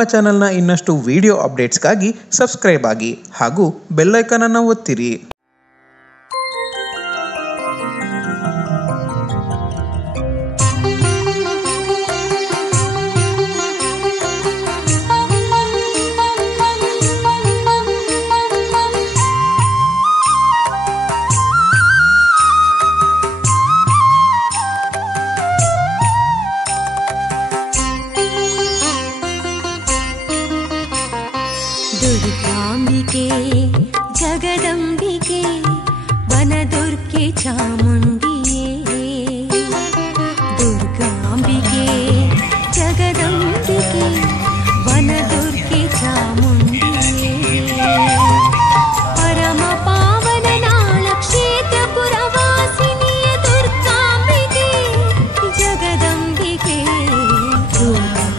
ನಮ್ಮ ಚಾನೆಲ್ನ ಇನ್ನಷ್ಟು ವಿಡಿಯೋ ಅಪ್ಡೇಟ್ಸ್ಗಾಗಿ ಸಬ್ಸ್ಕ್ರೈಬ್ ಆಗಿ ಹಾಗೂ ಬೆಲ್ ಐಕಾನ್ ಅನ್ನು ಒತ್ತಿರಿ. दुर्गांबिके जगदंबिके वनदुर्गे चामुंडिये दुर्गांबिके जगदंबिके वनदुर्गे चामुंडिये परम पावन नाल क्षेत्र पुरवासिनिय दुर्गांबिके जगदंबिके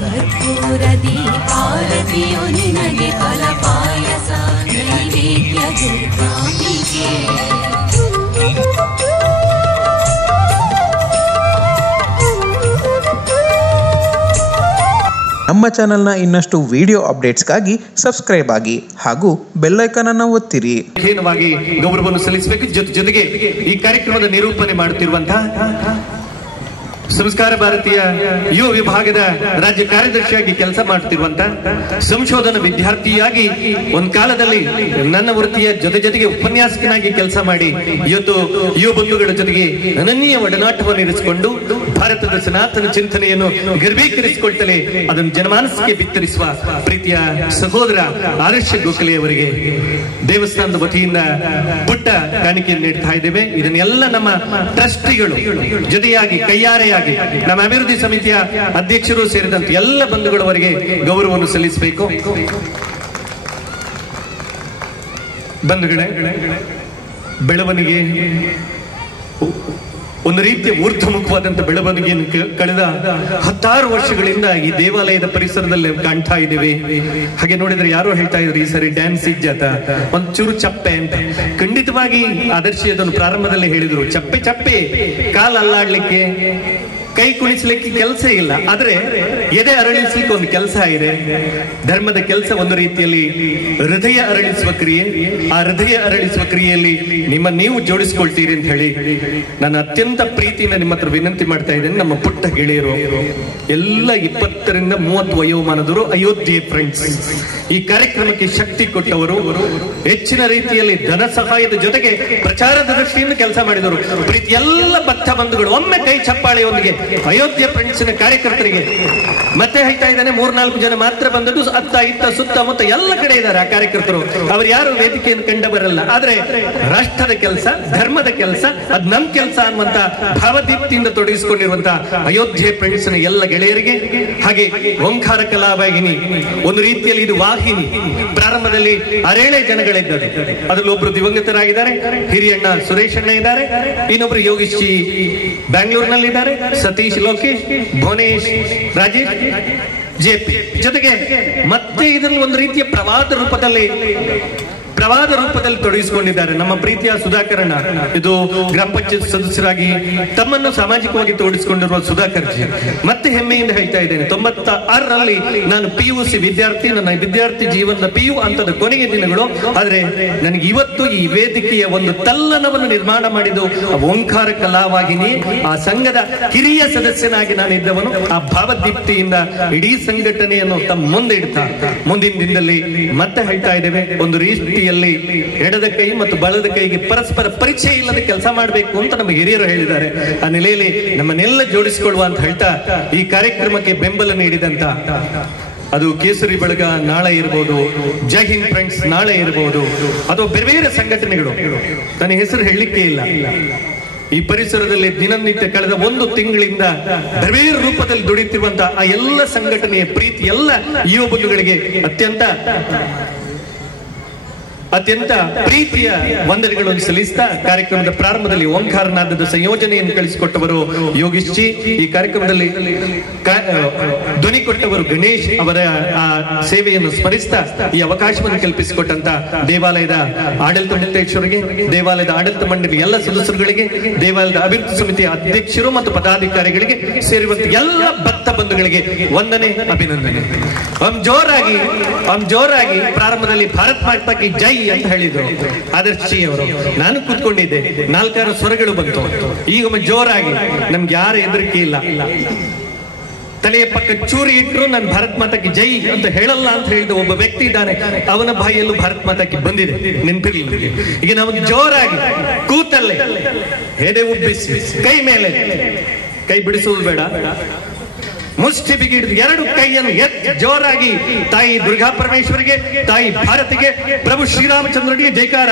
कर्पूर दीपारतियो निनगे फलपायस नैवेद्य दुर्गांबिके ನಮ್ಮ ಚಾನೆಲ್ನ ಇನ್ನಷ್ಟು ವಿಡಿಯೋ ಅಪ್ಡೇಟ್ಸ್ಗಾಗಿ ಸಬ್ಸ್ಕ್ರೈಬ್ ಆಗಿ ಹಾಗೂ ಬೆಲ್ ಐಕಾನ್ ಅನ್ನು ಒತ್ತಿರಿ. ಗೌರವವಾಗಿ ಗೌರವವನ್ನು ಸಲ್ಲಿಸಬೇಕು. ಜೊತೆಗೆ ಈ ಕಾರ್ಯಕ್ರಮದ ನಿರೂಪಣೆ ಮಾಡುತ್ತಿರುವಂತಹ ಸಂಸ್ಕಾರ ಭಾರತೀಯ ಯುವ ವಿಭಾಗದ ರಾಜ್ಯ ಕಾರ್ಯದರ್ಶಿಯಾಗಿ ಕೆಲಸ ಮಾಡುತ್ತಿರುವಂತ ಸಂಶೋಧನಾ ವಿದ್ಯಾರ್ಥಿಯಾಗಿ ಒಂದು ಕಾಲದಲ್ಲಿ ನನ್ನ ವೃತ್ತಿಯ ಜೊತೆಗೆ ಉಪನ್ಯಾಸಕನಾಗಿ ಕೆಲಸ ಮಾಡಿ ಇವತ್ತು ಯುವ ಬಂಧುಗಳ ಜೊತೆಗೆ ಅನನ್ಯ ಒಡನಾಟವನ್ನು ಇರಿಸಿಕೊಂಡು ಭಾರತದ ಸನಾತನ ಚಿಂತನೆಯನ್ನು ಗರ್ಭೀಕರಿಸಿಕೊಳ್ತಲೇ ಅದನ್ನು ಜನಮಾನಸಕ್ಕೆ ಬಿತ್ತರಿಸುವ ಪ್ರೀತಿಯ ಸಹೋದರ ಆದರ್ಶ ಗೋಖಲೆ ಅವರಿಗೆ ದೇವಸ್ಥಾನದ ವತಿಯಿಂದ ಪುಟ್ಟ ಕಾಣಿಕೆಯನ್ನು ನೀಡ್ತಾ ಇದ್ದೇವೆ. ಇದನ್ನೆಲ್ಲ ನಮ್ಮ ಟ್ರಸ್ಟಿಗಳು ಜೊತೆಯಾಗಿ ಕೈಯಾರೆಯಾಗಿ ನಮ್ಮ ಅಭಿವೃದ್ಧಿ ಸಮಿತಿಯ ಅಧ್ಯಕ್ಷರು ಸೇರಿದಂತೆ ಎಲ್ಲ ಬಂಧುಗಳವರಿಗೆ ಗೌರವವನ್ನು ಸಲ್ಲಿಸಬೇಕು. ಬಂಧುಗಳೇ, ಬೆಳವಣಿಗೆ ಒಂದು ರೀತಿಯ ಊರ್ಧ್ವಮುಖವಾದಂತ ಬೆಳವಣಿಗೆಯನ್ನು ಕಳೆದ 10 ವರ್ಷಗಳಿಂದ ಈ ದೇವಾಲಯದ ಪರಿಸರದಲ್ಲಿ ಕಾಣ್ತಾ ಇದ್ದೇವೆ. ಹಾಗೆ ನೋಡಿದ್ರೆ ಯಾರೋ ಹೇಳ್ತಾ ಇದ್ರು ಈ ಸರಿ ಡ್ಯಾನ್ಸ್ ಇಜ್ಜಾತ ಒಂಚೂರು ಚಪ್ಪೆ ಅಂತ. ಖಂಡಿತವಾಗಿ ಆದರ್ಶಿ ಅದನ್ನು ಪ್ರಾರಂಭದಲ್ಲಿ ಹೇಳಿದ್ರು, ಚಪ್ಪೆ ಕಾಲ್ ಅಲ್ಲಾಡ್ಲಿಕ್ಕೆ ಕೈ ಕುಣಿಸ್ಲಿಕ್ಕೆ ಕೆಲಸ ಇಲ್ಲ, ಆದ್ರೆ ಎದೆ ಅರಳಿಸ್ಲಿಕ್ಕೆ ಒಂದು ಕೆಲಸ ಇದೆ. ಧರ್ಮದ ಕೆಲಸ ಒಂದು ರೀತಿಯಲ್ಲಿ ಹೃದಯ ಅರಳಿಸುವ ಕ್ರಿಯೆ. ಆ ಹೃದಯ ಅರಳಿಸುವ ಕ್ರಿಯೆಯಲ್ಲಿ ನೀವು ಜೋಡಿಸ್ಕೊಳ್ತೀರಿ ಅಂತ ಹೇಳಿ ನಾನು ಅತ್ಯಂತ ಪ್ರೀತಿಯಿಂದ ನಿಮ್ಮ ಹತ್ರ ವಿನಂತಿ ಮಾಡ್ತಾ ಇದ್ದೇನೆ. ನಮ್ಮ ಪುಟ್ಟ ಗೆಳೆಯರು ಎಲ್ಲ 20 ರಿಂದ 30 ವಯೋಮಾನದವರು ಅಯೋಧ್ಯೆ ಫ್ರೆಂಡ್ಸ್ ಈ ಕಾರ್ಯಕ್ರಮಕ್ಕೆ ಶಕ್ತಿ ಕೊಟ್ಟವರು, ಹೆಚ್ಚಿನ ರೀತಿಯಲ್ಲಿ ಧನ ಸಹಾಯದ ಜೊತೆಗೆ ಪ್ರಚಾರದ ದೃಷ್ಟಿಯಿಂದ ಕೆಲಸ ಮಾಡಿದವರು. ಪ್ರೀತಿ ಎಲ್ಲ ಭಕ್ತ ಬಂಧುಗಳು ಒಮ್ಮೆ ಕೈ ಚಪ್ಪಾಳೆಯೊಂದಿಗೆ ಅಯೋಧ್ಯೆ ಫ್ರೆಂಡ್ಸ್ನ ಕಾರ್ಯಕರ್ತರಿಗೆ ಮತ್ತೆ ಹೇಳ್ತಾ ಇದ್ದಾನೆ. 3-4 ಜನ ಮಾತ್ರ ಬಂದದ್ದು, ಅತ್ತ ಇತ್ತ ಸುತ್ತಮುತ್ತ ಎಲ್ಲ ಕಡೆ ಇದ್ದಾರೆ ಆ ಕಾರ್ಯಕರ್ತರು. ಅವರು ಯಾರು ವೇದಿಕೆಯನ್ನು ಕಂಡ ಬರಲ್ಲ, ಆದ್ರೆ ರಾಷ್ಟ್ರದ ಕೆಲಸ, ಧರ್ಮದ ಕೆಲಸ, ಅದ್ ನಮ್ ಕೆಲಸ ಅನ್ನುವಂತ ಭಾವದೀಪ್ತಿಯಿಂದ ತೊಡಗಿಸಿಕೊಂಡಿರುವಂತ ಅಯೋಧ್ಯೆ ಫ್ರೆಂಡ್ಸ್ನ ಎಲ್ಲ ಗೆಳೆಯರಿಗೆ, ಹಾಗೆ ಓಂಕಾರ ಕಲಾವಾಹಿನಿ ಒಂದು ರೀತಿಯಲ್ಲಿ ಇದು ವಾಹಿನಿ. ಪ್ರಾರಂಭದಲ್ಲಿ 6 ಜನಗಳಿದ್ದಾರೆ, ಅದ್ರಲ್ಲಿ ಒಬ್ರು ದಿವಂಗತರಾಗಿದ್ದಾರೆ, ಹಿರಿಯಣ್ಣ ಸುರೇಶ್ ಅಣ್ಣ ಇದ್ದಾರೆ, ಇನ್ನೊಬ್ರು ಯೋಗೀಶ್ ಜಿ ಬ್ಯಾಂಗ್ಳೂರ್ನಲ್ಲಿದ್ದಾರೆ, ಸತೀಶ್, ಲೋಕೇಶ್, ಭುವನೇಶ್, ರಾಜೇಶ್, ಜೆಪಿ ಜೊತೆಗೆ ಮತ್ತೆ ಇದರಲ್ಲಿ ಒಂದು ರೀತಿಯ ಪ್ರವಾದ ರೂಪದಲ್ಲಿ ತೊಡಗಿಸಿಕೊಂಡಿದ್ದಾರೆ ನಮ್ಮ ಪ್ರೀತಿಯ ಸುಧಾಕರಣ್ಣ. ಇದು ಗ್ರಾಮ ಪಂಚಾಯತ್ ಸದಸ್ಯರಾಗಿ ತಮ್ಮನ್ನು ಸಾಮಾಜಿಕವಾಗಿ ತೊಡಗಿಸಿಕೊಂಡಿರುವ ಸುಧಾಕರ್ ಜಿ. ಮತ್ತೆ ಹೆಮ್ಮೆಯಿಂದ ಹೇಳ್ತಾ ಇದ್ದೇನೆ, 96ರಲ್ಲಿ ನಾನು PUC ವಿದ್ಯಾರ್ಥಿ. ನನ್ನ ವಿದ್ಯಾರ್ಥಿ ಜೀವನದ PU ಅಂತದ ಕೊನೆಯ ದಿನಗಳು. ಆದ್ರೆ ನನಗೆ ಇವತ್ತು ಈ ವೇದಿಕೆಯ ಒಂದು ತಲ್ಲನವನ್ನು ನಿರ್ಮಾಣ ಮಾಡಿದ್ದು ಓಂಕಾರ ಕಲಾವಾಹಿನಿ. ಆ ಸಂಘದ ಹಿರಿಯ ಸದಸ್ಯನಾಗಿ ನಾನಿದ್ದವನು. ಆ ಭಾವದೀಪ್ತಿಯಿಂದ ಇಡೀ ಸಂಘಟನೆಯನ್ನು ತಮ್ಮ ಮುಂದೆ ಇಡ್ತಾ ಮುಂದಿನ ದಿನದಲ್ಲಿ ಮತ್ತೆ ಹೇಳ್ತಾ ಇದ್ದೇವೆ, ಒಂದು ರೀತಿಯಲ್ಲಿ ಎಡದ ಕೈ ಮತ್ತು ಬಲದ ಕೈಗೆ ಪರಸ್ಪರ ಪರಿಚಯ ಇಲ್ಲದೆ ಕೆಲಸ ಮಾಡಬೇಕು ಅಂತ ನಮ್ಮ ಹಿರಿಯರು ಹೇಳಿದ್ದಾರೆ. ಆ ನೆಲೆಯಲ್ಲಿ ನಮ್ಮನ್ನೆಲ್ಲ ಜೋಡಿಸಿಕೊಳ್ಳುವ ಅಂತ ಹೇಳ್ತಾ ಈ ಕಾರ್ಯಕ್ರಮಕ್ಕೆ ಬೆಂಬಲ ನೀಡಿದಂತ ಅದು ಕೇಸರಿ ಬಳಗ ನಾಳೆ ಇರಬಹುದು, ಜೈ ಹಿಂದ್ ಫ್ರೆಂಡ್ಸ್ ನಾಳೆ ಇರಬಹುದು, ಅಥವಾ ಬೇರೆ ಬೇರೆ ಸಂಘಟನೆಗಳು, ನನ್ನ ಹೆಸರು ಹೇಳಲಿಕ್ಕೆ ಇಲ್ಲ, ಈ ಪರಿಸರದಲ್ಲಿ ದಿನನಿತ್ಯ ಕಳೆದ 1 ತಿಂಗಳಿಂದ ಬೇರೆ ರೂಪದಲ್ಲಿ ದುಡಿತಿರುವಂತಹ ಆ ಎಲ್ಲ ಸಂಘಟನೆಯ ಪ್ರೀತಿ ಎಲ್ಲ ಯುವ ಬಂಧುಗಳಿಗೆ ಅತ್ಯಂತ ಅತ್ಯಂತ ಪ್ರೀತಿಯ ವಂದನೆಗಳನ್ನು ಸಲ್ಲಿಸ್ತಾ ಕಾರ್ಯಕ್ರಮದ ಪ್ರಾರಂಭದಲ್ಲಿ ಓಂಕಾರನಾದದ ಸಂಯೋಜನೆಯನ್ನು ಕಳಿಸಿಕೊಟ್ಟವರು ಯೋಗೀಶ್ ಜಿ. ಈ ಕಾರ್ಯಕ್ರಮದಲ್ಲಿ ಧ್ವನಿ ಕೊಟ್ಟವರು ಗಣೇಶ್ ಅವರ ಆ ಸೇವೆಯನ್ನು ಸ್ಮರಿಸ್ತಾ ಈ ಅವಕಾಶವನ್ನು ಕಲ್ಪಿಸಿಕೊಟ್ಟಂತ ದೇವಾಲಯದ ಆಡಳಿತ ಮಂಡಳಿಯವರಿಗೆ, ದೇವಾಲಯದ ಆಡಳಿತ ಮಂಡಳಿ ಎಲ್ಲ ಸದಸ್ಯರುಗಳಿಗೆ, ದೇವಾಲಯದ ಅಭಿವೃದ್ಧಿ ಸಮಿತಿಯ ಅಧ್ಯಕ್ಷರು ಮತ್ತು ಪದಾಧಿಕಾರಿಗಳಿಗೆ, ಸೇರಿರುವಂತ ಎಲ್ಲ ಭಕ್ತ ಬಂಧುಗಳಿಗೆ ವಂದನೆ, ಅಭಿನಂದನೆ. ಜೋರಾಗಿ ಪ್ರಾರಂಭದಲ್ಲಿ ಭಾರತ್ ಮಾತಾ ಕಿ ಜೈ ಅಂತ ಹೇಳಿದ್ರು ಆದರ್ಶ್ ಜಿ ಅವರು. ನಾನು ಕೂತ್ಕೊಂಡಿದ್ದೆ, 4-6 ಸ್ವರಗಳು ಬಂತು. ಈಗ ಜೋರಾಗಿ, ನಮ್ಗೆ ಯಾರ ಹೆದರಿಕೆ ಇಲ್ಲ. ತಲೆಯ ಪಕ್ಕ ಚೂರಿ ಇಟ್ಟರು ನಾನು ಭಾರತ್ ಮಾತಾ ಕಿ ಜೈ ಅಂತ ಹೇಳಲ್ಲ ಅಂತ ಹೇಳಿದ ಒಬ್ಬ ವ್ಯಕ್ತಿ ಇದ್ದಾನೆ. ಅವನ ಬಾಯಿಯಲ್ಲೂ ಭಾರತ್ ಮಾತಾ ಕಿ ಬಂದಿದೆ, ನೆನಪಿರಲಿ. ಈಗ ನಾವು ಜೋರಾಗಿ ಕೂತಲ್ಲೇ ಎದೆ ಉಬ್ಬಿಸಿ, ಕೈ ಮೇಲೆ, ಕೈ ಬಿಡಿಸುವುದು ಬೇಡ, ಮುಷ್ಟಿ ಬಿಗಿಡಿದು 2 ಕೈಯನ್ನು ಎತ್ತಿ ಜೋರಾಗಿ ತಾಯಿ ದುರ್ಗಾ ಪರಮೇಶ್ವರಿಗೆ, ತಾಯಿ ಭಾರತಿಗೆ, ಪ್ರಭು ಶ್ರೀರಾಮಚಂದ್ರನಿಗೆ ಜೈಕಾರ.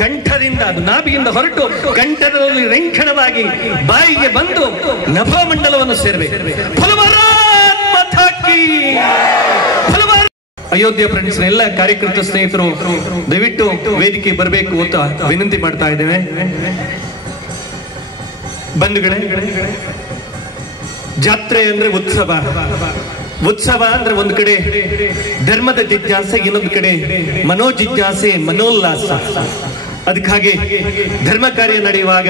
ಕಂಠದಿಂದ, ಅದು ನಾಭಿಯಿಂದ ಹೊರಟು ಕಂಠದಲ್ಲಿ ರೆಂಖಣವಾಗಿ ಬಾಯಿಗೆ ಬಂದು ನಭಮಂಡಲವನ್ನು ಸೇರಬೇಕು. ಅಯೋಧ್ಯೆ ಫ್ರೆಂಡ್ಸ್, ಎಲ್ಲ ಕಾರ್ಯಕರ್ತ ಸ್ನೇಹಿತರು ದಯವಿಟ್ಟು ವೇದಿಕೆ ಬರಬೇಕು ಅಂತ ವಿನಂತಿ ಮಾಡ್ತಾ ಇದ್ದೇವೆ. ಬಂಧುಗಳೇ, ಜಾತ್ರೆ ಅಂದ್ರೆ ಉತ್ಸವ ಅಂದ್ರೆ ಒಂದು ಕಡೆ ಧರ್ಮದ ಜಿಜ್ಞಾಸೆ, ಇನ್ನೊಂದು ಕಡೆ ಮನೋಜಿಜ್ಞಾಸೆ, ಮನೋಲ್ಲಾಸ. ಅದಕ್ಕಾಗಿ ಧರ್ಮ ಕಾರ್ಯ ನಡೆಯುವಾಗ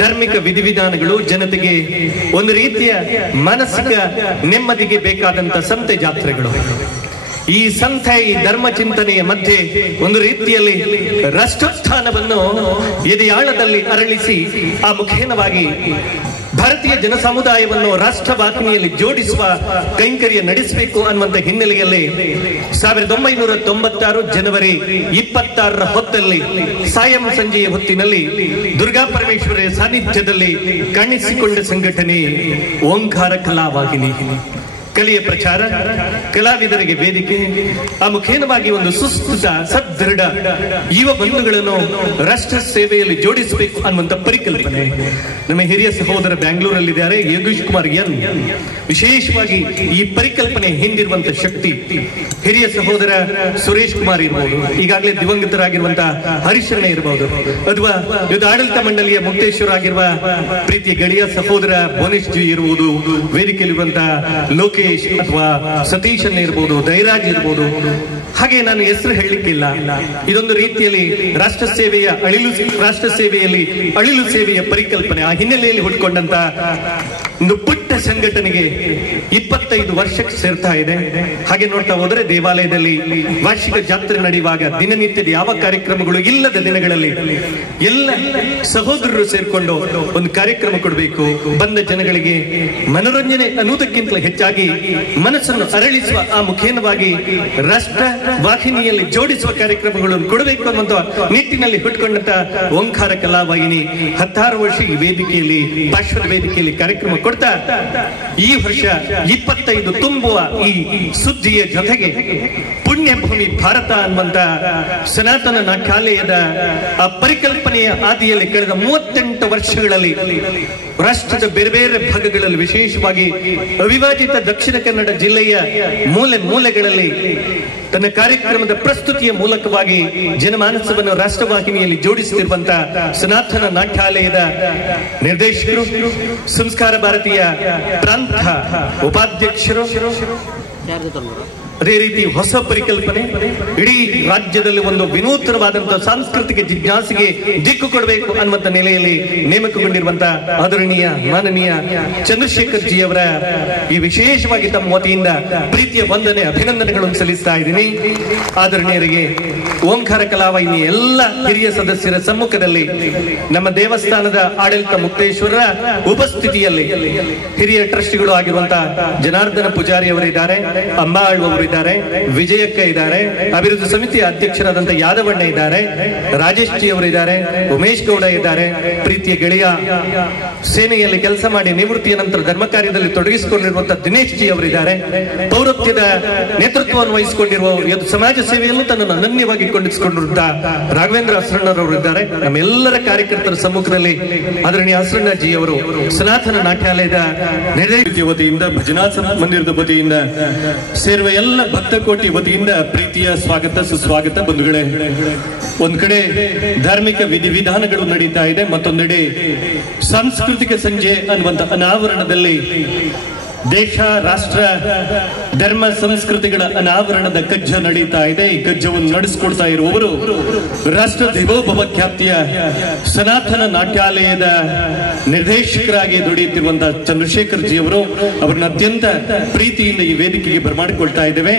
ಧಾರ್ಮಿಕ ವಿಧಿವಿಧಾನಗಳು ಜನತೆಗೆ ಒಂದು ರೀತಿಯ ಮಾನಸಿಕ ನೆಮ್ಮದಿಗೆ ಬೇಕಾದಂತ ಸಂತೆ ಜಾತ್ರೆಗಳು. ಈ ಸಂತೆ, ಈ ಧರ್ಮ ಚಿಂತನೆಯ ಮಧ್ಯೆ ಒಂದು ರೀತಿಯಲ್ಲಿ ರಾಷ್ಟ್ರಸ್ಥಾನವನ್ನು ಎದೆಯಾಳದಲ್ಲಿ ಅರಳಿಸಿ ಆ ಮುಖೇನವಾಗಿ ಭಾರತೀಯ ಜನ ಸಮುದಾಯವನ್ನು ರಾಷ್ಟ್ರವಾಹಿನಿಯಲ್ಲಿ ಜೋಡಿಸುವ ಕೈಂಕರ್ಯ ನಡೆಸಬೇಕು ಅನ್ನುವಂತ ಹಿನ್ನೆಲೆಯಲ್ಲಿ 1996 ಜನವರಿ 26ರ ಹೊತ್ತಲ್ಲಿ ಸಾಯಂ ಸಂಜೆಯ ಹೊತ್ತಿನಲ್ಲಿ ದುರ್ಗಾ ಪರಮೇಶ್ವರಿಯ ಸಾನ್ನಿಧ್ಯದಲ್ಲಿ ಕಾಣಿಸಿಕೊಂಡ ಸಂಘಟನೆ ಓಂಕಾರ ಕಲಾವಾಹಿನಿ. ಕಲೆಯ ಪ್ರಚಾರ, ಕಲಾವಿದರಿಗೆ ವೇದಿಕೆ, ಆ ಮುಖೇನವಾಗಿ ಒಂದು ಸುಸ್ಥಿತ ಸದೃಢ ಯುವ ಬಂಧುಗಳನ್ನು ರಾಷ್ಟ್ರ ಸೇವೆಯಲ್ಲಿ ಜೋಡಿಸಬೇಕು ಅನ್ನುವಂತ ಪರಿಕಲ್ಪನೆ. ನಮ್ಮ ಹಿರಿಯ ಸಹೋದರ ಬ್ಯಾಂಗ್ಳೂರಲ್ಲಿದ್ದಾರೆ ಯೋಗೀಶ್ ಕುಮಾರ್ ಎನ್. ವಿಶೇಷವಾಗಿ ಈ ಪರಿಕಲ್ಪನೆ ಹಿಂದಿರುವಂತ ಶಕ್ತಿ ಹಿರಿಯ ಸಹೋದರ ಸುರೇಶ್ ಕುಮಾರ್ ಇರಬಹುದು, ಈಗಾಗಲೇ ದಿವಂಗತರಾಗಿರುವಂತಹ ಹರಿಶಣ್ಣ ಇರಬಹುದು, ಅಥವಾ ಇದು ಆಡಳಿತ ಮಂಡಳಿಯ ಮುಕ್ತೇಶ್ವರ ಪ್ರೀತಿಯ ಗೆಳೆಯ ಸಹೋದರ ಭುವನೇಶ್ ಜಿ ಇರಬಹುದು, ವೇದಿಕೆಯಲ್ಲಿರುವಂತಹ ಲೋಕೇಶ್ ಅಥವಾ ಸತೀಶನ್ ಇರಬಹುದು, ದೈರಾಜ್ ಇರಬಹುದು. ಹಾಗೆ ನಾನು ಹೆಸರು ಹೇಳಲಿಕ್ಕಿಲ್ಲ. ಇದೊಂದು ರೀತಿಯಲ್ಲಿ ರಾಷ್ಟ್ರ ಸೇವೆಯಲ್ಲಿ ಅಳಿಲು ಸೇವೆಯ ಪರಿಕಲ್ಪನೆ. ಆ ಹಿನ್ನೆಲೆಯಲ್ಲಿ ಹುಟ್ಟುಕೊಂಡಂತ ಒಂದು ಪುಟ್ಟ ಸಂಘಟನೆಗೆ 25 ವರ್ಷಕ್ಕೆ ಸೇರ್ತಾ ಇದೆ. ಹಾಗೆ ನೋಡ್ತಾ ಹೋದರೆ ದೇವಾಲಯದಲ್ಲಿ ವಾರ್ಷಿಕ ಜಾತ್ರೆ ನಡೆಯುವಾಗ ದಿನನಿತ್ಯದ ಯಾವ ಕಾರ್ಯಕ್ರಮಗಳು ಇಲ್ಲದ ದಿನಗಳಲ್ಲಿ ಎಲ್ಲ ಸಹೋದರರು ಸೇರ್ಕೊಂಡು ಒಂದು ಕಾರ್ಯಕ್ರಮ ಕೊಡಬೇಕು. ಬಂದ ಜನಗಳಿಗೆ ಮನೋರಂಜನೆ ಅನ್ನುವುದಕ್ಕಿಂತಲೂ ಹೆಚ್ಚಾಗಿ ಮನಸ್ಸನ್ನು ಅರಳಿಸುವ ಆ ಮುಖೇನವಾಗಿ ರಾಷ್ಟ್ರ ವಾಹಿನಿಯಲ್ಲಿ ಜೋಡಿಸುವ ಕಾರ್ಯಕ್ರಮಗಳನ್ನು ಕೊಡಬೇಕು ಅನ್ನುವಂತ ನಿಟ್ಟಿನಲ್ಲಿ ಹುಟ್ಟುಕೊಂಡಂತ ಓಂಕಾರ ಕಲಾವಾಹಿನಿ 16 ವರ್ಷ ಈ ವೇದಿಕೆಯಲ್ಲಿ, ಪಾರ್ಶ್ವದ ವೇದಿಕೆಯಲ್ಲಿ ಕಾರ್ಯಕ್ರಮ ಕೊಡ್ತಾ ಈ ವರ್ಷ 25 ತುಂಬುವ ಈ ಸುದ್ದಿಯ ಜೊತೆಗೆ ಪುಣ್ಯಭೂಮಿ ಭಾರತ ಅನ್ನುವಂತ ಸನಾತನ ನಾಟ್ಯಾಲಯದ ಆ ಪರಿಕಲ್ಪನೆಯ ಆದಿಯಲ್ಲಿ ಕಳೆದ 38 ವರ್ಷಗಳಲ್ಲಿ ರಾಷ್ಟ್ರದ ಬೇರೆ ಬೇರೆ ಭಾಗಗಳಲ್ಲಿ, ವಿಶೇಷವಾಗಿ ಅವಿಭಾಜಿತ ದಕ್ಷಿಣ ಕನ್ನಡ ಜಿಲ್ಲೆಯ ಮೂಲೆಗಳಲ್ಲಿ ತನ್ನ ಕಾರ್ಯಕ್ರಮದ ಪ್ರಸ್ತುತಿಯ ಮೂಲಕವಾಗಿ ಜನಮಾನಸವನ್ನು ರಾಷ್ಟ್ರವಾಹಿನಿಯಲ್ಲಿ ಜೋಡಿಸುತ್ತಿರುವಂತಹ ಸನಾತನ ನಾಟ್ಯಾಲಯದ ನಿರ್ದೇಶಕರು, ಸಂಸ್ಕಾರ ಭಾರತೀಯ ಪ್ರಾಂತ ಉಪಾಧ್ಯಕ್ಷರು, ಅದೇ ರೀತಿ ಹೊಸ ಪರಿಕಲ್ಪನೆ, ಇಡೀ ರಾಜ್ಯದಲ್ಲಿ ಒಂದು ವಿನೂತನವಾದಂತಹ ಸಾಂಸ್ಕೃತಿಕ ಜಿಜ್ಞಾಸೆಗೆ ದಿಕ್ಕು ಕೊಡಬೇಕು ಅನ್ನುವಂತ ನೆಲೆಯಲ್ಲಿ ನೇಮಕಗೊಂಡಿರುವಂತಹ ಆದರಣೀಯ ಮಾನನೀಯ ಚಂದ್ರಶೇಖರ್ ಜಿ ಅವರ ಈ ವಿಶೇಷವಾಗಿ ತಮ್ಮ ವತಿಯಿಂದ ಪ್ರೀತಿಯ ವಂದನೆ, ಅಭಿನಂದನೆಗಳನ್ನು ಸಲ್ಲಿಸ್ತಾ ಇದ್ದೀನಿ. ಆದರಣೀಯರಿಗೆ ಓಂಕಾರ ಕಲಾವಾಹಿನಿ ಎಲ್ಲ ಹಿರಿಯ ಸದಸ್ಯರ ಸಮ್ಮುಖದಲ್ಲಿ ನಮ್ಮ ದೇವಸ್ಥಾನದ ಆಡಳಿತ ಮುಕ್ತೇಶ್ವರರ ಉಪಸ್ಥಿತಿಯಲ್ಲಿ ಹಿರಿಯ ಟ್ರಸ್ಟಿಗಳು ಆಗಿರುವಂತಹ ಜನಾರ್ದನ ಪೂಜಾರಿ ಅವರಿದ್ದಾರೆ, ಅಂಬಾಳ್ ಅವರು ಇದ್ದಾರೆ, ವಿಜಯಕ್ಕ ಇದ್ದಾರೆ, ಅಭಿವೃದ್ಧಿ ಸಮಿತಿಯ ಅಧ್ಯಕ್ಷರಾದಂತಹ ಯಾದವಣ್ಣ ಇದ್ದಾರೆ, ರಾಜೇಶ್ ಜಿ ಅವರಿದ್ದಾರೆ, ಉಮೇಶ್ ಗೌಡ ಇದ್ದಾರೆ, ಪ್ರೀತಿಯ ಗೆಳೆಯ ಸೇನೆಯಲ್ಲಿ ಕೆಲಸ ಮಾಡಿ ನಿವೃತ್ತಿಯ ನಂತರ ಧರ್ಮ ಕಾರ್ಯದಲ್ಲಿ ತೊಡಗಿಸಿಕೊಂಡಿರುವಂತಹ ದಿನೇಶ್ ಜಿ ಅವರಿದ್ದಾರೆ. ಪೌರತ್ಯದ ನೇತೃತ್ವವನ್ನು ವಹಿಸಿಕೊಂಡಿರುವ ಸಮಾಜ ಸೇವೆಯಲ್ಲೂ ತನ್ನನ್ನು ಅನನ್ಯವಾಗಿ ಕೊಂಡಿಸಿಕೊಂಡಿರುವಂತಹ ರಾಘವೇಂದ್ರ ಅಸ್ರಣ್ಣರವರಿದ್ದಾರೆ. ನಮ್ಮೆಲ್ಲರ ಕಾರ್ಯಕರ್ತರ ಸಮ್ಮುಖದಲ್ಲಿ ಆದರಣೀಯ ಅಸ್ರಣ್ಣ ಜಿ ಅವರು ಸನಾತನ ನಾಟ್ಯಾಲಯದ ನಿರ್ದೇಶಕ ವತಿಯಿಂದ, ಭಜನಾ ಮಂದಿರದ ವತಿಯಿಂದ ಸೇರುವ ಎಲ್ಲ ಭಕ್ತ ಕೋಟಿ ವತಿಯಿಂದ ಪ್ರೀತಿಯ ಸ್ವಾಗತ ಸುಸ್ವಾಗತ. ಬಂಧುಗಳೇ, ಒಂದ್ ಕಡೆ ಧಾರ್ಮಿಕ ವಿಧಿವಿಧಾನಗಳು ನಡೀತಾ ಇದೆ, ಮತ್ತೊಂದೆಡೆ ಸಾಂಸ್ಕೃತಿಕ ಸಂಜೆ ಅನ್ನುವಂತ ಅನಾವರಣದಲ್ಲಿ ದೇಶ, ರಾಷ್ಟ್ರ, ಧರ್ಮ, ಸಂಸ್ಕೃತಿಗಳ ಅನಾವರಣದ ಕಜ್ಜ ನಡೀತಾ ಇದೆ. ಈ ಕಜ್ಜವನ್ನು ನಡೆಸಿಕೊಡ್ತಾ ಇರುವವರು ರಾಷ್ಟ್ರ ದೇವೋಭವ ಖ್ಯಾತಿಯ ಸನಾತನ ನಾಟ್ಯಾಲಯದ ನಿರ್ದೇಶಕರಾಗಿ ದುಡಿಯುತ್ತಿರುವಂತಹ ಚಂದ್ರಶೇಖರ್ ಜಿ ಅವರು. ಅವರನ್ನ ಅತ್ಯಂತ ಪ್ರೀತಿಯಿಂದ ಈ ವೇದಿಕೆಗೆ ಬರಮಾಡಿಕೊಳ್ತಾ ಇದ್ದೇವೆ.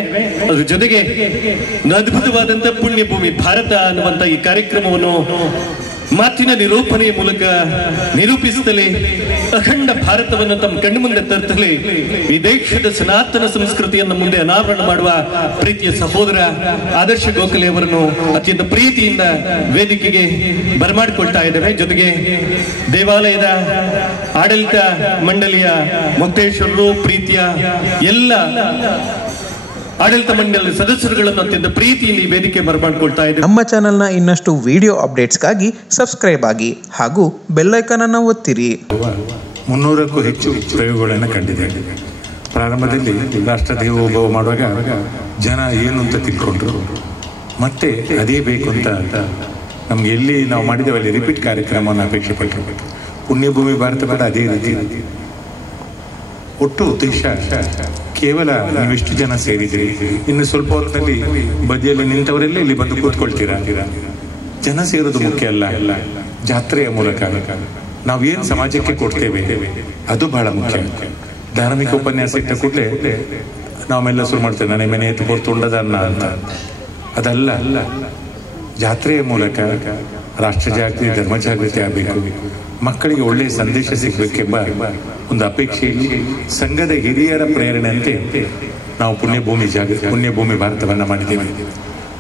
ಅದ್ರ ಜೊತೆಗೆ ಅದ್ಭುತವಾದಂತಹ ಪುಣ್ಯಭೂಮಿ ಭಾರತ ಅನ್ನುವಂತ ಈ ಕಾರ್ಯಕ್ರಮವನ್ನು ಮಾತಿನ ನಿರೂಪಣೆಯ ಮೂಲಕ ನಿರೂಪಿಸುತ್ತಲೇ ಅಖಂಡ ಭಾರತವನ್ನು ತಮ್ಮ ಕಣ್ಣು ಮುಂದೆ ತರುತ್ತಲೇ ಈ ದೇಶದ ಸನಾತನ ಸಂಸ್ಕೃತಿಯನ್ನು ಮುಂದೆ ಅನಾವರಣ ಮಾಡುವ ಪ್ರೀತಿಯ ಸಹೋದರ ಆದರ್ಶ ಗೋಖಲೆ ಅವರನ್ನು ಅತ್ಯಂತ ಪ್ರೀತಿಯಿಂದ ವೇದಿಕೆಗೆ ಬರಮಾಡಿಕೊಳ್ತಾ ಇದ್ದೇವೆ. ಜೊತೆಗೆ ದೇವಾಲಯದ ಆಡಳಿತ ಮಂಡಳಿಯ ಮುಕ್ತೇಶ್ವರರು, ಪ್ರೀತಿಯ ಎಲ್ಲ ಆಡಳಿತ ಮಂಡಳಿ ಸದಸ್ಯರುಗಳನ್ನು ಅತ್ಯಂತ ಪ್ರೀತಿಯಲ್ಲಿ ವೇದಿಕೆ ಬರಮಾಡಿಕೊಳ್ತಾ ಇದ್ದೇವೆ. ನಮ್ಮ ಚಾನೆಲ್ನ ಇನ್ನಷ್ಟು ವಿಡಿಯೋ ಅಪ್ಡೇಟ್ಸ್ಗಾಗಿ ಸಬ್ಸ್ಕ್ರೈಬ್ ಆಗಿ ಹಾಗೂ ಬೆಲ್ ಐಕಾನ್ ಅನ್ನು ಒತ್ತಿರಿ. 300ಕ್ಕೂ ಹೆಚ್ಚು ಪ್ರಯೋಗಗಳನ್ನು ಕಂಡಿದೆ. ಪ್ರಾರಂಭದಲ್ಲಿ ರಾಷ್ಟ್ರ ದೇವೋಭವ ಮಾಡುವಾಗ ಜನ ಏನು ಅಂತ ತಿಳ್ಕೊಂಡ್ರು, ಮತ್ತೆ ಅದೇ ಬೇಕು ಅಂತ ನಮ್ಗೆ ಎಲ್ಲಿ ನಾವು ಮಾಡಿದ್ದೇವೆ ಅಲ್ಲಿ ರಿಪೀಟ್ ಕಾರ್ಯಕ್ರಮವನ್ನು ಅಪೇಕ್ಷೆ ಪಟ್ಟರು. ಪುಣ್ಯಭೂಮಿ ಭಾರತ ಕೂಡ ಅದೇ ರೀತಿ. ಒಟ್ಟು ಉದ್ದೇಶ ಕೇವಲ ನೀವೆಷ್ಟು ಜನ ಸೇರಿದಿರಿ, ಇನ್ನು ಸ್ವಲ್ಪ ಹೊತ್ತಿನಲ್ಲಿ ಬದಿಯಲ್ಲಿ ನಿಂತವರೆಲ್ಲ ಇಲ್ಲಿ ಬಂದು ಕೂತ್ಕೊಳ್ತೀರಾ. ಜನ ಸೇರೋದು ಮುಖ್ಯ ಅಲ್ಲ, ಜಾತ್ರೆಯ ಮೂಲಕ ನಾವೇನು ಸಮಾಜಕ್ಕೆ ಕೊಡ್ತೇವೆ ಅದು ಬಹಳ ಮುಖ್ಯ. ಧಾರ್ಮಿಕ ಉಪನ್ಯಾಸ ಇಟ್ಟ ಕೂಡಲೇ ನಾವೆಲ್ಲ ಶುರು ಮಾಡ್ತೇವೆ, ನನ್ನ ಮನೆ ಎತ್ತು ಕೊಡ್ತುಂಡದನ್ನ ಅಂತ. ಅದಲ್ಲ, ಜಾತ್ರೆಯ ಮೂಲಕ ರಾಷ್ಟ್ರ ಜಾಗೃತಿ, ಧರ್ಮ ಜಾಗೃತಿ ಆಗಬೇಕು, ಮಕ್ಕಳಿಗೆ ಒಳ್ಳೆಯ ಸಂದೇಶ ಸಿಗಬೇಕೆಂಬ ಒಂದು ಅಪೇಕ್ಷೆಯಲ್ಲಿ ಸಂಘದ ಹಿರಿಯರ ಪ್ರೇರಣೆಯಂತೆ ನಾವು ಪುಣ್ಯಭೂಮಿ ಭಾರತವನ್ನ ಮಾಡಿದ್ದೇವೆ.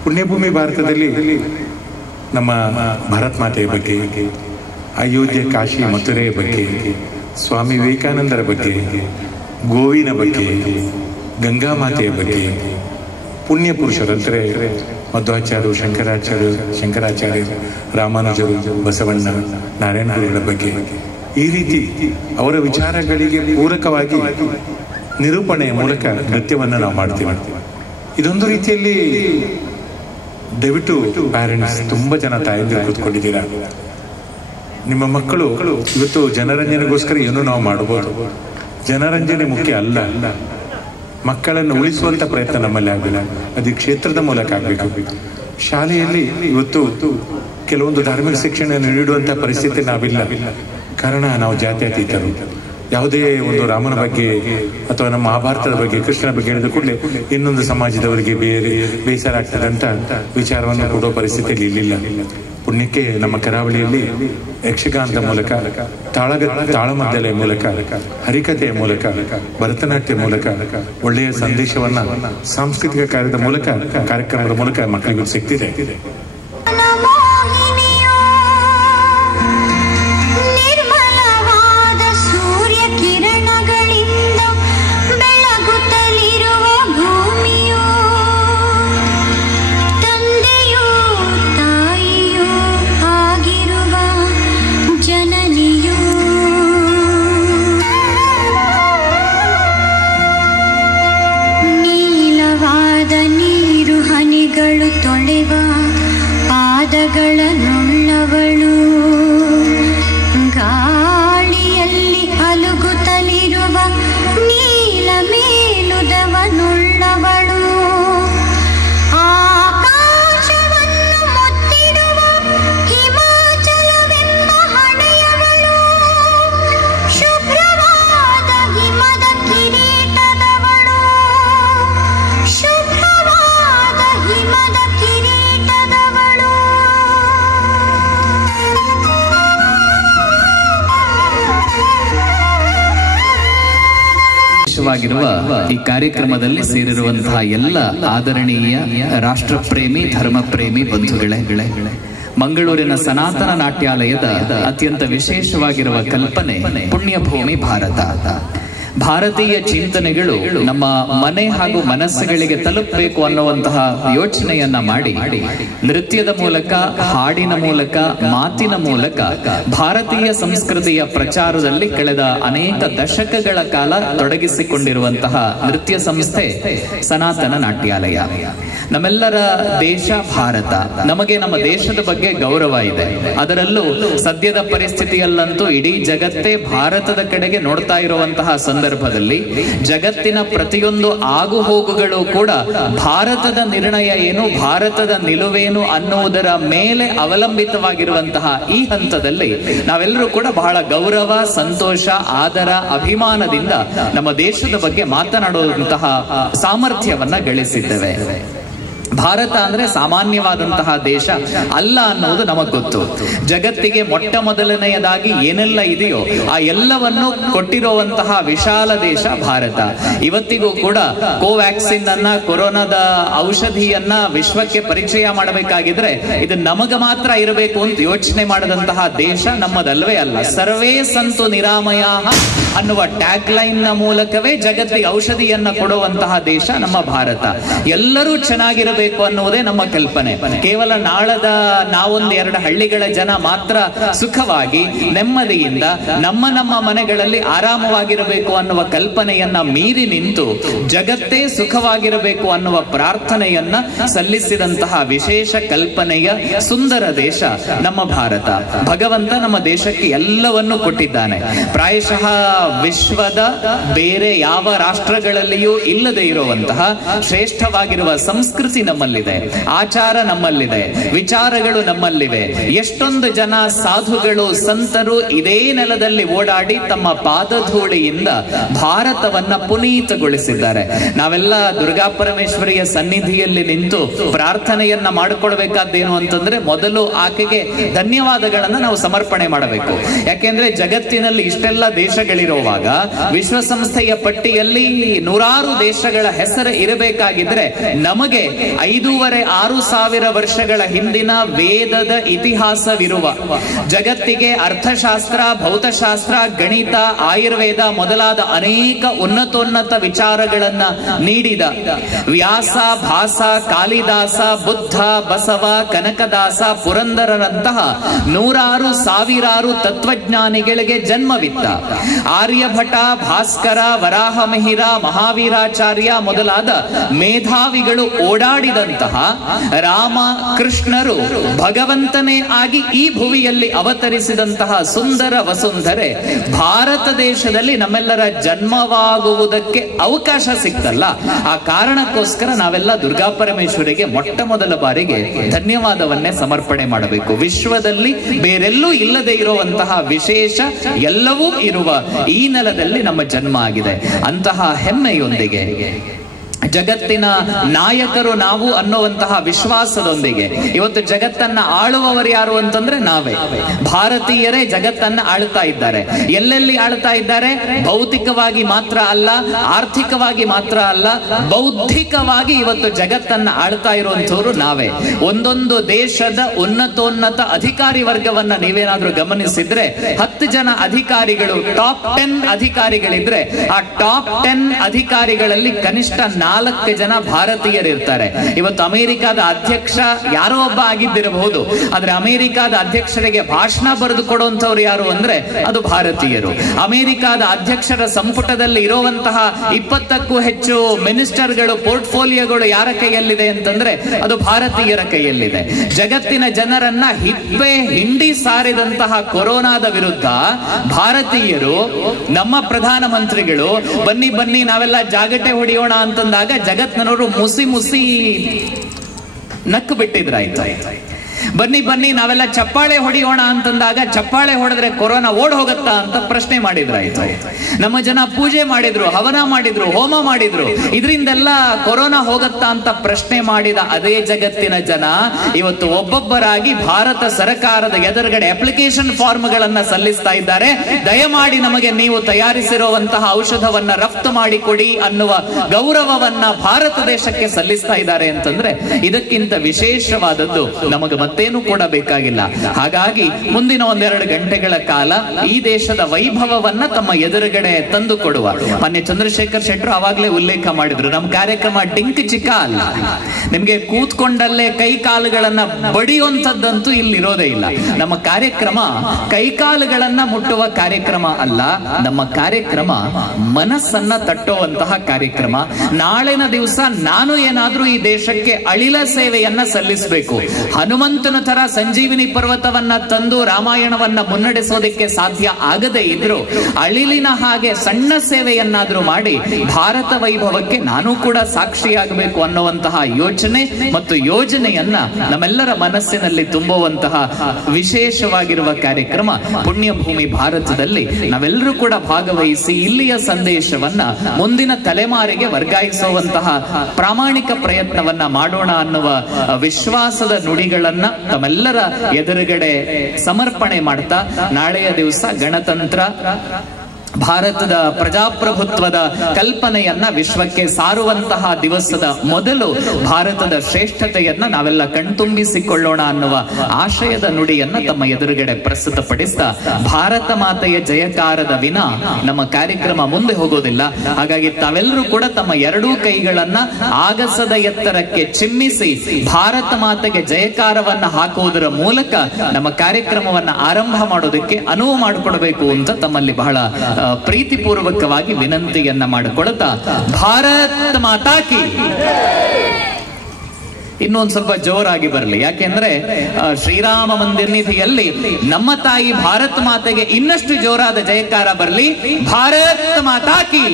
ಪುಣ್ಯಭೂಮಿ ಭಾರತದಲ್ಲಿ ನಮ್ಮ ಭಾರತ್ ಮಾತೆಯ ಬಗ್ಗೆ, ಅಯೋಧ್ಯೆ, ಕಾಶಿ, ಮಥುರೆಯ ಬಗ್ಗೆ, ಸ್ವಾಮಿ ವಿವೇಕಾನಂದರ ಬಗ್ಗೆ, ಗೋವಿನ ಬಗ್ಗೆ, ಗಂಗಾ ಮಾತೆಯ ಬಗ್ಗೆ, ಪುಣ್ಯ ಪುರುಷರು ಅಂದರೆ ಮಧ್ವಾಚಾರ್ಯರು, ಶಂಕರಾಚಾರ್ಯ, ರಾಮಾನುಜರು, ಬಸವಣ್ಣ, ನಾರಾಯಣ ಗುರುಗಳ ಬಗ್ಗೆ, ಈ ರೀತಿ ಅವರ ವಿಚಾರಗಳಿಗೆ ಪೂರಕವಾಗಿ ನಿರೂಪಣೆಯ ಮೂಲಕ ನೃತ್ಯವನ್ನು ನಾವು ಮಾಡ್ತೀವಿ. ಇದೊಂದು ರೀತಿಯಲ್ಲಿ ದಯವಿಟ್ಟು ಪ್ಯಾರೆಂಟ್ಸ್, ತುಂಬ ಜನ ತಾಯಂದಿರು ಕೂತ್ಕೊಂಡಿದ್ದೀರಾ. ನಿಮ್ಮ ಮಕ್ಕಳು ಇವತ್ತು ಜನರಂಜನೆಗೋಸ್ಕರ ಏನೂ ನಾವು ಮಾಡಬಹುದು. ಜನರಂಜನೆ ಮುಖ್ಯ ಅಲ್ಲ, ಮಕ್ಕಳನ್ನು ಉಳಿಸುವಂತ ಪ್ರಯತ್ನ ನಮ್ಮಲ್ಲಿ ಆಗಬೇಕು. ಅದು ಕ್ಷೇತ್ರದ ಮೂಲಕ ಆಗಬೇಕು. ಶಾಲೆಯಲ್ಲಿ ಇವತ್ತು ಕೆಲವೊಂದು ಧಾರ್ಮಿಕ ಶಿಕ್ಷಣ ನೀಡುವಂತ ಪರಿಸ್ಥಿತಿ ನಾವಿಲ್ಲ. ಕಾರಣ ನಾವು ಜಾತ್ಯತೀತರು. ಯಾವುದೇ ಒಂದು ರಾಮನ ಬಗ್ಗೆ ಅಥವಾ ನಮ್ಮ ಮಹಾಭಾರತದ ಬಗ್ಗೆ, ಕೃಷ್ಣನ ಬಗ್ಗೆ ಹೇಳಿದ ಕೂಡಲೇ ಇನ್ನೊಂದು ಸಮಾಜದವರಿಗೆ ಬೇಸರ ಆಗ್ತದಂತ ವಿಚಾರವನ್ನು ಕೊಡುವ ಪರಿಸ್ಥಿತಿಯಲ್ಲಿ ಇರಲಿಲ್ಲ. ಪುಣ್ಯಕ್ಕೆ ನಮ್ಮ ಕರಾವಳಿಯಲ್ಲಿ ಯಕ್ಷಗಾನದ ಮೂಲಕ, ತಾಳಮದ್ದಲೆಯ ಮೂಲಕ, ಹರಿಕಥೆಯ ಮೂಲಕ, ಭರತನಾಟ್ಯ ಮೂಲಕ ಒಳ್ಳೆಯ ಸಂದೇಶವನ್ನ ಸಾಂಸ್ಕೃತಿಕ ಕಾರ್ಯಕ್ರಮದ ಮೂಲಕ ಮಕ್ಕಳಿಗೂ ಸಿಗ್ತಿದೆ. ತೊಳೆವ ಪಾದಗಳನ್ನುಳ್ಳವಳು, ಗಾಳಿಯಲ್ಲಿ ಅಲುಗುತ್ತಲಿರುವ ನೀಲ ಮೇಲುದವನುಳ್ಳವಳು, ಆಕಾಶವನ್ನು ಮುತ್ತಿಡುವ ಹಿಮಾಚಲವೆಂಬ ಹಣೆಯವಳು, ಶುಭ್ರವಾದ ಹಿಮದ ಕಿರೀಟದವಳು, ಶುಭ್ರವಾದ ಹಿಮದ ಕಿರೀಟದವಳು. ವಿಶೇಷವಾಗಿರುವ ಈ ಕಾರ್ಯಕ್ರಮದಲ್ಲಿ ಸೇರಿರುವಂತಹ ಎಲ್ಲ ಆದರಣೀಯ ರಾಷ್ಟ್ರ ಪ್ರೇಮಿ, ಧರ್ಮ ಪ್ರೇಮಿ ಬಂಧುಗಳೇ, ಮಂಗಳೂರಿನ ಸನಾತನ ನಾಟ್ಯಾಲಯದ ಅತ್ಯಂತ ವಿಶೇಷವಾಗಿರುವ ಕಲ್ಪನೆ ಪುಣ್ಯಭೂಮಿ ಭಾರತ. ಭಾರತೀಯ ಚಿಂತನೆಗಳು ನಮ್ಮ ಮನೆ ಹಾಗೂ ಮನಸ್ಸುಗಳಿಗೆ ತಲುಪಬೇಕು ಅನ್ನುವಂತಹ ಯೋಚನೆಯನ್ನ ಮಾಡಿ ನೃತ್ಯದ ಮೂಲಕ, ಹಾಡಿನ ಮೂಲಕ, ಮಾತಿನ ಮೂಲಕ ಭಾರತೀಯ ಸಂಸ್ಕೃತಿಯ ಪ್ರಚಾರದಲ್ಲಿ ಕಳೆದ ಅನೇಕ ದಶಕಗಳ ಕಾಲ ತೊಡಗಿಸಿಕೊಂಡಿರುವಂತಹ ನೃತ್ಯ ಸಂಸ್ಥೆ ಸನಾತನ ನಾಟ್ಯಾಲಯ. ನಮ್ಮೆಲ್ಲರ ದೇಶ ಭಾರತ. ನಮಗೆ ನಮ್ಮ ದೇಶದ ಬಗ್ಗೆ ಗೌರವ ಇದೆ. ಅದರಲ್ಲೂ ಸದ್ಯದ ಪರಿಸ್ಥಿತಿಯಲ್ಲಂತೂ ಇಡೀ ಜಗತ್ತೇ ಭಾರತದ ಕಡೆಗೆ ನೋಡ್ತಾ ಇರುವಂತಹ ಸಂದರ್ಭದಲ್ಲಿ ಜಗತ್ತಿನ ಪ್ರತಿಯೊಂದು ಆಗು ಹೋಗುಗಳು ಕೂಡ ಭಾರತದ ನಿರ್ಣಯ ಏನು, ಭಾರತದ ನಿಲುವೇನು ಅನ್ನುವುದರ ಮೇಲೆ ಅವಲಂಬಿತವಾಗಿರುವಂತಹ ಈ ಹಂತದಲ್ಲಿ ನಾವೆಲ್ಲರೂ ಕೂಡ ಬಹಳ ಗೌರವ, ಸಂತೋಷ, ಆದರ, ಅಭಿಮಾನದಿಂದ ನಮ್ಮ ದೇಶದ ಬಗ್ಗೆ ಮಾತನಾಡುವಂತಹ ಸಾಮರ್ಥ್ಯವನ್ನ ಗಳಿಸಿದ್ದೇವೆ. ಭಾರತ ಅಂದ್ರೆ ಸಾಮಾನ್ಯವಾದಂತಹ ದೇಶ ಅಲ್ಲ ಅನ್ನೋದು ನಮಗ್ ಗೊತ್ತು. ಜಗತ್ತಿಗೆ ಮೊಟ್ಟ ಮೊದಲನೆಯದಾಗಿ ಏನೆಲ್ಲ ಇದೆಯೋ ಆ ಎಲ್ಲವನ್ನು ಕೊಟ್ಟಿರುವಂತಹ ವಿಶಾಲ ದೇಶ ಭಾರತ. ಇವತ್ತಿಗೂ ಕೂಡ ಕೋವ್ಯಾಕ್ಸಿನ್ ಅನ್ನ, ಕೊರೋನಾದ ಔಷಧಿಯನ್ನ ವಿಶ್ವಕ್ಕೆ ಪರಿಚಯ ಮಾಡಬೇಕಾಗಿದ್ರೆ ಇದು ನಮಗ ಮಾತ್ರ ಇರಬೇಕು ಅಂತ ಯೋಚನೆ ಮಾಡದಂತಹ ದೇಶ ನಮ್ಮದಲ್ವೇ ಅಲ್ಲ. ಸರ್ವೇ ಸಂತು ನಿರಾಮಯ ಅನ್ನುವ ಟ್ಯಾಗ್ ಲೈನ್ ನ ಮೂಲಕವೇ ಜಗತ್ತಿಗೆ ಔಷಧಿಯನ್ನ ಕೊಡುವಂತಹ ದೇಶ ನಮ್ಮ ಭಾರತ. ಎಲ್ಲರೂ ಚೆನ್ನಾಗಿರಬೇಕು ಅನ್ನುವುದೇ ನಮ್ಮ ಕಲ್ಪನೆ. ಕೇವಲ ನಾಳದ ನಾವೊಂದು 2 ಹಳ್ಳಿಗಳ ಜನ ಮಾತ್ರ ಸುಖವಾಗಿ ನೆಮ್ಮದಿಯಿಂದ ನಮ್ಮ ಮನೆಗಳಲ್ಲಿ ಆರಾಮವಾಗಿರಬೇಕು ಅನ್ನುವ ಕಲ್ಪನೆಯನ್ನ ಮೀರಿ ನಿಂತು ಜಗತ್ತೇ ಸುಖವಾಗಿರಬೇಕು ಅನ್ನುವ ಪ್ರಾರ್ಥನೆಯನ್ನ ಸಲ್ಲಿಸಿದಂತಹ ವಿಶೇಷ ಕಲ್ಪನೆಯ ಸುಂದರ ದೇಶ ನಮ್ಮ ಭಾರತ. ಭಗವಂತ ನಮ್ಮ ದೇಶಕ್ಕೆ ಎಲ್ಲವನ್ನೂ ಕೊಟ್ಟಿದ್ದಾನೆ. ಪ್ರಾಯಶಃ ವಿಶ್ವದ ಬೇರೆ ಯಾವ ರಾಷ್ಟ್ರಗಳಲ್ಲಿಯೂ ಇಲ್ಲದೆ ಇರುವಂತಹ ಶ್ರೇಷ್ಠವಾಗಿರುವ ಸಂಸ್ಕೃತಿ ನಮ್ಮಲ್ಲಿದೆ, ಆಚಾರ ನಮ್ಮಲ್ಲಿದೆ, ವಿಚಾರಗಳು ನಮ್ಮಲ್ಲಿವೆ. ಎಷ್ಟೊಂದು ಜನ ಸಾಧುಗಳು, ಸಂತರು ಇದೇ ನೆಲದಲ್ಲಿ ಓಡಾಡಿ ತಮ್ಮ ಪಾದಧೂಳಿಯಿಂದ ಭಾರತವನ್ನ ಪುನೀತಗೊಳಿಸಿದ್ದಾರೆ. ನಾವೆಲ್ಲ ದುರ್ಗಾ ಪರಮೇಶ್ವರಿಯ ಸನ್ನಿಧಿಯಲ್ಲಿ ನಿಂತು ಪ್ರಾರ್ಥನೆಯನ್ನ ಮಾಡಿಕೊಳ್ಬೇಕಾದ್ದೇನು ಅಂತಂದ್ರೆ ಮೊದಲು ಆಕೆಗೆ ಧನ್ಯವಾದಗಳನ್ನ ನಾವು ಸಮರ್ಪಣೆ ಮಾಡಬೇಕು. ಯಾಕೆಂದ್ರೆ ಜಗತ್ತಿನಲ್ಲಿ ಇಷ್ಟೆಲ್ಲ ದೇಶಗಳಿರುವಾಗ ವಿಶ್ವಸಂಸ್ಥೆಯ ಪಟ್ಟಿಯಲ್ಲಿ 100 ದೇಶಗಳ ಹೆಸರು ಇರಬೇಕಾಗಿದ್ರೆ ನಮಗೆ 5,500-6,000 ವರ್ಷಗಳ ಹಿಂದಿನ ವೇದದ ಇತಿಹಾಸವಿರುವ, ಜಗತ್ತಿಗೆ ಅರ್ಥಶಾಸ್ತ್ರ, ಭೌತಶಾಸ್ತ್ರ, ಗಣಿತ, ಆಯುರ್ವೇದ ಮೊದಲಾದ ಅನೇಕ ಉನ್ನತೋನ್ನತ ವಿಚಾರಗಳನ್ನ ನೀಡಿದ ವ್ಯಾಸ, ಭಾಸ, ಕಾಳಿದಾಸ, ಬುದ್ಧ, ಬಸವ, ಕನಕದಾಸ, ಪುರಂದರರಂತಹ 100,000 ತತ್ವಜ್ಞಾನಿಗಳಿಗೆ ಜನ್ಮವಿತ್ತ. ಆರ್ಯಭಟ, ಭಾಸ್ಕರ, ವರಾಹಮಿಹಿರ, ಮಹಾವೀರಾಚಾರ್ಯ ಮೊದಲಾದ ಮೇಧಾವಿಗಳು ಓಡಾಡಿದಂತಹ ರಾಮ, ಕೃಷ್ಣರು ಭಗವಂತನೇ ಆಗಿ ಈ ಭುವಿಯಲ್ಲಿ ಅವತರಿಸಿದಂತಹ ಸುಂದರ ವಸುಂಧರೆ ಭಾರತ ದೇಶದಲ್ಲಿ ನಮ್ಮೆಲ್ಲರ ಜನ್ಮವಾಗುವುದಕ್ಕೆ ಅವಕಾಶ ಸಿಕ್ತಲ್ಲ. ಆ ಕಾರಣಕ್ಕೋಸ್ಕರ ನಾವೆಲ್ಲ ದುರ್ಗಾ ಪರಮೇಶ್ವರಿಗೆ ಮೊಟ್ಟ ಮೊದಲ ಬಾರಿಗೆ ಧನ್ಯವಾದವನ್ನೇ ಸಮರ್ಪಣೆ ಮಾಡಬೇಕು. ವಿಶ್ವದಲ್ಲಿ ಬೇರೆಲ್ಲೂ ಇಲ್ಲದೆ ಇರುವಂತಹ ವಿಶೇಷ ಎಲ್ಲವೂ ಇರುವ ಈ ನೆಲದಲ್ಲಿ ನಮ್ಮ ಜನ್ಮ ಆಗಿದೆ. ಅಂತಹ ಹೆಮ್ಮೆಯೊಂದಿಗೆ ಜಗತ್ತಿನ ನಾಯಕರು ನಾವು ಅನ್ನುವಂತಹ ವಿಶ್ವಾಸದೊಂದಿಗೆ ಇವತ್ತು ಜಗತ್ತನ್ನ ಆಳುವವರು ಯಾರು ಅಂತಂದ್ರೆ ನಾವೇ. ಭಾರತೀಯರೇ ಜಗತ್ತನ್ನ ಆಳ್ತಾ ಇದ್ದಾರೆ. ಎಲ್ಲೆಲ್ಲಿ ಆಳ್ತಾ ಇದ್ದಾರೆ? ಭೌತಿಕವಾಗಿ ಮಾತ್ರ ಅಲ್ಲ, ಆರ್ಥಿಕವಾಗಿ ಮಾತ್ರ ಅಲ್ಲ, ಬೌದ್ಧಿಕವಾಗಿ ಇವತ್ತು ಜಗತ್ತನ್ನ ಆಳ್ತಾ ಇರುವಂತವರು ನಾವೇ. ಒಂದೊಂದು ದೇಶದ ಉನ್ನತೋನ್ನತ ಅಧಿಕಾರಿ ವರ್ಗವನ್ನ ನೀವೇನಾದ್ರೂ ಗಮನಿಸಿದ್ರೆ 10 ಜನ ಅಧಿಕಾರಿಗಳು, ಟಾಪ್ 10 ಅಧಿಕಾರಿಗಳಿದ್ರೆ ಆ ಟಾಪ್ 10 ಅಧಿಕಾರಿಗಳಲ್ಲಿ ಕನಿಷ್ಠ 4 ಜನ ಭಾರತೀಯರಿರ್ತಾರೆ. ಇವತ್ತು ಅಮೆರಿಕಾದ ಅಧ್ಯಕ್ಷ ಯಾರೋ ಒಬ್ಬ ಆಗಿದ್ದಿರಬಹುದು, ಆದ್ರೆ ಅಮೆರಿಕಾದ ಅಧ್ಯಕ್ಷರಿಗೆ ಭಾಷಣ ಬರೆದು ಕೊಡುವಂತವ್ರು ಯಾರು ಅಂದ್ರೆ ಅದು ಭಾರತೀಯರು. ಅಮೆರಿಕಾದ ಅಧ್ಯಕ್ಷರ ಸಂಪುಟದಲ್ಲಿ ಇರುವಂತಹ 20ಕ್ಕೂ ಹೆಚ್ಚು ಮಿನಿಸ್ಟರ್ಗಳು, ಪೋರ್ಟ್ಫೋಲಿಯೋಗಳು ಯಾರ ಕೈಯಲ್ಲಿದೆ ಅಂತಂದ್ರೆ ಅದು ಭಾರತೀಯರ ಕೈಯಲ್ಲಿದೆ. ಜಗತ್ತಿನ ಜನರನ್ನ ಹಿಪ್ಪೆ ಹಿಂಡಿ ಸಾರಿದಂತಹ ಕೊರೋನಾದ ವಿರುದ್ಧ ಭಾರತೀಯರು, ನಮ್ಮ ಪ್ರಧಾನಮಂತ್ರಿಗಳು ಬನ್ನಿ ನಾವೆಲ್ಲ ಜಾಗಟೆ ಹೊಡೆಯೋಣ ಅಂತಂದಾಗ ಜಗತ್ತಿನವರು ಮುಸಿ ನಕ್ಕು ಬಿಟ್ಟಿದ್ರಾಯ್ತು. ಬನ್ನಿ ನಾವೆಲ್ಲ ಚಪ್ಪಾಳೆ ಹೊಡೆಯೋಣ ಅಂತಂದಾಗ ಚಪ್ಪಾಳೆ ಹೊಡೆದ್ರೆ ಕೊರೋನಾ ಓಡ್ ಹೋಗತ್ತಾ ಅಂತ ಪ್ರಶ್ನೆ ಮಾಡಿದ್ರಾಯ್ತು. ನಮ್ಮ ಜನ ಪೂಜೆ ಮಾಡಿದ್ರು, ಹವನ ಮಾಡಿದ್ರು, ಹೋಮ ಮಾಡಿದ್ರು, ಇದರಿಂದೆಲ್ಲ ಕೊರೋನಾ ಹೋಗತ್ತಾ ಅಂತ ಪ್ರಶ್ನೆ ಮಾಡಿದ ಅದೇ ಜಗತ್ತಿನ ಜನ ಇವತ್ತು ಒಬ್ಬೊಬ್ಬರಾಗಿ ಭಾರತ ಸರ್ಕಾರದ ಎದುರುಗಡೆ ಅಪ್ಲಿಕೇಶನ್ ಫಾರ್ಮ್ಗಳನ್ನ ಸಲ್ಲಿಸ್ತಾ ಇದ್ದಾರೆ. ದಯಮಾಡಿ ನಮಗೆ ನೀವು ತಯಾರಿಸಿರುವಂತಹ ಔಷಧವನ್ನ ರಫ್ತು ಮಾಡಿಕೊಡಿ ಅನ್ನುವ ಗೌರವವನ್ನ ಭಾರತ ದೇಶಕ್ಕೆ ಸಲ್ಲಿಸ್ತಾ ಇದ್ದಾರೆ ಅಂತಂದ್ರೆ ಇದಕ್ಕಿಂತ ವಿಶೇಷವಾದದ್ದು ನಮಗೆ ಮತ್ತೆ ಮತ್ತೇನು ಕೂಡ ಬೇಕಾಗಿಲ್ಲ. ಹಾಗಾಗಿ ಮುಂದಿನ ಒಂದೆರಡು ಗಂಟೆಗಳ ಕಾಲ ಈ ದೇಶದ ವೈಭವವನ್ನ ತಮ್ಮ ಎದುರುಗಡೆ ತಂದು ಕೊಡುವ ಮಾನ್ಯ ಚಂದ್ರಶೇಖರ್ ಶೆಟ್ಟರು ಅವಾಗಲೇ ಉಲ್ಲೇಖ ಮಾಡಿದ್ರು, ನಮ್ಮ ಕಾರ್ಯಕ್ರಮ ಡಿಂಕ್ ಚಿಕ್ಕ ಅಲ್ಲ, ನಿಮ್ಗೆ ಕೂತ್ಕೊಂಡಲ್ಲೇ ಕೈ ಕಾಲುಗಳನ್ನ ಬಡಿಯುವಂತದ್ದಂತೂ ಇಲ್ಲಿರೋದೇ ಇಲ್ಲ. ನಮ್ಮ ಕಾರ್ಯಕ್ರಮ ಕೈಕಾಲುಗಳನ್ನ ಮುಟ್ಟುವ ಕಾರ್ಯಕ್ರಮ ಅಲ್ಲ, ನಮ್ಮ ಕಾರ್ಯಕ್ರಮ ಮನಸ್ಸನ್ನ ತಟ್ಟುವಂತಹ ಕಾರ್ಯಕ್ರಮ. ನಾಳಿನ ದಿವಸ ನಾನು ಏನಾದ್ರೂ ಈ ದೇಶಕ್ಕೆ ಅಳಿಲ ಸೇವೆಯನ್ನ ಸಲ್ಲಿಸಬೇಕು, ಹನುಮಂತನ ತರ ಸಂಜೀವಿನಿ ಪರ್ವತವನ್ನ ತಂದು ರಾಮಾಯಣವನ್ನ ಮುನ್ನಡೆಸೋದಕ್ಕೆ ಸಾಧ್ಯ ಆಗದೇ ಇದ್ರು ಅಳಿಲಿನ ಹಾಗೆ ಸಣ್ಣ ಸೇವೆಯನ್ನಾದ್ರೂ ಮಾಡಿ ಭಾರತ ವೈಭವಕ್ಕೆ ನಾನು ಕೂಡ ಸಾಕ್ಷಿಯಾಗಬೇಕು ಅನ್ನುವಂತಹ ಯೋಚನೆ ಮತ್ತು ಯೋಜನೆಯನ್ನ ನಮ್ಮೆಲ್ಲರ ಮನಸ್ಸಿನಲ್ಲಿ ತುಂಬುವಂತಹ ವಿಶೇಷವಾಗಿರುವ ಕಾರ್ಯಕ್ರಮ ಪುಣ್ಯಭೂಮಿ ಭಾರತದಲ್ಲಿ ನಾವೆಲ್ಲರೂ ಕೂಡ ಭಾಗವಹಿಸಿ ಇಲ್ಲಿಯ ಸಂದೇಶವನ್ನ ಮುಂದಿನ ತಲೆಮಾರಿಗೆ ವರ್ಗಾಯಿಸುವಂತಹ ಪ್ರಾಮಾಣಿಕ ಪ್ರಯತ್ನವನ್ನ ಮಾಡೋಣ ಅನ್ನುವ ವಿಶ್ವಾಸದ ನುಡಿಗಳನ್ನ ತಮ್ಮೆಲ್ಲರ ಎದುರುಗಡೆ ಸಮರ್ಪಣೆ ಮಾಡ್ತಾ ನಾಳೆಯ ದಿವಸ ಗಣತಂತ್ರ ಭಾರತದ ಪ್ರಜಾಪ್ರಭುತ್ವದ ಕಲ್ಪನೆಯನ್ನ ವಿಶ್ವಕ್ಕೆ ಸಾರುವಂತಹ ದಿವಸದ ಮೊದಲು ಭಾರತದ ಶ್ರೇಷ್ಠತೆಯನ್ನ ನಾವೆಲ್ಲ ಕಣ್ತುಂಬಿಸಿಕೊಳ್ಳೋಣ ಅನ್ನುವ ಆಶಯದ ನುಡಿಯನ್ನ ತಮ್ಮ ಎದುರುಗಡೆ ಪ್ರಸ್ತುತಪಡಿಸ್ತಾ ಭಾರತ ಮಾತೆಯ ಜಯಕಾರದ ವಿನ ನಮ್ಮ ಕಾರ್ಯಕ್ರಮ ಮುಂದೆ ಹೋಗೋದಿಲ್ಲ. ಹಾಗಾಗಿ ತಾವೆಲ್ಲರೂ ಕೂಡ ತಮ್ಮ ಎರಡೂ ಕೈಗಳನ್ನ ಆಗಸದ ಎತ್ತರಕ್ಕೆ ಚಿಮ್ಮಿಸಿ ಭಾರತ ಮಾತೆಗೆ ಜಯಕಾರವನ್ನ ಹಾಕುವುದರ ಮೂಲಕ ನಮ್ಮ ಕಾರ್ಯಕ್ರಮವನ್ನ ಆರಂಭ ಮಾಡೋದಕ್ಕೆ ಅನುವು ಮಾಡಿಕೊಡಬೇಕು ಅಂತ ತಮ್ಮಲ್ಲಿ ಬಹಳ ಪ್ರೀತಿಪೂರ್ವಕವಾಗಿ ವಿನಂತಿಯನ್ನ ಮಾಡಿಕೊಳ್ತಾ ಭಾರತ್ ಮಾತಾ ಕಿ. ಇನ್ನೊಂದು ಸ್ವಲ್ಪ ಜೋರಾಗಿ ಬರಲಿ, ಯಾಕೆಂದ್ರೆ ಶ್ರೀರಾಮ ಮಂದಿರ ನಿಧಿಯಲ್ಲಿ ನಮ್ಮ ತಾಯಿ ಭಾರತ್ ಮಾತೆಗೆ ಇನ್ನಷ್ಟು ಜೋರಾದ ಜಯಕಾರ ಬರಲಿ. ಭಾರತ್ ಮಾತಾ ಕಿ,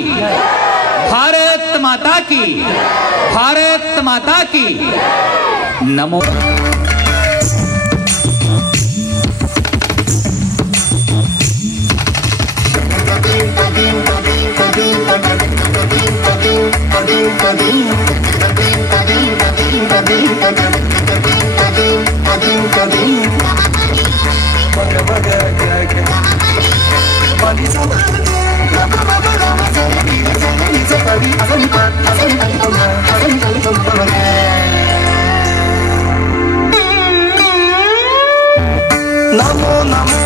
ಭಾರತ್ ಮಾತಾ ಕಿ, ಭಾರತ್ ಮಾತಾ ಕಿ. ನಮೋ ನಮೋ ನಮೋ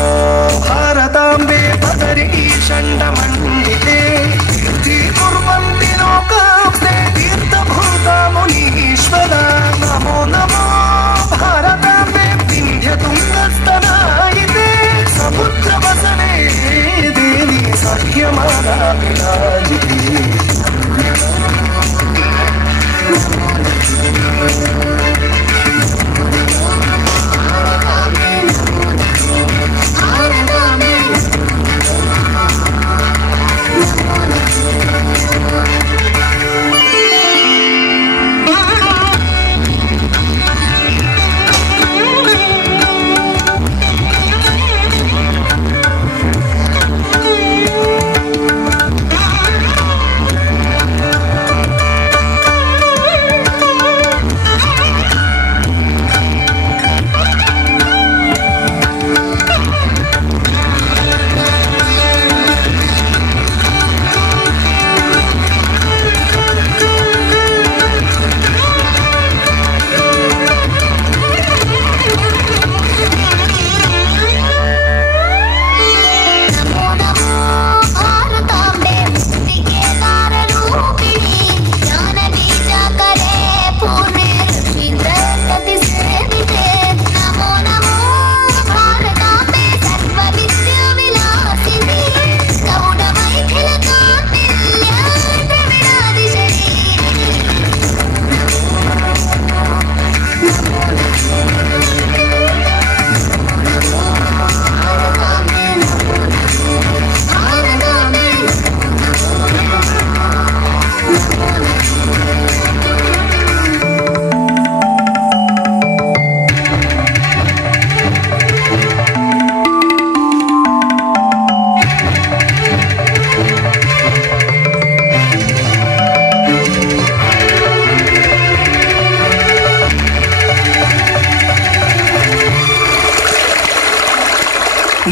ಭಾರತಾಂಬೆ ಪದರಿ ಷಂಡಮಂಡಿತೆ ಕೀರ್ತಿ ಕುರ್ವಂತಿ ಲೋಕಾಂಬೆ ತೀರ್ಥಭೂತ ಮುನೀಶ್ವರ. ನಮೋ ನಮೋ ಭಾರತಾಂಬೆ ವಿಂಧ್ಯ ತುಂಗಸ್ತನಾಯಿತೆ ಸಮುದ್ರ ವಸನೆ ದೇವಿ ಸಖ್ಯಮಾನ ವಿರಾಜಿತೆ.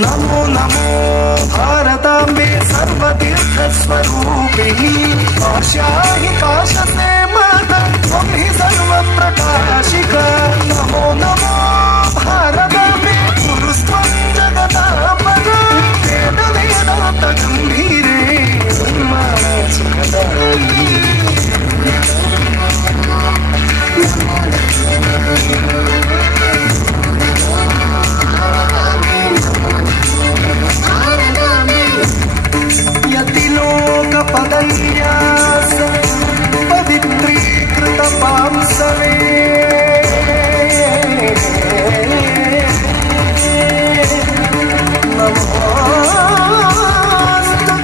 नमो नमो भारतांबे सर्वतीर्थ स्वरूपिणी काशाहि काशसे माता त्वं हि सर्व प्रकाशिका। नमो नमो ಭಾರತಾಂಬೆ ಗುರುಸ್ತ್ವಂ ಜಗದಾಂಬರ ವೇದ ವೇದಾಂತ ಗಂಭೀರೆ ಸನ್ಮಾನ ಸುಖದಾಯಿ ಯತಿಲೋಕ ಪದನ್ಯಾಸ ಪವಿತ್ರೀಕೃತ ಪಾಂಸವೇ ನಮೋಸ್ತು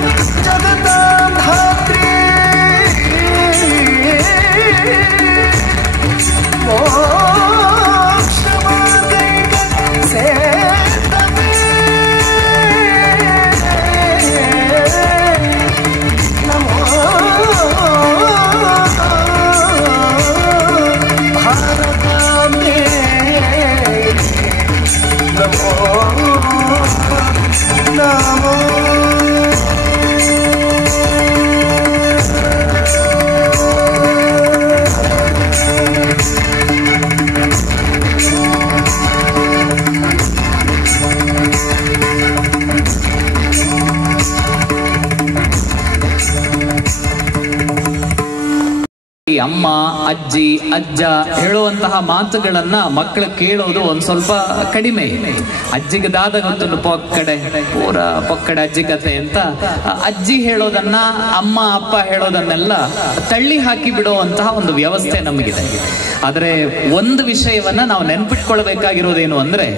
ಜಗದಾಧಾತ್ರಿ ಮೋಕ್ಷಮಾರ್ಗೈಕ ಸೇತವೇ ನಮೋ ಭಾರತಾಂಬೆ ನಮೋ ನಮೋ ಈ ಅಮ್ಮ ಅಜ್ಜಿ ಅಜ್ಜ ಹೇಳುವಂತಹ ಮಾತುಗಳನ್ನ ಮಕ್ಕಳು ಕೇಳೋದು ಒಂದ್ ಸ್ವಲ್ಪ ಕಡಿಮೆ. ಅಜ್ಜಿಗೆ ದಾದ ಗೊತ್ತುಂಟು ಪೊಕ್ಕಡೆ ಪೂರ ಪೊಕ್ಕಡೆ ಅಜ್ಜಿ ಕತೆ ಅಂತ ಅಜ್ಜಿ ಹೇಳೋದನ್ನ ಅಮ್ಮ ಅಪ್ಪ ಹೇಳೋದನ್ನೆಲ್ಲ ತಳ್ಳಿ ಹಾಕಿ ಬಿಡುವಂತಹ ಒಂದು ವ್ಯವಸ್ಥೆ ನಮಗಿದೆ. ಆದ್ರೆ ಒಂದು ವಿಷಯವನ್ನ ನಾವು ನೆನ್ಪಿಟ್ಕೊಳ್ಬೇಕಾಗಿರೋದೇನು ಅಂದ್ರೆ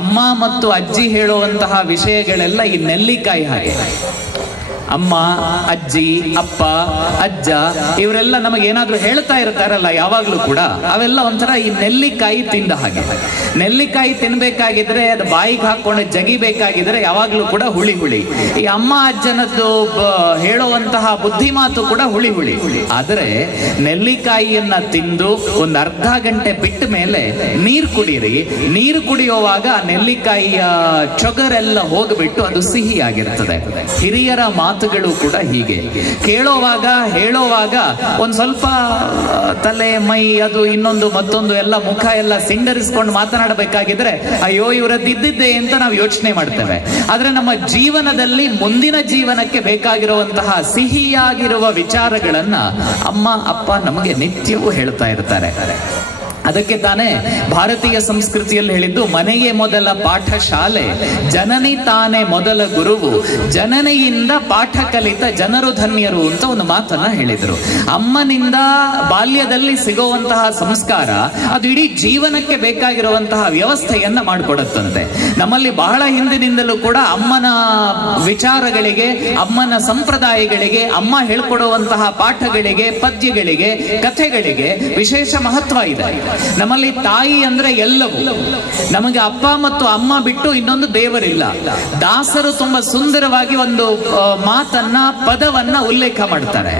ಅಮ್ಮ ಮತ್ತು ಅಜ್ಜಿ ಹೇಳುವಂತಹ ವಿಷಯಗಳೆಲ್ಲ ಈ ನೆಲ್ಲಿಕಾಯಿ ಹಾಗೆ. ಅಮ್ಮ ಅಜ್ಜಿ ಅಪ್ಪ ಅಜ್ಜ ಇವರೆಲ್ಲ ನಮಗೇನಾದ್ರೂ ಹೇಳ್ತಾ ಇರ್ತಾರಲ್ಲ ಯಾವಾಗ್ಲೂ ಕೂಡ, ಅವೆಲ್ಲ ಒಂಥರ ಈ ನೆಲ್ಲಿಕಾಯಿ ತಿಂದ ಹಾಗೆ. ನೆಲ್ಲಿಕಾಯಿ ತಿನ್ಬೇಕಾಗಿದ್ರೆ ಅದು ಬಾಯಿಗೆ ಹಾಕೊಂಡು ಜಗಿಬೇಕಾಗಿದ್ರೆ ಯಾವಾಗ್ಲೂ ಕೂಡ ಹುಳಿ ಹುಳಿ. ಈ ಅಮ್ಮ ಅಜ್ಜನದ್ದು ಹೇಳುವಂತಹ ಬುದ್ಧಿ ಮಾತು ಕೂಡ ಹುಳಿ ಹುಳಿ. ಆದ್ರೆ ನೆಲ್ಲಿಕಾಯಿಯನ್ನ ತಿಂದು ಒಂದು ಅರ್ಧ ಗಂಟೆ ಬಿಟ್ಟ ಮೇಲೆ ನೀರು ಕುಡೀರಿ. ನೀರು ಕುಡಿಯುವಾಗ ನೆಲ್ಲಿಕಾಯಿಯ ಚೊಗರೆಲ್ಲ ಹೋಗ್ಬಿಟ್ಟು ಅದು ಸಿಹಿ ಆಗಿರ್ತದೆ. ಹಿರಿಯರ ಮಾತುಗಳು ಕೂಡ ಹೀಗೆ. ಕೇಳೋವಾಗ ಹೇಳೋವಾಗ ಒಂದ್ ಸ್ವಲ್ಪ ತಲೆ ಮೈ ಅದು ಇನ್ನೊಂದು ಮತ್ತೊಂದು ಎಲ್ಲ ಮುಖ ಎಲ್ಲ ಸಿಂಡರಿಸ್ಕೊಂಡು ಮಾತನಾಡಬೇಕಾಗಿದ್ರೆ ಅಯ್ಯೋ ಇವರದ್ದಿದ್ದೆ ಅಂತ ನಾವು ಯೋಚನೆ ಮಾಡ್ತೇವೆ. ಆದ್ರೆ ನಮ್ಮ ಜೀವನದಲ್ಲಿ ಮುಂದಿನ ಜೀವನಕ್ಕೆ ಬೇಕಾಗಿರುವಂತಹ ಸಿಹಿಯಾಗಿರುವ ವಿಚಾರಗಳನ್ನ ಅಮ್ಮ ಅಪ್ಪ ನಮಗೆ ನಿತ್ಯವೂ ಹೇಳ್ತಾ ಇರ್ತಾರೆ. ಅದಕ್ಕೆ ತಾನೇ ಭಾರತೀಯ ಸಂಸ್ಕೃತಿಯಲ್ಲಿ ಹೇಳಿದ್ದು ಮನೆಯೇ ಮೊದಲ ಪಾಠ ಶಾಲೆ, ಜನನಿ ತಾನೇ ಮೊದಲ ಗುರುವು, ಜನನಿಯಿಂದ ಪಾಠ ಕಲಿತ ಜನರು ಧನ್ಯರು ಅಂತ ಒಂದು ಮಾತನ್ನ ಹೇಳಿದ್ರು. ಅಮ್ಮನಿಂದ ಬಾಲ್ಯದಲ್ಲಿ ಸಿಗುವಂತಹ ಸಂಸ್ಕಾರ ಅದು ಇಡೀ ಜೀವನಕ್ಕೆ ಬೇಕಾಗಿರುವಂತಹ ವ್ಯವಸ್ಥೆಯನ್ನ ಮಾಡಿಕೊಡುತ್ತಂತೆ. ನಮ್ಮಲ್ಲಿ ಬಹಳ ಹಿಂದಿನಿಂದಲೂ ಕೂಡ ಅಮ್ಮನ ವಿಚಾರಗಳಿಗೆ, ಅಮ್ಮನ ಸಂಪ್ರದಾಯಗಳಿಗೆ, ಅಮ್ಮ ಹೇಳ್ಕೊಡುವಂತಹ ಪಾಠಗಳಿಗೆ, ಪದ್ಯಗಳಿಗೆ, ಕಥೆಗಳಿಗೆ ವಿಶೇಷ ಮಹತ್ವ ಇದೆ. ನಮ್ಮಲ್ಲಿ ತಾಯಿ ಅಂದ್ರೆ ಎಲ್ಲವೂ. ನಮಗೆ ಅಪ್ಪ ಮತ್ತು ಅಮ್ಮ ಬಿಟ್ಟು ಇನ್ನೊಂದು ದೇವರಿಲ್ಲ. ದಾಸರು ತುಂಬಾ ಸುಂದರವಾಗಿ ಒಂದು ಮಾತನ್ನ ಪದವನ್ನ ಉಲ್ಲೇಖ ಮಾಡ್ತಾರೆ.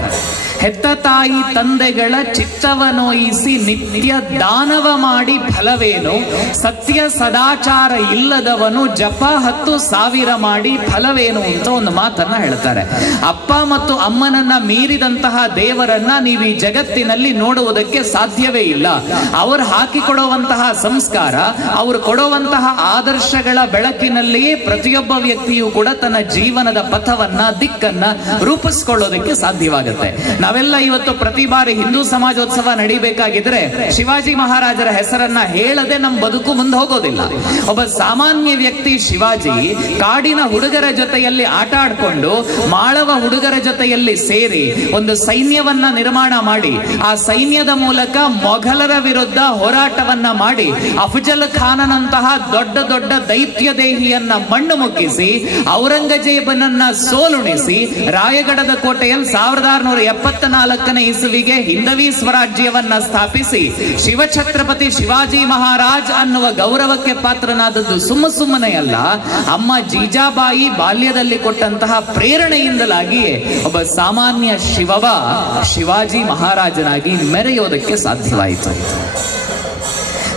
ಹೆತ್ತ ತಾಯಿ ತಂದೆಗಳ ಚಿತ್ತವನೋಯಿಸಿ ನಿತ್ಯ ದಾನವ ಮಾಡಿ ಫಲವೇನು, ಸತ್ಯ ಸದಾಚಾರ ಇಲ್ಲದವನು ಜಪ 10,000 ಮಾಡಿ ಫಲವೇನು ಅಂತ ಒಂದು ಮಾತನ್ನ ಹೇಳ್ತಾರೆ. ಅಪ್ಪ ಮತ್ತು ಅಮ್ಮನನ್ನ ಮೀರಿದಂತಹ ದೇವರನ್ನ ನೀವು ಈ ಜಗತ್ತಿನಲ್ಲಿ ನೋಡುವುದಕ್ಕೆ ಸಾಧ್ಯವೇ ಇಲ್ಲ. ಅವರು ಹಾಕಿಕೊಡುವಂತಹ ಸಂಸ್ಕಾರ, ಅವರು ಕೊಡುವಂತಹ ಆದರ್ಶಗಳ ಬೆಳಕಿನಲ್ಲಿಯೇ ಪ್ರತಿಯೊಬ್ಬ ವ್ಯಕ್ತಿಯೂ ಕೂಡ ತನ್ನ ಜೀವನದ ಪಥವನ್ನ, ದಿಕ್ಕನ್ನ ರೂಪಿಸ್ಕೊಳ್ಳೋದಕ್ಕೆ ಸಾಧ್ಯವಾಗುತ್ತೆ. ನಾವೆಲ್ಲ ಇವತ್ತು ಪ್ರತಿ ಬಾರಿ ಹಿಂದೂ ಸಮಾಜೋತ್ಸವ ನಡೀಬೇಕಾಗಿದ್ರೆ ಶಿವಾಜಿ ಮಹಾರಾಜರ ಹೆಸರನ್ನ ಹೇಳದೆ ನಮ್ಮ ಬದುಕು ಮುಂದೆ ಹೋಗೋದಿಲ್ಲ. ಒಬ್ಬ ಸಾಮಾನ್ಯ ವ್ಯಕ್ತಿ ಶಿವಾಜಿ ಕಾಡಿನ ಹುಡುಗರ ಜೊತೆಯಲ್ಲಿ ಆಟ ಆಡ್ಕೊಂಡು ಮಾಳವ ಹುಡುಗರ ಜೊತೆಯಲ್ಲಿ ಸೇರಿ ಒಂದು ಸೈನ್ಯವನ್ನ ನಿರ್ಮಾಣ ಮಾಡಿ, ಆ ಸೈನ್ಯದ ಮೂಲಕ ಮೊಘಲರ ವಿರುದ್ಧ ಹೋರಾಟವನ್ನ ಮಾಡಿ ಅಫಜಲ್ ಖಾನನಂತಹ ದೊಡ್ಡ ದೊಡ್ಡ ದೈತ್ಯ ದೇಹಿಯನ್ನ ಮಣ್ಣು ಮುಕ್ಕಿಸಿ ಔರಂಗಜೇಬನನ್ನ ಸೋಲುಣಿಸಿ ರಾಯಗಢದ ಕೋಟೆಯಲ್ಲಿ 1674ನೇ ಇಸವಿಗೆ ಹಿಂದವಿ ಸ್ವರಾಜ್ಯವನ್ನ ಸ್ಥಾಪಿಸಿ ಶಿವಛತ್ರಪತಿ ಶಿವಾಜಿ ಮಹಾರಾಜ್ ಅನ್ನುವ ಗೌರವಕ್ಕೆ ಪಾತ್ರನಾದದ್ದು ಸುಮ್ಮನೆ ಅಲ್ಲ. ಅಮ್ಮ ಜೀಜಾಬಾಯಿ ಬಾಲ್ಯದಲ್ಲಿ ಕೊಟ್ಟಂತಹ ಪ್ರೇರಣೆಯಿಂದಲಾಗಿಯೇ ಒಬ್ಬ ಸಾಮಾನ್ಯ ಶಿವವ ಶಿವಾಜಿ ಮಹಾರಾಜನಾಗಿ ಮೆರೆಯೋದಕ್ಕೆ ಸಾಧ್ಯವಾಯಿತು.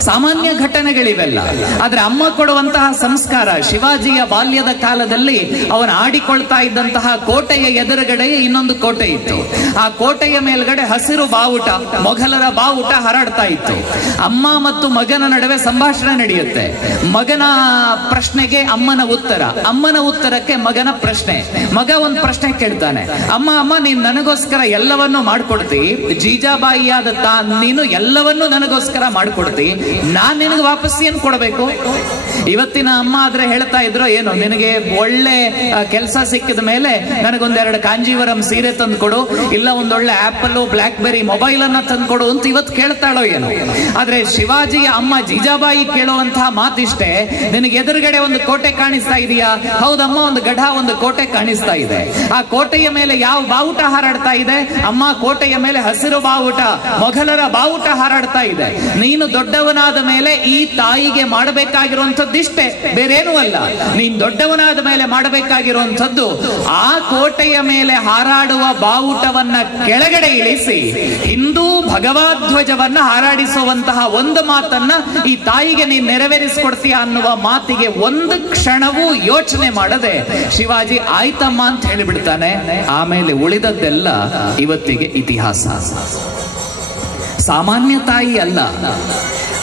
ಸಾಮಾನ್ಯ ಘಟನೆಗಳಿವೆಲ್ಲ. ಆದ್ರೆ ಅಮ್ಮ ಕೊಡುವಂತಹ ಸಂಸ್ಕಾರ, ಶಿವಾಜಿಯ ಬಾಲ್ಯದ ಕಾಲದಲ್ಲಿ ಅವನು ಆಡಿಕೊಳ್ತಾ ಇದ್ದಂತಹ ಕೋಟೆಯ ಎದುರುಗಡೆ ಇನ್ನೊಂದು ಕೋಟೆ ಇತ್ತು. ಆ ಕೋಟೆಯ ಮೇಲ್ಗಡೆ ಹಸಿರು ಬಾವುಟ, ಮೊಘಲರ ಬಾವುಟ ಹರಡ್ತಾ ಇತ್ತು. ಅಮ್ಮ ಮತ್ತು ಮಗನ ನಡುವೆ ಸಂಭಾಷಣೆ ನಡೆಯುತ್ತೆ. ಮಗನ ಪ್ರಶ್ನೆಗೆ ಅಮ್ಮನ ಉತ್ತರ, ಅಮ್ಮನ ಉತ್ತರಕ್ಕೆ ಮಗನ ಪ್ರಶ್ನೆ. ಮಗ ಒಂದು ಪ್ರಶ್ನೆ ಕೇಳ್ತಾನೆ, ಅಮ್ಮ ನೀನ್ ನನಗೋಸ್ಕರ ಎಲ್ಲವನ್ನೂ ಮಾಡ್ಕೊಡ್ತಿ, ಜೀಜಾಬಾಯಿಯಾದ ನೀನು ಎಲ್ಲವನ್ನೂ ನನಗೋಸ್ಕರ ಮಾಡ್ಕೊಡ್ತಿ, ನಾನ್ ನಿನಗೆ ವಾಪಸ್ ಏನ್ ಕೊಡ್ಬೇಕು? ಇವತ್ತಿನ ಅಮ್ಮ ಆದ್ರೆ ಹೇಳ್ತಾ ಇದ್ರು, ಏನು ನಿನಗೆ ಒಳ್ಳೆ ಕೆಲಸ ಸಿಕ್ಕಿದ ಮೇಲೆ ನನಗೊಂದೆರಡು ಕಾಂಜೀವರಂ ಸೀರೆ ತಂದ್ಕೊಡು, ಇಲ್ಲ ಒಂದೊಳ್ಳೆ ಆಪಲ್ ಬ್ಲಾಕ್ ಬೆರಿ ಮೊಬೈಲ್ ಅನ್ನ ತಂದ್ಕೊಡು ಅಂತ ಇವತ್ತು ಕೇಳ್ತಾಳೋ ಏನೋ. ಆದ್ರೆ ಶಿವಾಜಿಯ ಅಮ್ಮ ಜೀಜಾಬಾಯಿ ಕೇಳುವಂತಹ ಮಾತಿಷ್ಟೇ, ನಿನಗೆ ಎದುರುಗಡೆ ಒಂದು ಕೋಟೆ ಕಾಣಿಸ್ತಾ ಇದೆಯಾ? ಹೌದಮ್ಮ, ಒಂದು ಗಢ, ಒಂದು ಕೋಟೆ ಕಾಣಿಸ್ತಾ ಇದೆ. ಆ ಕೋಟೆಯ ಮೇಲೆ ಯಾವ ಬಾವುಟ ಹಾರಾಡ್ತಾ ಇದೆ? ಅಮ್ಮ, ಕೋಟೆಯ ಮೇಲೆ ಹಸಿರು ಬಾವುಟ, ಮೊಘಲರ ಬಾವುಟ ಹಾರಾಡ್ತಾ ಇದೆ. ನೀನು ದೊಡ್ಡವನಾದ ಮೇಲೆ ಈ ತಾಯಿಗೆ ಮಾಡಬೇಕಾಗಿರುವಂತದ್ದಿಷ್ಟೇ, ಬೇರೇನೂ ಅಲ್ಲ. ನೀನ್ ದೊಡ್ಡವನಾದ ಮೇಲೆ ಮಾಡಬೇಕಾಗಿರುವಂತದ್ದು ಆ ಕೋಟೆಯ ಮೇಲೆ ಹಾರಾಡುವ ಬಾವುಟವನ್ನ ಕೆಳಗಡೆ ಇಳಿಸಿ ಹಿಂದೂ ಭಗವಧ್ವಜವನ್ನ ಹಾರಾಡಿಸುವಂತಹ ಒಂದು ಮಾತನ್ನ ಈ ತಾಯಿಗೆ ನೀನ್ ನೆರವೇರಿಸಿಕೊಡ್ತೀಯ ಅನ್ನುವ ಮಾತಿಗೆ ಒಂದು ಕ್ಷಣವೂ ಯೋಚನೆ ಮಾಡದೆ ಶಿವಾಜಿ ಆಯ್ತಮ್ಮ ಅಂತ ಹೇಳಿಬಿಡ್ತಾನೆ. ಆಮೇಲೆ ಉಳಿದದ್ದೆಲ್ಲ ಇವತ್ತಿಗೆ ಇತಿಹಾಸ. ಸಾಮಾನ್ಯ ತಾಯಿ ಅಲ್ಲ,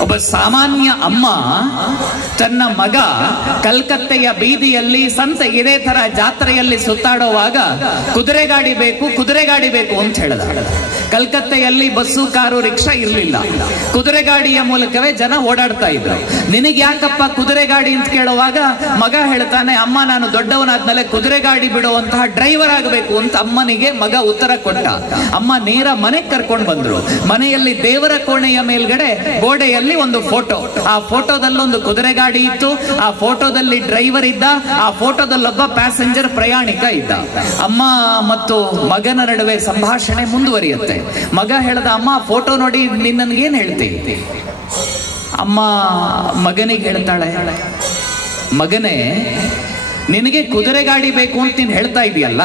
ಒಬ್ಬ ಸಾಮಾನ್ಯ ಅಮ್ಮ ತನ್ನ ಮಗ ಕಲ್ಕತ್ತೆಯ ಬೀದಿಯಲ್ಲಿ ಸಂತೆ ಇದೇ ತರ ಜಾತ್ರೆಯಲ್ಲಿ ಸುತ್ತಾಡುವಾಗ ಕುದುರೆಗಾಡಿ ಬೇಕು ಅಂತ ಹೇಳ್ದ. ಕಲ್ಕತ್ತೆಯಲ್ಲಿ ಬಸ್ಸು, ಕಾರು, ರಿಕ್ಷಾ ಇರ್ಲಿಲ್ಲ. ಕುದುರೆಗಾಡಿಯ ಮೂಲಕವೇ ಜನ ಓಡಾಡ್ತಾ ಇದ್ರು. ನಿನಗೆ ಯಾಕಪ್ಪ ಕುದುರೆಗಾಡಿ ಅಂತ ಕೇಳುವಾಗ ಮಗ ಹೇಳ್ತಾನೆ, ಅಮ್ಮ ನಾನು ದೊಡ್ಡವನಾದ್ಮೇಲೆ ಕುದುರೆಗಾಡಿ ಬಿಡುವಂತಹ ಡ್ರೈವರ್ ಆಗಬೇಕು ಅಂತ ಅಮ್ಮನಿಗೆ ಮಗ ಉತ್ತರ ಕೊಟ್ಟ. ಅಮ್ಮ ನೇರ ಮನೆಗೆ ಕರ್ಕೊಂಡು ಬಂದ್ರು. ಮನೆಯಲ್ಲಿ ದೇವರ ಕೋಣೆಯ ಮೇಲ್ಗಡೆ ಗೋಡೆಯಲ್ಲಿ ಒಂದು ಫೋಟೋ, ಆ ಫೋಟೋದಲ್ಲಿ ಒಂದು ಕುದುರೆಗಾಡಿ ಇತ್ತು, ಆ ಫೋಟೋದಲ್ಲಿ ಡ್ರೈವರ್ ಇದ್ದ, ಆ ಫೋಟೋದಲ್ಲೊಬ್ಬ ಪ್ಯಾಸೆಂಜರ್ ಪ್ರಯಾಣಿಕ ಇದ್ದ. ಅಮ್ಮ ಮತ್ತು ಮಗನ ನಡುವೆ ಸಂಭಾಷಣೆ ಮುಂದುವರಿಯುತ್ತೆ. ಮಗ ಹೇಳ್ದ, ಅಮ್ಮ ಫೋಟೋ ನೋಡಿ ನೀನ್ ನನ್ಗೇನ್ ಹೇಳ್ತಿ? ಅಮ್ಮ ಮಗನಿಗೆ ಹೇಳ್ತಾಳೆ, ಮಗನೇ ನಿನಗೆ ಕುದುರೆಗಾಡಿ ಬೇಕು ಅಂತ ನೀನು ಹೇಳ್ತಾ ಇದೆಯಲ್ಲ,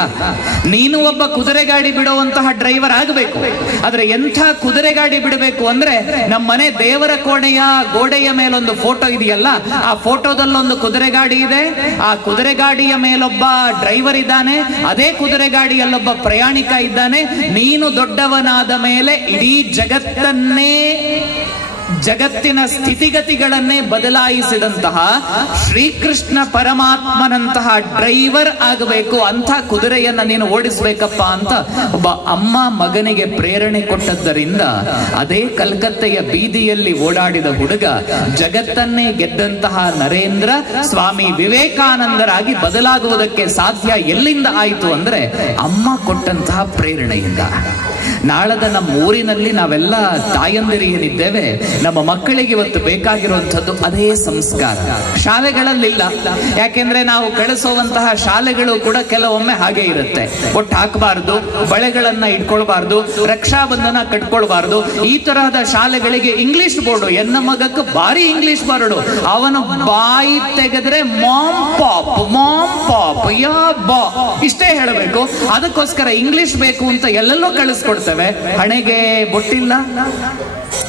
ನೀನು ಒಬ್ಬ ಕುದುರೆಗಾಡಿ ಬಿಡುವಂತಹ ಡ್ರೈವರ್ ಆಗಬೇಕು. ಆದ್ರೆ ಎಂಥ ಕುದುರೆಗಾಡಿ ಬಿಡಬೇಕು ಅಂದ್ರೆ, ನಮ್ಮ ಮನೆ ದೇವರ ಕೋಣೆಯ ಗೋಡೆಯ ಮೇಲೊಂದು ಫೋಟೋ ಇದೆಯಲ್ಲ, ಆ ಫೋಟೋದಲ್ಲೊಂದು ಕುದುರೆಗಾಡಿ ಇದೆ, ಆ ಕುದುರೆಗಾಡಿಯ ಮೇಲೊಬ್ಬ ಡ್ರೈವರ್ ಇದ್ದಾನೆ, ಅದೇ ಕುದುರೆಗಾಡಿಯಲ್ಲೊಬ್ಬ ಪ್ರಯಾಣಿಕ ಇದ್ದಾನೆ. ನೀನು ದೊಡ್ಡವನಾದ ಮೇಲೆ ಇಡೀ ಜಗತ್ತಿನ ಸ್ಥಿತಿಗತಿಗಳನ್ನೇ ಬದಲಾಯಿಸಿದಂತಹ ಶ್ರೀಕೃಷ್ಣ ಪರಮಾತ್ಮನಂತಹ ಡ್ರೈವರ್ ಆಗಬೇಕು, ಅಂಥ ಕುದುರೆಯನ್ನ ನೀನು ಓಡಿಸ್ಬೇಕಪ್ಪ ಅಂತ ಒಬ್ಬ ಅಮ್ಮ ಮಗನಿಗೆ ಪ್ರೇರಣೆ ಕೊಟ್ಟದ್ದರಿಂದ ಅದೇ ಕಲ್ಕತ್ತೆಯ ಬೀದಿಯಲ್ಲಿ ಓಡಾಡಿದ ಹುಡುಗ ಜಗತ್ತನ್ನೇ ಗೆದ್ದಂತಹ ನರೇಂದ್ರ ಸ್ವಾಮಿ ವಿವೇಕಾನಂದರಾಗಿ ಬದಲಾಗುವುದಕ್ಕೆ ಸಾಧ್ಯ ಎಲ್ಲಿಂದ ಆಯಿತು ಅಂದ್ರೆ ಅಮ್ಮ ಕೊಟ್ಟಂತಹ ಪ್ರೇರಣೆಯಿಂದ. ನಾಳದ ನಮ್ಮ ಊರಿನಲ್ಲಿ ನಾವೆಲ್ಲ ತಾಯಂದಿರು ಏನಿದ್ದೇವೆ, ನಮ್ಮ ಮಕ್ಕಳಿಗೆ ಇವತ್ತು ಬೇಕಾಗಿರುವಂಥದ್ದು ಅದೇ ಸಂಸ್ಕಾರ. ಶಾಲೆಗಳಲ್ಲಿಲ್ಲ, ಯಾಕೆಂದ್ರೆ ನಾವು ಕಳಿಸುವಂತಹ ಶಾಲೆಗಳು ಕೂಡ ಕೆಲವೊಮ್ಮೆ ಹಾಗೆ ಇರುತ್ತೆ. ಒಟ್ಟು ಹಾಕಬಾರ್ದು, ಬಳೆಗಳನ್ನ ಇಟ್ಕೊಳ್ಬಾರ್ದು, ರಕ್ಷಾಬಂಧನ ಕಟ್ಕೊಳ್ಬಾರ್ದು. ಈ ತರಹದ ಶಾಲೆಗಳಿಗೆ ಇಂಗ್ಲಿಷ್ ಬೋರ್ಡು, ಎನ್ನ ಮಗಕ್ಕೆ ಭಾರಿ ಇಂಗ್ಲಿಷ್ ಬೋರ್ಡು, ಅವನು ಬಾಯಿ ತೆಗೆದ್ರೆ ಮಾಮ್ ಪಾಪ್ ಯಾ ಬಾ ಇಷ್ಟೇ ಹೇಳಬೇಕು. ಅದಕ್ಕೋಸ್ಕರ ಇಂಗ್ಲಿಷ್ ಬೇಕು ಅಂತ ಎಲ್ಲೆಲ್ಲೋ ಕಳಿಸ್ಕೊಡ್ತೇವೆ. ಹಣೆಗೆ ಬೊಟ್ಟಿಲ್ಲ,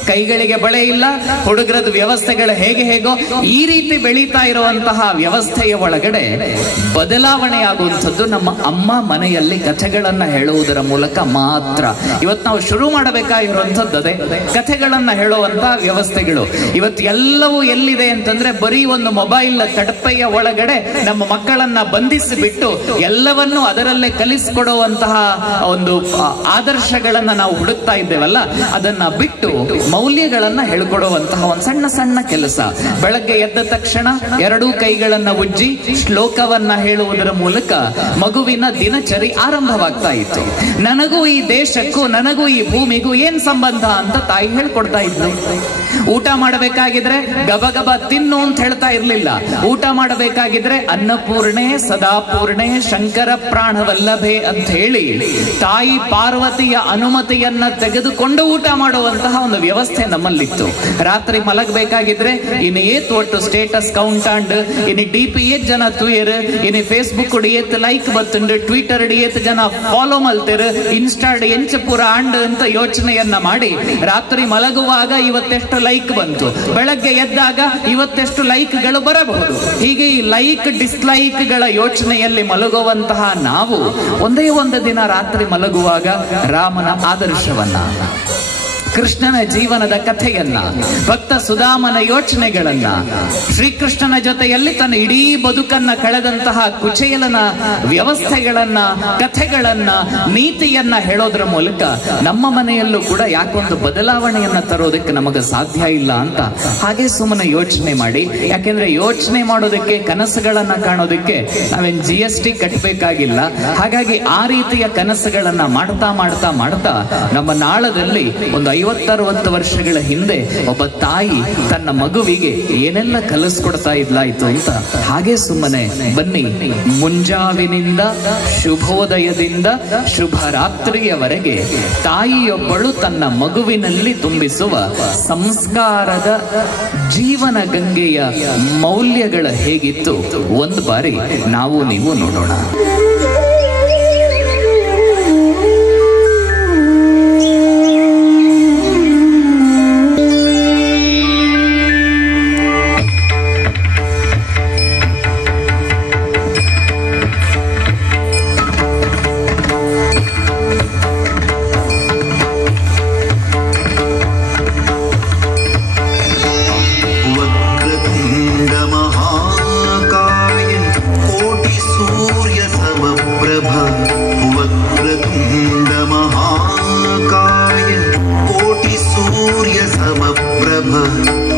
ಕೈಗಳಿಗೆ ಬಳೆ ಇಲ್ಲ, ಹುಡುಗರದ ವ್ಯವಸ್ಥೆಗಳು ಹೇಗೋ ಈ ರೀತಿ ಬೆಳೀತಾ ಇರುವಂತಹ ವ್ಯವಸ್ಥೆಯ ಒಳಗಡೆ ಬದಲಾವಣೆ ಆಗುವಂಥದ್ದು ನಮ್ಮ ಅಮ್ಮ ಮನೆಯಲ್ಲಿ ಕಥೆಗಳನ್ನ ಹೇಳುವುದರ ಮೂಲಕ ಮಾತ್ರ. ಇವತ್ತು ನಾವು ಶುರು ಮಾಡಬೇಕಾಗಿರುವಂಥದ್ದು ಅದೇ, ಕಥೆಗಳನ್ನ ಹೇಳುವಂತಹ ವ್ಯವಸ್ಥೆಗಳು. ಇವತ್ತು ಎಲ್ಲವೂ ಎಲ್ಲಿದೆ ಅಂತಂದ್ರೆ ಬರೀ ಒಂದು ಮೊಬೈಲ್ ತಡಪೆಯ ಒಳಗಡೆ ನಮ್ಮ ಮಕ್ಕಳನ್ನ ಬಂಧಿಸಿಬಿಟ್ಟು ಎಲ್ಲವನ್ನೂ ಅದರಲ್ಲೇ ಕಲಿಸಿಕೊಡುವಂತಹ ಒಂದು ಆದರ್ಶಗಳನ್ನ ನಾವು ಹುಡುಕ್ತಾ ಇದ್ದೇವಲ್ಲ, ಅದನ್ನ ಬಿಟ್ಟು ಮೌಲ್ಯಗಳನ್ನ ಹೇಳ್ಕೊಡುವಂತಹ ಒಂದು ಸಣ್ಣ ಸಣ್ಣ ಕೆಲಸ. ಬೆಳಗ್ಗೆ ಎದ್ದ ತಕ್ಷಣ ಎರಡೂ ಕೈಗಳನ್ನ ಉಜ್ಜಿ ಶ್ಲೋಕವನ್ನ ಹೇಳುವುದರ ಮೂಲಕ ಮಗುವಿನ ದಿನಚರಿ ಆರಂಭವಾಗ್ತಾ ಇತ್ತು. ನನಗೂ ಈ ದೇಶಕ್ಕೂ ನನಗೂ ಈ ಭೂಮಿಗೂ ಏನ್ ಸಂಬಂಧ ಅಂತ ತಾಯಿ ಹೇಳ್ಕೊಡ್ತಾ ಇದ್ಲು. ಊಟ ಮಾಡಬೇಕಾಗಿದ್ರೆ ಗಬಗಬ ತಿನ್ನು ಅಂತ ಹೇಳ್ತಾ ಇರ್ಲಿಲ್ಲ. ಊಟ ಮಾಡಬೇಕಾಗಿದ್ರೆ ಅನ್ನಪೂರ್ಣೆ ಸದಾಪೂರ್ಣೆ ಶಂಕರ ಪ್ರಾಣವಲ್ಲಭೆ ಅಂತ ಹೇಳಿ ತಾಯಿ ಪಾರ್ವತಿಯ ಅನುಮತಿಯನ್ನ ತೆಗೆದುಕೊಂಡು ಊಟ ಮಾಡುವಂತಹ ಒಂದು ವ್ಯವಸ್ಥೆ ನಮ್ಮಲ್ಲಿತ್ತು. ರಾತ್ರಿ ಮಲಗಬೇಕಾಗಿದ್ರೆ ಇನ್ನು ಏತ್ ಒಟ್ಟು ಸ್ಟೇಟಸ್ ಕೌಂಟ್ ಆಂಡ್ ಇನ್ನು DP ಏತ್ ಜನ ತೂಯರ್, ಇನ್ನು ಫೇಸ್ಬುಕ್ ಏತ್ ಲೈಕ್ ಬತ್ತುಂಡು, ಟ್ವಿಟರ್ ಏತ್ ಜನ ಫಾಲೋ ಮಲ್ತೇರು, ಇನ್ಸ್ಟಾಡ್ ಎಂಚ ಪೂರ ಆಂಡ್ ಅಂತ ಯೋಚನೆಯನ್ನ ಮಾಡಿ ರಾತ್ರಿ ಮಲಗುವಾಗ ಇವತ್ತೆಷ್ಟು ಲೈಕ್ ಬಂತು, ಬೆಳಗ್ಗೆ ಎದ್ದಾಗ ಇವತ್ತೆಷ್ಟು ಲೈಕ್ಗಳು ಬರಬಹುದು. ಹೀಗೆ ಈ ಲೈಕ್ ಡಿಸ್ಲೈಕ್ ಗಳ ಯೋಚನೆಯಲ್ಲಿ ಮಲಗುವಂತಹ ನಾವು ಒಂದೇ ಒಂದು ದಿನ ರಾತ್ರಿ ಮಲಗುವಾಗ ರಾಮನ ಆದರ್ಶವನ್ನ, ಕೃಷ್ಣನ ಜೀವನದ ಕಥೆಯನ್ನ, ಭಕ್ತ ಸುಧಾಮನ ಯೋಚನೆಗಳನ್ನ, ಶ್ರೀಕೃಷ್ಣನ ಜೊತೆಯಲ್ಲಿ ತನ್ನ ಇಡೀ ಬದುಕನ್ನ ಕಳೆದಂತಹ ಕುಚೇಲನ ವ್ಯವಸ್ಥೆಗಳನ್ನ, ಕಥೆಗಳನ್ನ, ನೀತಿಯನ್ನ ಹೇಳೋದ್ರ ಮೂಲಕ ನಮ್ಮ ಮನೆಯಲ್ಲೂ ಕೂಡ ಯಾಕೊಂದು ಬದಲಾವಣೆಯನ್ನ ತರೋದಕ್ಕೆ ನಮಗೆ ಸಾಧ್ಯ ಇಲ್ಲ ಅಂತ ಹಾಗೆ ಸುಮ್ಮನೆ ಯೋಚನೆ ಮಾಡಿ. ಯಾಕೆಂದ್ರೆ ಯೋಚನೆ ಮಾಡೋದಕ್ಕೆ, ಕನಸುಗಳನ್ನ ಕಾಣೋದಕ್ಕೆ ನಾವೇನ್ GST ಕಟ್ಟಬೇಕಾಗಿಲ್ಲ. ಹಾಗಾಗಿ ಆ ರೀತಿಯ ಕನಸುಗಳನ್ನ ಮಾಡ್ತಾ ಮಾಡ್ತಾ ಮಾಡ್ತಾ ನಮ್ಮ ನಾಳದಲ್ಲಿ ಒಂದು 50-60 ವರ್ಷಗಳ ಹಿಂದೆ ಒಬ್ಬ ತಾಯಿ ತನ್ನ ಮಗುವಿಗೆ ಏನೆಲ್ಲ ಕಲಿಸ್ಕೊಡ್ತಾ ಇದ್ಲಾಯ್ತು ಅಂತ ಹಾಗೆ ಸುಮ್ಮನೆ ಬನ್ನಿ, ಮುಂಜಾವಿನಿಂದ ಶುಭೋದಯದಿಂದ ಶುಭರಾತ್ರಿಯವರೆಗೆ ತಾಯಿಯೊಬ್ಬಳು ತನ್ನ ಮಗುವಿನಲ್ಲಿ ತುಂಬಿಸುವ ಸಂಸ್ಕಾರದ ಜೀವನ ಗಂಗೆಯ ಮೌಲ್ಯಗಳು ಹೇಗಿತ್ತು ಒಂದು ಬಾರಿ ನಾವು ನೀವು ನೋಡೋಣ.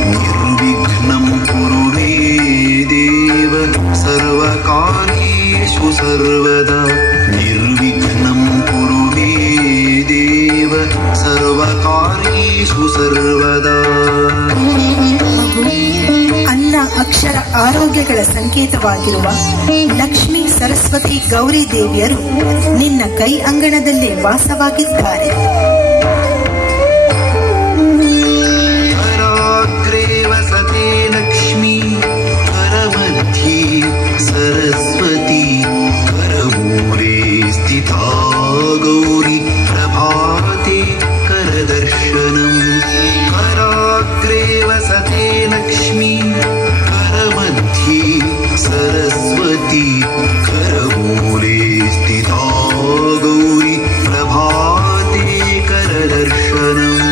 निर्विघ्नं कुरु मे देव सर्वकार्येषु सर्वदा, निर्विघ्नं कुरु मे देव सर्वकार्येषु सर्वदा. ಅನ್ನ ಅಕ್ಷರ ಆರೋಗ್ಯಗಳ ಸಂಕೇತವಾಗಿರುವ ಲಕ್ಷ್ಮೀ ಸರಸ್ವತಿ ಗೌರಿ ದೇವಿಯರು ನಿನ್ನ ಕೈ ಅಂಗಣದಲ್ಲೇ ವಾಸವಾಗಿದ್ದಾರೆ. लक्ष्मी करमध्ये सरस्वती करमूले स्थिता गौरी प्रभाते करदर्शनम्. कराग्रे वसते लक्ष्मी करमध्ये सरस्वती करमूले स्थिता गौरी प्रभाते करदर्शनम्.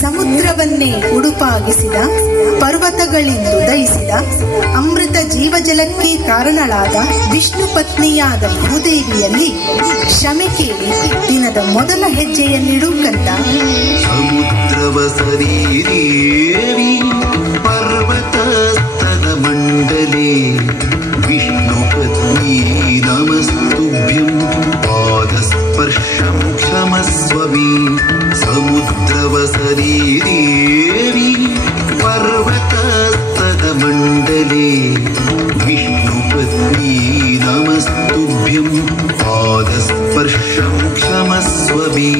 ಸಮುದ್ರವನ್ನೇ ಉಡುಪಾಗಿಸಿದ, ಪರ್ವತಗಳಿಂದ ಉದಯಿಸಿದ, ಅಮೃತ ಜೀವಜಲಕ್ಕೆ ಕಾರಣಳಾದ ವಿಷ್ಣು ಪತ್ನಿಯಾದ ಭೂದೇವಿಯಲ್ಲಿ ಕ್ಷಮೆ ಕೇಳಿ ದಿನದ ಮೊದಲ ಹೆಜ್ಜೆಯನ್ನಿಡು ಕಂದ. ಸಮುದ್ರವಸರಿ ದೇವಿ ಪರ್ವತಸ್ತನ ಮಂಡಲೆ ವಿಷ್ಣು ಪತ್ನಿ ನಮಸ್ತುಭ್ಯಂ ಪಾದಸ್ಪರ್ಶಂ ಕ್ಷಮಸ್ವಮಿ. ಸಮುದ್ರವಸರಿ ದೇವಿ ಪರ್ವತಸ್ತನ ಮಂಡಲೆ ವಿಷ್ಣು ಪತ್ನಿ ನಮಸ್ತುಭ್ಯಂ ಪಾದಸ್ಪರ್ಶಂ ಕ್ಷಮಸ್ವಮಿ.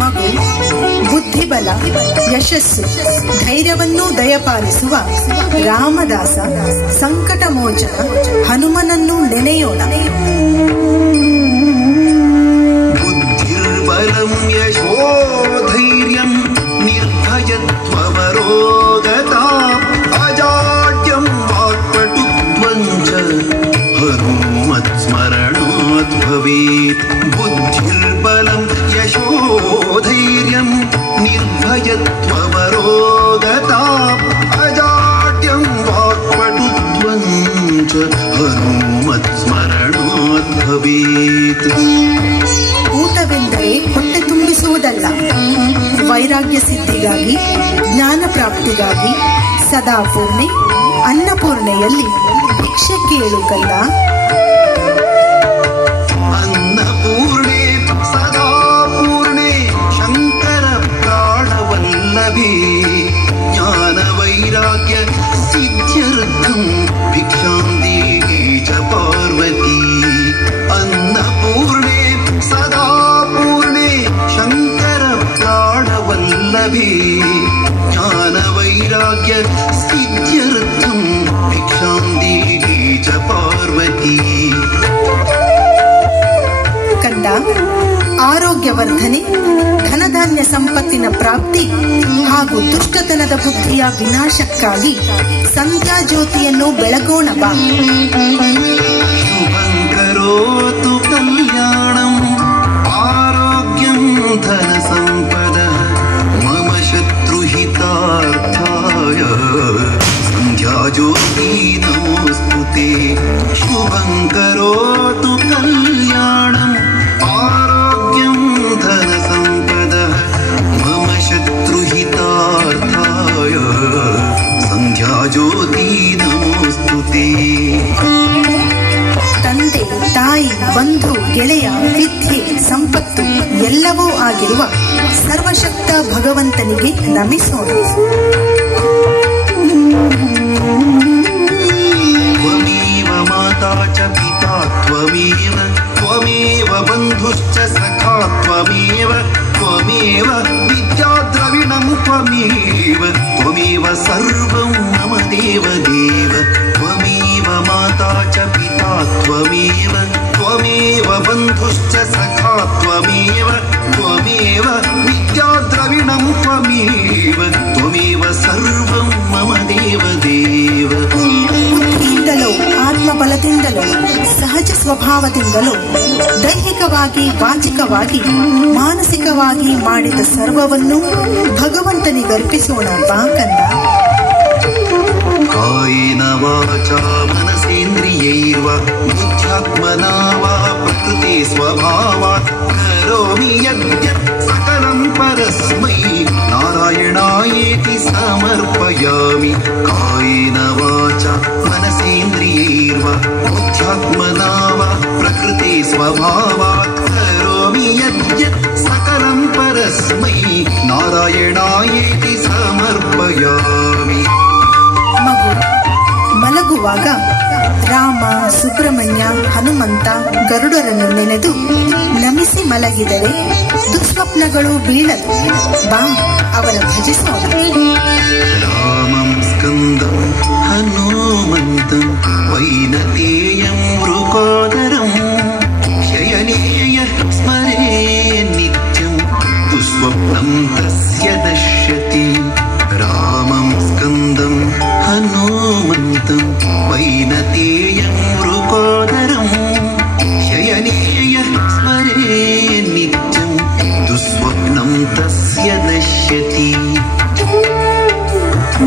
ಮಗು ಬುದ್ಧಿಬಲ, ಯಶಸ್ಸು, ಧೈರ್ಯವನ್ನು ದಯಪಾಲಿಸುವ ರಾಮದಾಸ ಸಂಕಟ ಮೋಚನ ಹನುಮನನ್ನು ನೆನೆಯೋಣ. ಬುದ್ಧಿರ್ಬಲಂ ಯಶೋಧೈರ್ಯಂ ನಿರ್ಭಯತ್ವಮರೋಗತಾ ಅಜಾಡ್ಯಂ ವಾಕ್ಪಟುತ್ವಂ ಚ ಹನುಮತ್ಸ್ಮರಣಾತ್ ಭವೇತ್. ಬುದ್ಧಿರ್ಬಲಂ ಯಶೋಧೈರ್ಯಂ ನಿರ್ಭಯತ್ವಮರೋಗತಾ ಅಜಾಡ್ಯಂ ವಾಕ್ಪಟುತ್ವಂ ಚ ಹನುಮತ್ಸ್ಮರಣಾತ್ ಭವೇತ್. ಊಟವೆಂದರೆ ಹೊಟ್ಟೆ ತುಂಬಿಸುವುದಲ್ಲ, ವೈರಾಗ್ಯ ಸಿದ್ಧಿಗಾಗಿ, ಜ್ಞಾನ ಪ್ರಾಪ್ತಿಗಾಗಿ ಸದಾಪೂರ್ಣೆ ಅನ್ನಪೂರ್ಣೆಯಲ್ಲಿ ಭಿಕ್ಷೆ ಕೇಳು ಕಂದ. ಅನ್ನಪೂರ್ಣೆ ಸದಾಪೂರ್ಣೆ ಶಂಕರ ಪ್ರಾಣವಲ್ಲಭೆ ಜ್ಞಾನ ವೈರಾಗ್ಯ ಸಿದ್ಧ್ಯರ್ಥಂ ಭಿಕ್ಷಾಂ ದೇಹಿ ಚ ಪಾರ್ವತಿ. ಅನ್ನಪೂರ್ಣೆ ಸದಾಪೂರ್ಣೆ ಶಂಕರ ಪ್ರಾಣ ವರ್ಧನೆ, ಧನಧಾನ್ಯ ಸಂಪತ್ತಿನ ಪ್ರಾಪ್ತಿ ಹಾಗೂ ದುಷ್ಟತನದ ಬುದ್ಧಿಯ ವಿನಾಶಕ್ಕಾಗಿ ಸಂಧ್ಯಾ ಜ್ಯೋತಿಯನ್ನು ಬೆಳಗೋಣ ಬಾ. ಶುಭಂಕರೋತು ಕಲ್ಯಾಣಂ ಆರೋಗ್ಯಂ ಧನ ಸಂಪದ ಮಮ ಶತ್ರುಹಿತಾರ್ಥಾಯ ಸಂಧ್ಯಾ ಜ್ಯೋತಿ ನಮೋಸ್ತುತೆ. ಶುಭಂಕರೋತು ಕಲ್ಯಾಣಂ ಆರೋಗ್ಯಂ ಧನ ಸಂಪದ ಮಮ ಶತ್ರುಹಿತಾರ್ಥಾಯ ಸಂಧ್ಯಾ ಜ್ಯೋತಿ ನಮೋಸ್ತುತೆ. ತಂದೆ, ತಾಯಿ, ಬಂಧು, ಗೆಳೆಯ, ವಿದ್ಯೆ, ಸಂಪತ್ತು ಎಲ್ಲವೂ ಆಗಿರುವ ಸರ್ವಶಕ್ತ ಭಗವಂತನಿಗೆ ನಮಿಸೋಣ. ತ್ವಮೇವ ಮಾತಾ ಚ ಪಿತಾ ತ್ವಮೇವ ತ್ವಮೇವ ಬಂಧುಶ್ಚ ಸಖಾ ತ್ವಮೇವ ತ್ವಮೇವ ವಿದ್ಯಾ ದ್ರವಿಣಂ ತ್ವಮೇವ ತ್ವಮೇವ ಸರ್ವಂ ಮಮ ದೇವ ದೇವ. ತ್ವಮೇವ ಮಾತಾ ಚ ಪಿತಾ ತ್ವಮೇವ ತ್ವಮೇವ ಬಂಧುಶ್ಚ ಸಖಾ ತ್ವಮೇವ ತ್ವಮೇವ ವಿದ್ಯಾ ದ್ರವಿಣಂ ತ್ವಮೇವ ತ್ವಮೇವ ಸರ್ವಂ ಮಮ ದೇವ ದೇವ. ಬುದ್ಧಿಯಿಂದಲೋ, ಆತ್ಮಬಲದಿಂದಲೋ, ಸಹಜ ಸ್ವಭಾವದಿಂದಲೋ, ದೈಹಿಕವಾಗಿ, ವಾಚಿಕವಾಗಿ, ಮಾನಸಿಕವಾಗಿ ಮಾಡಿದ ಸರ್ವವನ್ನು ಭಗವಂತನಿಗರ್ಪಿಸೋಣ ಬಾ ಕಂದ. ಕಾಯೇನ ವಾಚಾ ಮನಸೇಂದ್ರಿಯೈರ್ವಾ ಬುದ್ಧ್ಯಾತ್ಮನಾ ವಾ ಪ್ರಕೃತಿ ಸ್ವಭಾವಾತ್ ಕರೋಮಿ ಯದ್ಯತ್ ಸಕಲಂ ಪರಸ್ಮೈ ನಾರಾಯಣಾಯೇತಿ ಸಮರ್ಪಯಾಮಿ. ಕಾಯೇನ ವಾಚಾ ಮನಸೇಂದ್ರಿಯೈರ್ವಾ ಬುದ್ಧ್ಯಾತ್ಮನಾ ವಾ ಪ್ರಕೃತಿ ಸ್ವಭಾವಾತ್ ಕರೋಮಿ ಯದ್ಯತ್ ಸಕಲಂ ಪರಸ್ಮೈ ನಾರಾಯಣಾಯೇತಿ ಸಮರ್ಪಯಾಮಿ. ಮಗು ಮಲಗುವಾಗ ರಾಮ, ಸುಬ್ರಹ್ಮಣ್ಯ, ಹನುಮಂತ, ಗರುಡರನ್ನು ನೆನೆದು ನಮಿಸಿ ಮಲಗಿದರೆ ದುಸ್ವಪ್ನಗಳು ಬೀಳದು ಬಾ, ಅವರ ಭಜಿಸೋಣ. ರಾಮಂ ಸ್ಕಂದಂ ಹನುಮಂತಂ ವೈನತೇಯಂ ಮೃಗೋದರಂ ಶಯನೇಯ ಸ್ಮರೇ ನಿತ್ಯಂ ದುಸ್ವಪ್ನಂ ತಸ್ಯ ನಶ್ಯತಿ. ರಾಮಂ ಸ್ಕಂದಂ ಹನುಮಂತಂ ವೈನತೇಯಂ ಮೃಗೋದರಂ ಶಯನೇಯ ಸ್ಮರೇ ನಿತ್ಯಂ ದುಸ್ವಪ್ನಂ ತಸ್ಯ ನಶ್ಯತಿ.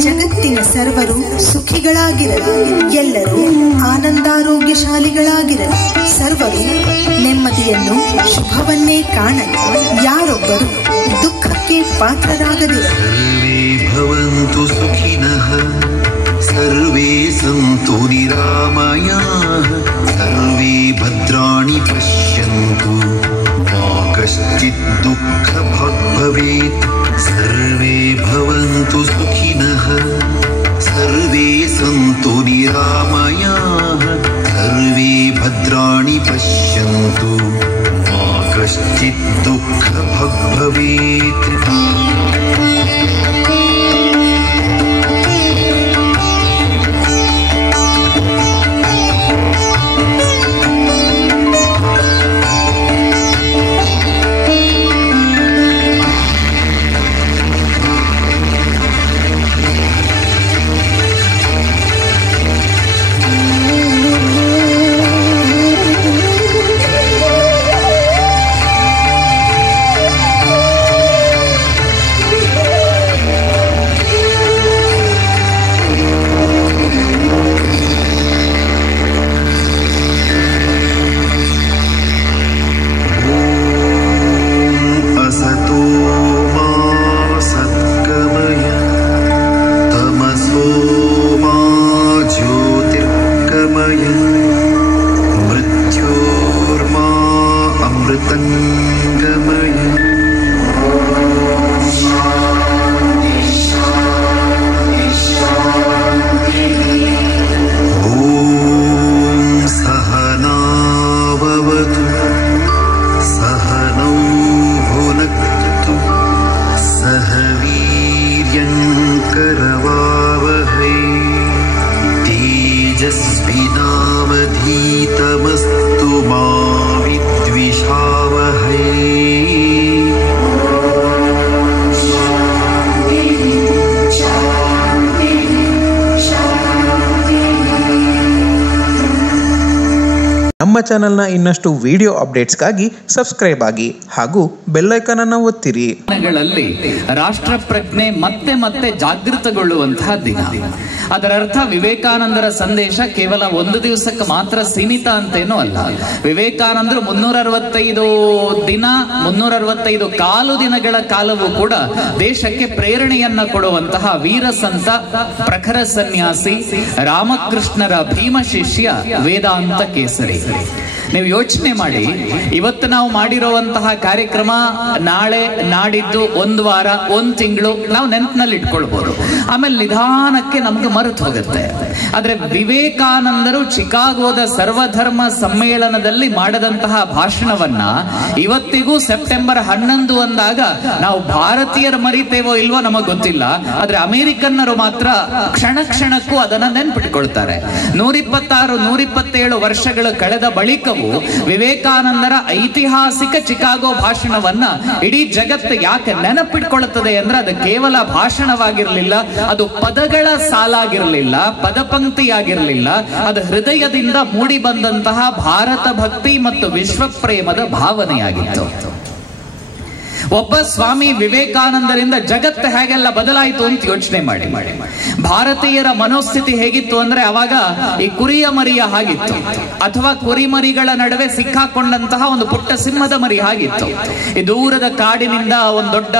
ಜಗತ್ತಿನ ಸರ್ವರು ಸುಖಿಗಳಾಗಿರಲಿ, ಎಲ್ಲರೂ ಆನಂದಾರೋಗ್ಯಶಾಲಿಗಳಾಗಿರಲಿ, ಸರ್ವರು ನೆಮ್ಮದಿಯನ್ನು, ಶುಭವನ್ನೇ ಕಾಣಲಿ, ಯಾರೊಬ್ಬರು ದುಃಖಕ್ಕೆ ಪಾತ್ರರಾಗದಿರಲಿ. ಸರ್ವೇ ಭವಂತು ಸುಖಿನಃ ಸರ್ವೇ ಸಂತು ನಿರಾಮಯಾಃ ಸರ್ವೇ ಭದ್ರಾಣಿ ಪಶ್ಯಂತು ಮಾ ಕಶ್ಚಿತ್ ದುಃಖ ಭಾಗ್ ಭವೇತ್. ಸರ್ವೇ ಭವಂತು ಸುಖಿನಃ ಸರ್ವೇ ಸಂತು ನಿರಾಮಯಾಃ ಸರ್ವೇ ಭದ್ರಾಣಿ ಪಶ್ಯಂತು ಮಾ ಕಶ್ಚಿತ್ ದುಃಖ ಭಾಗ್ ಭವೇತ್. तेजस्विनावधीतमस्तु मा विद्विषावहै. ನಮ್ಮ ಚಾನೆಲ್ನ ಇನ್ನಷ್ಟು ವಿಡಿಯೋ ಅಪ್ಡೇಟ್ಸ್ಗಾಗಿ ಸಬ್ಸ್ಕ್ರೈಬ್ ಆಗಿ ಹಾಗೂ ಬೆಲ್ ಐಕಾನ್ ಅನ್ನು ಒತ್ತಿರಿ. ದಿನಗಳಲ್ಲಿ ರಾಷ್ಟ್ರ ಪ್ರಜ್ಞೆ ಮತ್ತೆ ಮತ್ತೆ ಜಾಗೃತಗೊಳ್ಳುವಂತಹ ದಿನ. ಅದರ ಅರ್ಥ ವಿವೇಕಾನಂದರ ಸಂದೇಶ ಕೇವಲ ಒಂದು ದಿವಸಕ್ಕೆ ಮಾತ್ರ ಸೀಮಿತ ಅಂತೇನೂ ಅಲ್ಲ. ವಿವೇಕಾನಂದರು 365 ಕಾಲು ದಿನಗಳ ಕಾಲವೂ ಕೂಡ ದೇಶಕ್ಕೆ ಪ್ರೇರಣೆಯನ್ನ ಕೊಡುವಂತಹ ವೀರ ಸಂತ, ಪ್ರಖರ ಸನ್ಯಾಸಿ, ರಾಮಕೃಷ್ಣರ ಭೀಮ ಶಿಷ್ಯ, ವೇದಾಂತ ಕೇಸರಿ. ನೀವು ಯೋಚನೆ ಮಾಡಿ, ಇವತ್ತು ನಾವು ಮಾಡಿರುವಂತಹ ಕಾರ್ಯಕ್ರಮ ನಾಳೆ ನಾಡಿದ್ದು ಒಂದು ವಾರ, ಒಂದು ತಿಂಗಳು ನಾವು ನೆನಪಿನಲ್ಲಿ ಇಟ್ಕೊಳ್ಬಹುದು. ಆಮೇಲೆ ನಿಧಾನಕ್ಕೆ ನಮ್ಗೆ ಮರೆತು ಹೋಗುತ್ತೆ. ಆದ್ರೆ ವಿವೇಕಾನಂದರು ಚಿಕಾಗೋದ ಸರ್ವಧರ್ಮ ಸಮ್ಮೇಳನದಲ್ಲಿ ಮಾಡದಂತಹ ಭಾಷಣವನ್ನ ಇವತ್ತಿಗೂ ಸೆಪ್ಟೆಂಬರ್ 11 ಅಂದಾಗ ನಾವು ಭಾರತೀಯರು ಮರಿತೇವೋ ಇಲ್ವೋ ನಮಗ್ ಗೊತ್ತಿಲ್ಲ. ಆದ್ರೆ ಅಮೆರಿಕನ್ನರು ಮಾತ್ರ ಕ್ಷಣ ಕ್ಷಣಕ್ಕೂ ಅದನ್ನ ನೆನ್ಪಿಟ್ಕೊಳ್ತಾರೆ. 127 ವರ್ಷಗಳು ಕಳೆದ ಬಳಿಕವೂ ವಿವೇಕಾನಂದರ ಐತಿಹಾಸಿಕ ಚಿಕಾಗೋ ಭಾಷಣವನ್ನ ಇಡೀ ಜಗತ್ತು ಯಾಕೆ ನೆನಪಿಟ್ಕೊಳ್ಳುತ್ತದೆ ಅಂದ್ರೆ ಅದು ಕೇವಲ ಭಾಷಣವಾಗಿರಲಿಲ್ಲ, ಅದು ಪದಗಳ ಸಾಲಾಗಿರಲಿಲ್ಲ, ಪದಪಂಕ್ತಿಯಾಗಿರಲಿಲ್ಲ, ಅದು ಹೃದಯದಿಂದ ಮೂಡಿ ಬಂದಂತಹ ಭಾರತ ಭಕ್ತಿ ಮತ್ತು ವಿಶ್ವ ಪ್ರೇಮದ ಭಾವನೆಯಾಗಿತ್ತು. ಒಬ್ಬ ಸ್ವಾಮಿ ವಿವೇಕಾನಂದರಿಂದ ಜಗತ್ತು ಹೇಗೆಲ್ಲ ಬದಲಾಯಿತು ಅಂತ ಯೋಚನೆ ಮಾಡಿ. ಭಾರತೀಯರ ಮನೋಸ್ಥಿತಿ ಹೇಗಿತ್ತು ಅಂದ್ರೆ ಅವಾಗ ಈ ಕುರಿಯ ಮರಿಯ ಹಾಗಿತ್ತು, ಅಥವಾ ಕುರಿಮರಿಗಳ ನಡುವೆ ಸಿಕ್ಕಾಕೊಂಡಂತಹ ಒಂದು ಪುಟ್ಟ ಸಿಂಹದ ಮರಿ ಹಾಗಿತ್ತು. ಈ ದೂರದ ಕಾಡಿನಿಂದ ಒಂದು ದೊಡ್ಡ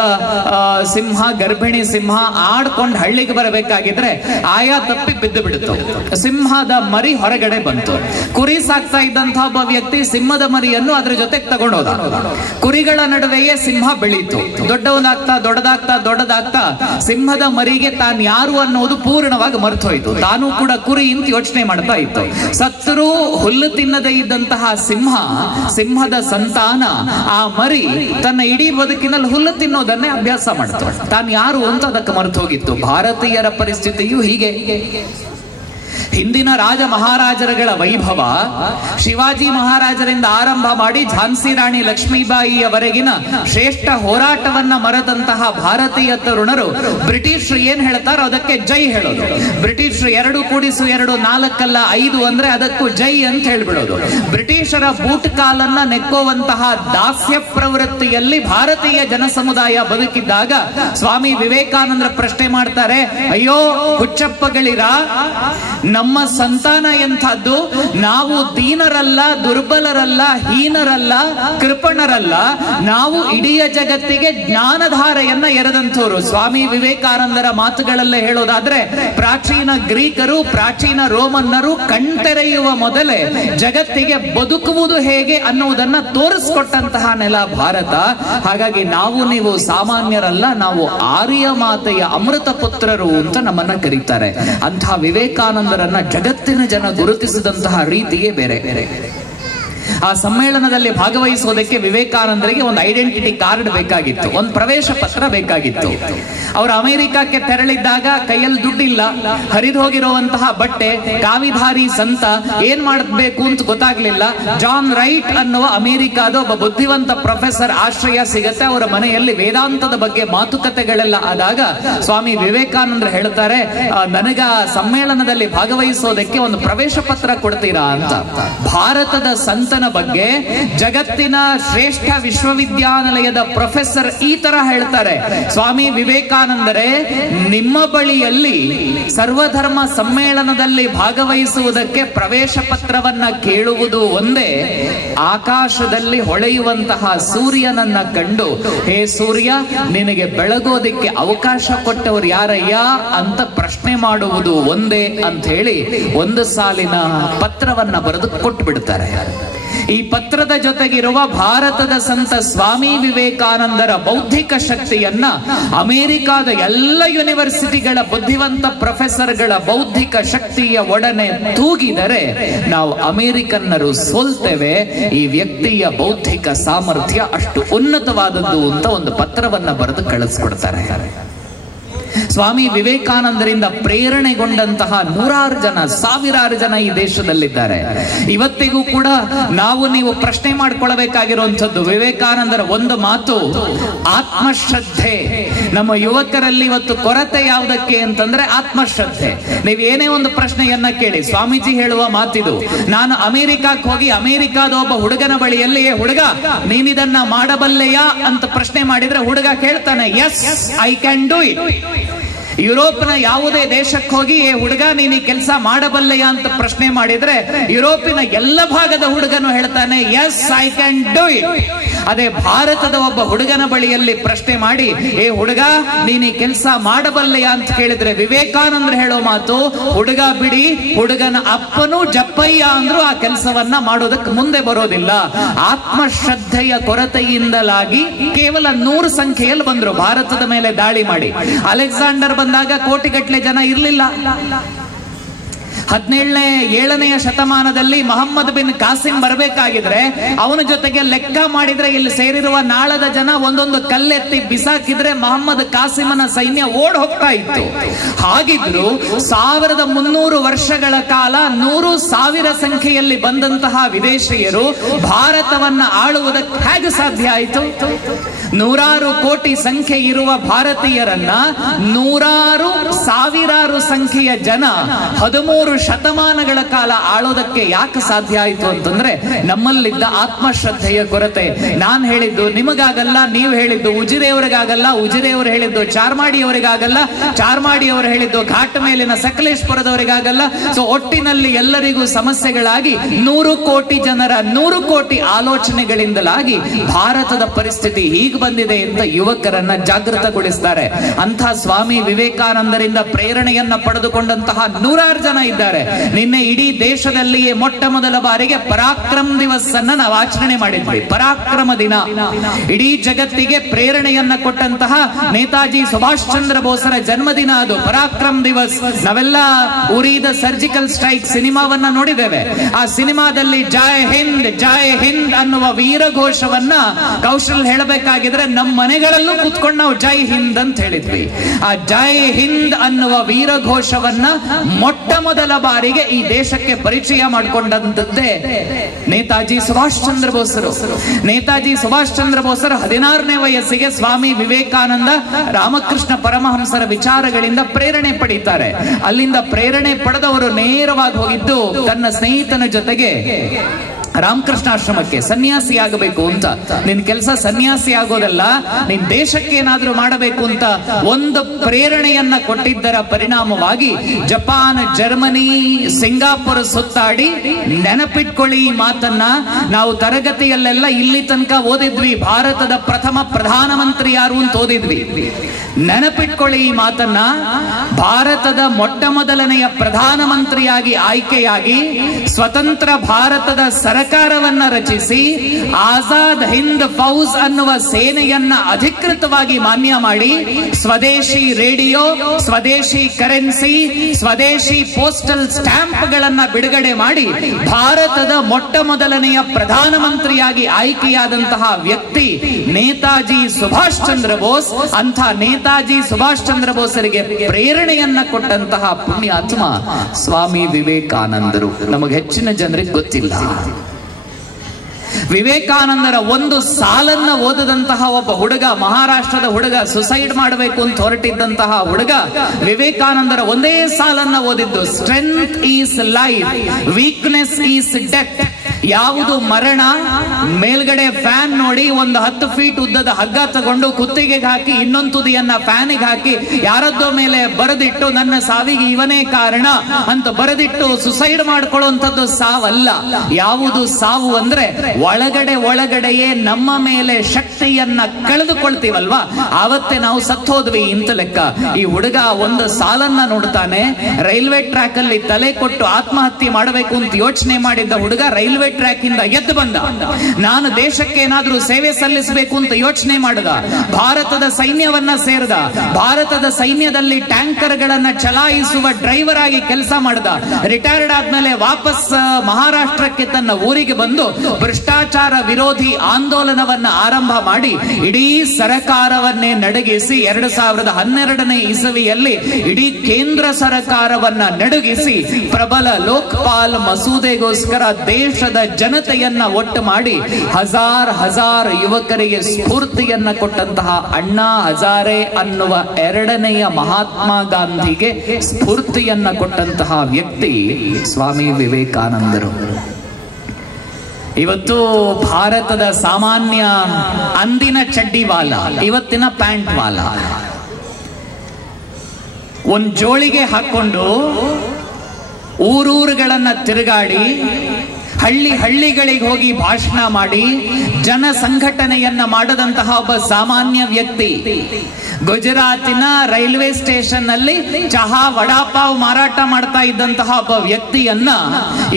ಸಿಂಹ, ಗರ್ಭಿಣಿ ಸಿಂಹ ಆಡ್ಕೊಂಡು ಹಳ್ಳಿಗೆ ಬರಬೇಕಾಗಿದ್ರೆ ಆಯಾ ತಪ್ಪಿ ಬಿದ್ದು ಬಿಡ್ತು. ಸಿಂಹದ ಮರಿ ಹೊರಗಡೆ ಬಂತು. ಕುರಿ ಸಾಕ್ತಾ ಇದ್ದಂತಹ ಒಬ್ಬ ವ್ಯಕ್ತಿ ಸಿಂಹದ ಮರಿಯನ್ನು ಅದ್ರ ಜೊತೆಗೆ ತಗೊಂಡೋದ. ಕುರಿಗಳ ನಡುವೆಯೇ ಸಿಂಹ ಬೆಳೀತು. ದೊಡ್ಡದಾಗ್ತಾ ಸಿಂಹದ ಮರಿಗೆ ತಾನು ಯಾರು ಅನ್ನೋದು ಪೂರ್ಣವಾಗಿ ಮರೆತೋಯ್ತು. ತಾನು ಕೂಡ ಕುರಿ ಅಂತ ಯೋಚನೆ ಮಾಡ್ತಾ ಇತ್ತು. ಸತ್ತರೂ ಹುಲ್ಲು ತಿನ್ನದೇ ಇದ್ದಂತಹ ಸಿಂಹದ ಸಂತಾನ, ಆ ಮರಿ ತನ್ನ ಇಡೀ ಬದುಕಿನಲ್ಲಿ ಹುಲ್ಲು ತಿನ್ನೋದನ್ನೇ ಅಭ್ಯಾಸ ಮಾಡ್ತು. ತಾನು ಯಾರು ಅಂತ ಅದಕ್ಕೆ ಮರೆತು ಹೋಗಿತ್ತು. ಭಾರತೀಯರ ಪರಿಸ್ಥಿತಿಯು ಹೀಗೆ. ಹಿಂದಿನ ರಾಜ ಮಹಾರಾಜರುಗಳ ವೈಭವ ಶಿವಾಜಿ ಮಹಾರಾಜರಿಂದ ಆರಂಭ ಮಾಡಿ ಝಾನ್ಸಿ ರಾಣಿ ಲಕ್ಷ್ಮೀಬಾಯಿಯವರೆಗಿನ ಶ್ರೇಷ್ಠ ಹೋರಾಟವನ್ನ ಮರೆತಂತಹ ಭಾರತೀಯ ತರುಣರು ಬ್ರಿಟಿಷರು ಏನ್ ಹೇಳ್ತಾರೋ ಅದಕ್ಕೆ ಜೈ ಹೇಳೋದು. ಬ್ರಿಟಿಷರು 2 + 2 4 5 ಅಂದ್ರೆ ಅದಕ್ಕೂ ಜೈ ಅಂತ ಹೇಳ್ಬಿಡೋದು. ಬ್ರಿಟಿಷರ ಬೂಟ್ ಕಾಲನ್ನ ನೆಕ್ಕೋವಂತಹ ದಾಸ್ಯ ಪ್ರವೃತ್ತಿಯಲ್ಲಿ ಭಾರತೀಯ ಜನಸಮುದಾಯ ಬದುಕಿದ್ದಾಗ ಸ್ವಾಮಿ ವಿವೇಕಾನಂದರ ಪ್ರಶ್ನೆ ಮಾಡ್ತಾರೆ, ಅಯ್ಯೋ ಹುಚ್ಚಪ್ಪಗಳಿರ, ನಮ್ಮ ಸಂತಾನ ಎಂಥದ್ದು? ನಾವು ದೀನರಲ್ಲ, ದುರ್ಬಲರಲ್ಲ, ಹೀನರಲ್ಲ, ಕೃಪಣರಲ್ಲ. ನಾವು ಇಡೀ ಜಗತ್ತಿಗೆ ಜ್ಞಾನಧಾರೆಯನ್ನ ಎರೆದಂಥವ್ರು. ಸ್ವಾಮಿ ವಿವೇಕಾನಂದರ ಮಾತುಗಳಲ್ಲೇ ಹೇಳೋದಾದ್ರೆ, ಪ್ರಾಚೀನ ಗ್ರೀಕರು, ಪ್ರಾಚೀನ ರೋಮನ್ನರು ಕಣ್ತೆರೆಯುವ ಮೊದಲೇ ಜಗತ್ತಿಗೆ ಬದುಕುವುದು ಹೇಗೆ ಅನ್ನುವುದನ್ನ ತೋರಿಸ್ಕೊಟ್ಟಂತಹ ನೆಲ ಭಾರತ. ಹಾಗಾಗಿ ನಾವು ನೀವು ಸಾಮಾನ್ಯರಲ್ಲ, ನಾವು ಆರ್ಯ ಮಾತೆಯ ಅಮೃತ ಪುತ್ರರು ಅಂತ ನಮ್ಮನ್ನ ಕರೀತಾರೆ. ಅಂಥ ವಿವೇಕಾನಂದರನ್ನ ಜಗತ್ತಿನ ಜನ ಗುರುತಿಸಿದಂತಹ ರೀತಿಯೇ ಬೇರೆ. ಆ ಸಮ್ಮೇಳನದಲ್ಲಿ ಭಾಗವಹಿಸುವುದಕ್ಕೆ ವಿವೇಕಾನಂದರಿಗೆ ಒಂದು ಐಡೆಂಟಿಟಿ ಕಾರ್ಡ್ ಬೇಕಾಗಿತ್ತು, ಒಂದು ಪ್ರವೇಶ ಪತ್ರ ಬೇಕಾಗಿತ್ತು. ಅವರು ಅಮೆರಿಕಕ್ಕೆ ತೆರಳಿದ್ದಾಗ ಕೈಯಲ್ಲಿ ದುಡ್ಡಿಲ್ಲ, ಹರಿದು ಹೋಗಿರುವಂತಹ ಬಟ್ಟೆ, ಕಾವಿಧಾರಿ ಸಂತ, ಏನ್ ಮಾಡಬೇಕು ಅಂತ ಗೊತ್ತಾಗ್ಲಿಲ್ಲ. ಜಾನ್ ರೈಟ್ ಅನ್ನುವ ಅಮೆರಿಕಾದ ಒಬ್ಬ ಬುದ್ಧಿವಂತ ಪ್ರೊಫೆಸರ್ ಆಶ್ರಯ ಸಿಗತ್ತೆ. ಅವರ ಮನೆಯಲ್ಲಿ ವೇದಾಂತದ ಬಗ್ಗೆ ಮಾತುಕತೆಗಳೆಲ್ಲ ಆದಾಗ ಸ್ವಾಮಿ ವಿವೇಕಾನಂದರು ಹೇಳ್ತಾರೆ, ನನಗ ಸಮ್ಮೇಳನದಲ್ಲಿ ಭಾಗವಹಿಸೋದಕ್ಕೆ ಒಂದು ಪ್ರವೇಶ ಪತ್ರ ಕೊಡ್ತೀರಾ ಅಂತ. ಭಾರತದ ಸಂತನ ಬಗ್ಗೆ ಜಗತ್ತಿನ ಶ್ರೇಷ್ಠ ವಿಶ್ವವಿದ್ಯಾನಿಲಯದ ಪ್ರೊಫೆಸರ್ ಈ ತರ ಹೇಳ್ತಾರೆ, ಸ್ವಾಮಿ ವಿವೇಕಾನಂದರೇ, ನಿಮ್ಮ ಬಳಿಯಲ್ಲಿ ಸರ್ವಧರ್ಮ ಸಮ್ಮೇಳನದಲ್ಲಿ ಭಾಗವಹಿಸುವುದಕ್ಕೆ ಪ್ರವೇಶ ಪತ್ರವನ್ನ ಕೇಳುವುದು ಒಂದೇ, ಆಕಾಶದಲ್ಲಿ ಹೊಳೆಯುವಂತಹ ಸೂರ್ಯನನ್ನ ಕಂಡು, ಹೇ ಸೂರ್ಯ, ನಿನಗೆ ಬೆಳಗೋದಿಕ್ಕೆ ಅವಕಾಶ ಕೊಟ್ಟವರು ಯಾರಯ್ಯ ಅಂತ ಪ್ರಶ್ನೆ ಮಾಡುವುದು ಒಂದೇ ಅಂತ ಹೇಳಿ ಒಂದು ಸಾಲಿನ ಪತ್ರವನ್ನ ಬರೆದು ಕೊಟ್ಟು ಬಿಡ್ತಾರೆ. ಈ ಪತ್ರದ ಜೊತೆಗಿರುವ ಭಾರತದ ಸಂತ ಸ್ವಾಮಿ ವಿವೇಕಾನಂದರ ಬೌದ್ಧಿಕ ಶಕ್ತಿಯನ್ನ ಅಮೆರಿಕಾದ ಎಲ್ಲ ಯೂನಿವರ್ಸಿಟಿಗಳ ಬುದ್ಧಿವಂತ ಪ್ರೊಫೆಸರ್ಗಳ ಬೌದ್ಧಿಕ ಶಕ್ತಿಯ ಒಡನೆ ತೂಗಿದರೆ ನಾವು ಅಮೆರಿಕನ್ನರು ಸೋಲ್ತೇವೆ. ಈ ವ್ಯಕ್ತಿಯ ಬೌದ್ಧಿಕ ಸಾಮರ್ಥ್ಯ ಅಷ್ಟು ಉನ್ನತವಾದದ್ದು ಅಂತ ಒಂದು ಪತ್ರವನ್ನ ಬರೆದು ಕಳಿಸ್ಕೊಡ್ತಾರೆ. ಸ್ವಾಮಿ ವಿವೇಕಾನಂದರಿಂದ ಪ್ರೇರಣೆಗೊಂಡಂತಹ ನೂರಾರು ಜನ, ಸಾವಿರಾರು ಜನ ಈ ದೇಶದಲ್ಲಿದ್ದಾರೆ. ಇವತ್ತಿಗೂ ಕೂಡ ನಾವು ನೀವು ಪ್ರಶ್ನೆ ಮಾಡ್ಕೊಳ್ಬೇಕಾಗಿರುವಂಥದ್ದು ವಿವೇಕಾನಂದರ ಒಂದು ಮಾತು, ಆತ್ಮಶ್ರದ್ಧೆ. ನಮ್ಮ ಯುವಕರಲ್ಲಿ ಇವತ್ತು ಕೊರತೆ ಯಾವುದಕ್ಕೆ ಅಂತಂದ್ರೆ ಆತ್ಮಶ್ರದ್ಧೆ. ನೀವು ಏನೇ ಒಂದು ಪ್ರಶ್ನೆಯನ್ನ ಕೇಳಿ, ಸ್ವಾಮೀಜಿ ಹೇಳುವ ಮಾತಿದು. ನಾನು ಅಮೆರಿಕಕ್ಕೆ ಹೋಗಿ ಅಮೆರಿಕಾದ ಒಬ್ಬ ಹುಡುಗನ ಬಳಿಯಲ್ಲಿ, ಹುಡುಗ ನೀನಿದನ್ನ ಮಾಡಬಲ್ಲೆಯಾ ಅಂತ ಪ್ರಶ್ನೆ ಮಾಡಿದ್ರೆ ಹುಡುಗ ಕೇಳ್ತಾನೆ, yes I can do it. ಯುರೋಪ್ನ ಯಾವುದೇ ದೇಶಕ್ಕೆ ಹೋಗಿ ಹುಡುಗ ನೀನು ಈ ಕೆಲಸ ಮಾಡಬಲ್ಲೆಯ ಅಂತ ಪ್ರಶ್ನೆ ಮಾಡಿದ್ರೆ ಯುರೋಪಿನ ಎಲ್ಲ ಭಾಗದ ಹುಡುಗನು ಹೇಳ್ತಾನೆ, yes I can do it. ಅದೇ ಭಾರತದ ಒಬ್ಬ ಹುಡುಗನ ಬಳಿಯಲ್ಲಿ ಪ್ರಶ್ನೆ ಮಾಡಿ, ಹುಡುಗ ನೀನು ಈ ಕೆಲಸ ಮಾಡಬಲ್ಲೆಯ ಅಂತ ಕೇಳಿದ್ರೆ ವಿವೇಕಾನಂದರು ಹೇಳೋ ಮಾತು, ಹುಡುಗ ಬಿಡಿ, ಹುಡುಗನ ಅಪ್ಪನೂ ಜಪ್ಪಯ್ಯ ಅಂದ್ರೂ ಆ ಕೆಲಸವನ್ನ ಮಾಡೋದಕ್ಕೆ ಮುಂದೆ ಬರೋದಿಲ್ಲ. ಆತ್ಮಶ್ರದ್ಧೆಯ ಕೊರತೆಯಿಂದಲಾಗಿ ಕೇವಲ 100 ಸಂಖ್ಯೆಯಲ್ಲಿ ಬಂದ್ರು ಭಾರತದ ಮೇಲೆ ದಾಳಿ ಮಾಡಿ. ಅಲೆಕ್ಸಾಂಡರ್ ಬಂದಾಗ ಕೋಟಿಗಟ್ಟಲೆ ಜನ ಇರಲಿಲ್ಲ. 17ನೇ ಶತಮಾನದಲ್ಲಿ ಮೊಹಮ್ಮದ್ ಬಿನ್ ಕಾಸಿಂ ಬರಬೇಕಾಗಿದ್ರೆ ಅವನ ಜೊತೆಗೆ ಲೆಕ್ಕ ಮಾಡಿದ್ರೆ ಇಲ್ಲಿ ಸೇರಿರುವ ನಾಳದ ಜನ ಒಂದೊಂದು ಕಲ್ಲೆತ್ತಿ ಬಿಸಾಕಿದ್ರೆ ಮೊಹಮ್ಮದ್ ಕಾಸಿಮನ ಸೈನ್ಯ ಓಡ್ ಹೋಗ್ತಾ ಇತ್ತು. ಹಾಗಿದ್ರು 1300 ವರ್ಷಗಳ ಕಾಲ 100,000 ಸಂಖ್ಯೆಯಲ್ಲಿ ಬಂದಂತಹ ವಿದೇಶಿಯರು ಭಾರತವನ್ನ ಆಳುವುದಕ್ಕೆ ಹೇಗೆ ಸಾಧ್ಯ ಆಯಿತು? 100 ಕೋಟಿ ಸಂಖ್ಯೆ ಇರುವ ಭಾರತೀಯರನ್ನ 100 ಸಾವಿರಾರು ಸಂಖ್ಯೆಯ ಜನ 13 ಶತಮಾನಗಳ ಕಾಲ ಆಳೋದಕ್ಕೆ ಯಾಕೆ ಸಾಧ್ಯ ಆಯಿತು ಅಂತಂದ್ರೆ ನಮ್ಮಲ್ಲಿದ್ದ ಆತ್ಮಶ್ರದ್ಧೆಯ ಕೊರತೆ. ನಾನು ಹೇಳಿದ್ದು ನಿಮಗಾಗಲ್ಲ, ನೀವು ಹೇಳಿದ್ದು ಉಜಿರೆಯವರಿಗಾಗಲ್ಲ, ಉಜಿರೆಯವರು ಹೇಳಿದ್ದು ಚಾರ್ಮಾಡಿಯವರಿಗಾಗಲ್ಲ, ಚಾರ್ಮಾಡಿಯವರು ಹೇಳಿದ್ದು ಘಾಟ್ ಮೇಲಿನ ಸಕಲೇಶ್ಪುರದವರಿಗಾಗಲ್ಲ. ಸೊ ಒಟ್ಟಿನಲ್ಲಿ ಎಲ್ಲರಿಗೂ ಸಮಸ್ಯೆಗಳಾಗಿ 100 ಕೋಟಿ ಜನರ 100 ಕೋಟಿ ಆಲೋಚನೆಗಳಿಂದಲಾಗಿ ಭಾರತದ ಪರಿಸ್ಥಿತಿ ಹೀಗೆ ಬಂದಿದೆ ಅಂತ ಯುವಕರನ್ನ ಜಾಗೃತಗೊಳಿಸ್ತಾರೆ. ಅಂಥ ಸ್ವಾಮಿ ವಿವೇಕಾನಂದರಿಂದ ಪ್ರೇರಣೆಯನ್ನ ಪಡೆದುಕೊಂಡಂತಹ ನೂರಾರು ಜನ ಇದ್ದಾರೆ. ನಿನ್ನೆ ಇಡೀ ದೇಶದಲ್ಲಿಯೇ ಮೊಟ್ಟ ಮೊದಲ ಬಾರಿಗೆ ಪರಾಕ್ರಮ ದಿವಸ್ ಅನ್ನ ನಾವು ಆಚರಣೆ ಮಾಡಿದ್ವಿ. ಪರಾಕ್ರಮ ದಿನ ಇಡೀ ಜಗತ್ತಿಗೆ ಪ್ರೇರಣೆಯನ್ನ ಕೊಟ್ಟಂತಹ ನೇತಾಜಿ ಸುಭಾಷ್ ಚಂದ್ರ ಬೋಸರ ಜನ್ಮದಿನ ಅದು ಪರಾಕ್ರಮ ದಿವಸ್. ನಾವೆಲ್ಲ ಉರಿದ ಸರ್ಜಿಕಲ್ ಸ್ಟ್ರೈಕ್ ಸಿನಿಮಾವನ್ನ ನೋಡಿದ್ದೇವೆ. ಆ ಸಿನಿಮಾದಲ್ಲಿ ಜೈ ಹಿಂದ್ ಜೈ ಹಿಂದ್ ಅನ್ನುವ ವೀರಘೋಷವನ್ನ ಕೌಶಲ್ ಹೇಳಬೇಕಾಗಿದ್ರೆ ನಮ್ಮ ಮನೆಗಳಲ್ಲೂ ಕೂತ್ಕೊಂಡು ನಾವು ಜೈ ಹಿಂದ್ ಅಂತ ಹೇಳಿದ್ವಿ. ಆ ಜೈ ಹಿಂದ್ ಅನ್ನುವ ವೀರಘೋಷವನ್ನ ಮೊಟ್ಟ ಮೊದಲ ಬಾರಿಗೆ ಈ ದೇಶಕ್ಕೆ ಪರಿಚಯ ಮಾಡಿಕೊಂಡಂತದ್ದೇ ನೇತಾಜಿ ಸುಭಾಷ್ ಚಂದ್ರ ಬೋಸರು. ನೇತಾಜಿ ಸುಭಾಷ್ ಚಂದ್ರ ಬೋಸರು 16ನೇ ವಯಸ್ಸಿಗೆ ಸ್ವಾಮಿ ವಿವೇಕಾನಂದ ರಾಮಕೃಷ್ಣ ಪರಮಹಂಸರ ವಿಚಾರಗಳಿಂದ ಪ್ರೇರಣೆ ಪಡೀತಾರೆ. ಅಲ್ಲಿಂದ ಪ್ರೇರಣೆ ಪಡೆದವರು ನೇರವಾಗಿ ಹೋಗಿದ್ದು ತನ್ನ ಸ್ನೇಹಿತನ ಜೊತೆಗೆ ರಾಮಕೃಷ್ಣಾಶ್ರಮಕ್ಕೆ ಸನ್ಯಾಸಿಯಾಗಬೇಕು ಅಂತ. ನಿನ್ ಕೆಲಸ ಸನ್ಯಾಸಿ ಆಗೋದಲ್ಲ, ನಿನ್ ದೇಶಕ್ಕೆ ಏನಾದ್ರೂ ಮಾಡಬೇಕು ಅಂತ ಒಂದು ಪ್ರೇರಣೆಯನ್ನ ಕೊಟ್ಟಿದ್ದರ ಪರಿಣಾಮವಾಗಿ ಜಪಾನ್, ಜರ್ಮನಿ, ಸಿಂಗಾಪುರ ಸುತ್ತಾಡಿ, ನೆನಪಿಟ್ಕೊಳ್ಳಿ ಈ ಮಾತನ್ನ, ನಾವು ತರಗತಿಯಲ್ಲೆಲ್ಲ ಇಲ್ಲಿ ತನಕ ಓದಿದ್ವಿ ಭಾರತದ ಪ್ರಥಮ ಪ್ರಧಾನಮಂತ್ರಿ ಯಾರು ಅಂತ ಓದಿದ್ವಿ. ನೆನಪಿಟ್ಕೊಳ್ಳಿ ಈ ಮಾತನ್ನ, ಭಾರತದ ಮೊಟ್ಟ ಮೊದಲನೆಯ ಪ್ರಧಾನಮಂತ್ರಿಯಾಗಿ ಆಯ್ಕೆಯಾಗಿ ಸ್ವತಂತ್ರ ಭಾರತದ ಸರ್ಕಾರವನ್ನ ರಚಿಸಿ ಆಜಾದ್ ಹಿಂದ್ ಫೌಜ್ ಅನ್ನುವ ಸೇನೆಯನ್ನ ಅಧಿಕೃತವಾಗಿ ಮಾನ್ಯ ಮಾಡಿ ಸ್ವದೇಶಿ ರೇಡಿಯೋ, ಸ್ವದೇಶಿ ಕರೆನ್ಸಿ, ಸ್ವದೇಶಿ ಪೋಸ್ಟಲ್ ಸ್ಟಾಂಪ್ ಗಳನ್ನ ಬಿಡುಗಡೆ ಮಾಡಿ ಭಾರತದ ಮೊಟ್ಟ ಮೊದಲನೆಯ ಪ್ರಧಾನಮಂತ್ರಿಯಾಗಿ ಆಯ್ಕೆಯಾದಂತಹ ವ್ಯಕ್ತಿ ನೇತಾಜಿ ಸುಭಾಷ್ ಚಂದ್ರ ಬೋಸ್. ಅಂಥ ನೇತಾಜಿ ಸುಭಾಷ್ ಚಂದ್ರ ಬೋಸರಿಗೆ ಪ್ರೇರಣೆಯನ್ನ ಕೊಟ್ಟಂತಹ ಪುಣ್ಯಾತ್ಮ ಸ್ವಾಮಿ ವಿವೇಕಾನಂದರು. ನಮಗೆ ಹೆಚ್ಚಿನ ಜನರಿಗೆ ಗೊತ್ತಿಲ್ಲ. ವಿವೇಕಾನಂದರ ಒಂದು ಸಾಲನ್ನ ಓದದಂತಹ ಒಬ್ಬ ಹುಡುಗ, ಮಹಾರಾಷ್ಟ್ರದ ಹುಡುಗ, ಸುಸೈಡ್ ಮಾಡಬೇಕು ಅಂತ ಹೊರಟಿದ್ದಂತಹ ಹುಡುಗ ವಿವೇಕಾನಂದರ ಒಂದೇ ಸಾಲನ್ನ ಓದಿದ್ದು, strength is life, weakness is death. ಯಾವುದು ಮರಣ? ಮೇಲ್ಗಡೆ ಫ್ಯಾನ್ ನೋಡಿ ಒಂದು 10 ಫೀಟ್ ಉದ್ದದ ಹಗ್ಗ ತಗೊಂಡು ಕುತ್ತಿಗೆಗೆ ಹಾಕಿ ಇನ್ನೊಂದು ತುದಿಯನ್ನ ಫ್ಯಾನಿಗೆ ಹಾಕಿ ಯಾರದ್ದೋ ಮೇಲೆ ಬರೆದಿಟ್ಟು ನನ್ನ ಸಾವಿಗೆ ಇವನೇ ಕಾರಣ ಅಂತ ಬರೆದಿಟ್ಟು ಸುಸೈಡ್ ಮಾಡ್ಕೊಳ್ಳುವಂಥದ್ದು ಸಾವಲ್ಲ. ಯಾವುದು ಸಾವು ಅಂದ್ರೆ ಒಳಗಡೆಯೇ ನಮ್ಮ ಮೇಲೆ ಶಕ್ತಿಯನ್ನ ಕಳೆದುಕೊಳ್ತೀವಲ್ವಾ, ಆವತ್ತೇ ನಾವು ಸತ್ತೋದ್ವಿ ಇಂತ ಲೆಕ್ಕ. ಈ ಹುಡುಗ ಒಂದು ಸಾಲನ್ನ ನೋಡ್ತಾನೆ. ರೈಲ್ವೆ ಟ್ರ್ಯಾಕ್ ಅಲ್ಲಿ ತಲೆ ಕೊಟ್ಟು ಆತ್ಮಹತ್ಯೆ ಮಾಡಬೇಕು ಅಂತ ಯೋಚನೆ ಮಾಡಿದ್ದ ಹುಡುಗ ರೈಲ್ವೆ ಟ್ರ್ಯಾಕ್ ಇಂದ ಎದ್ದು ಬಂದ. ನಾನು ದೇಶಕ್ಕೆ ಏನಾದ್ರೂ ಸೇವೆ ಸಲ್ಲಿಸಬೇಕು ಅಂತ ಯೋಚನೆ ಮಾಡಿದ. ಭಾರತದ ಸೈನ್ಯವನ್ನ ಸೇರಿದ. ಭಾರತದ ಸೈನ್ಯದಲ್ಲಿ ಟ್ಯಾಂಕರ್ ಗಳನ್ನ ಚಲಾಯಿಸುವ ಡ್ರೈವರ್ ಆಗಿ ಕೆಲಸ ಮಾಡಿದ. ರಿಟೈರ್ಡ್ ಆದ್ಮೇಲೆ ವಾಪಸ್ ಮಹಾರಾಷ್ಟ್ರಕ್ಕೆ ತನ್ನ ಊರಿಗೆ ಬಂದು ಭ್ರಷ್ಟಾಚಾರ ವಿರೋಧಿ ಆಂದೋಲನವನ್ನ ಆರಂಭ ಮಾಡಿ ಇಡೀ ಸರಕಾರವನ್ನೇ ನಡುಗಿಸಿ 2012ನೇ ಇಸವಿಯಲ್ಲಿ ಇಡೀ ಕೇಂದ್ರ ಸರಕಾರವನ್ನ ನಡುಗಿಸಿ ಪ್ರಬಲ ಲೋಕಪಾಲ್ ಮಸೂದೆಗೋಸ್ಕರ ದೇಶದ ಜನತೆಯನ್ನ ಒಟ್ಟು ಮಾಡಿ ಹಜಾರ್ ಯುವಕರಿಗೆ ಸ್ಫೂರ್ತಿಯನ್ನ ಕೊಟ್ಟಂತಹ ಅಣ್ಣಾ ಹಜಾರೆ ಅನ್ನುವ 2ನೇಯ ಮಹಾತ್ಮ ಗಾಂಧಿಗೆ ಸ್ಫೂರ್ತಿಯನ್ನ ಕೊಟ್ಟಂತಹ ವ್ಯಕ್ತಿ ಸ್ವಾಮಿ ವಿವೇಕಾನಂದರು. ಇವತ್ತು ಭಾರತದ ಸಾಮಾನ್ಯ ಅಂದಿನ ಚಡ್ಡಿವಾಲ, ಇವತ್ತಿನ ಪ್ಯಾಂಟ್ ವಾಲ, ಒಂದ್ ಜೋಳಿಗೆ ಹಾಕೊಂಡು ಊರೂರುಗಳನ್ನ ತಿರುಗಾಡಿ ಹಳ್ಳಿಗಳಿಗೆ ಹೋಗಿ ಭಾಷಣ ಮಾಡಿ ಜನ ಸಂಘಟನೆಯನ್ನ ಮಾಡದಂತಹ ಒಬ್ಬ ಸಾಮಾನ್ಯ ವ್ಯಕ್ತಿ ಗುಜರಾತಿನ ರೈಲ್ವೆ ಸ್ಟೇಷನ್ ನಲ್ಲಿ ಚಹಾ ವಡಾಪಾವ್ ಮಾರಾಟ ಮಾಡ್ತಾ ಇದ್ದಂತಹ ಒಬ್ಬ ವ್ಯಕ್ತಿಯನ್ನ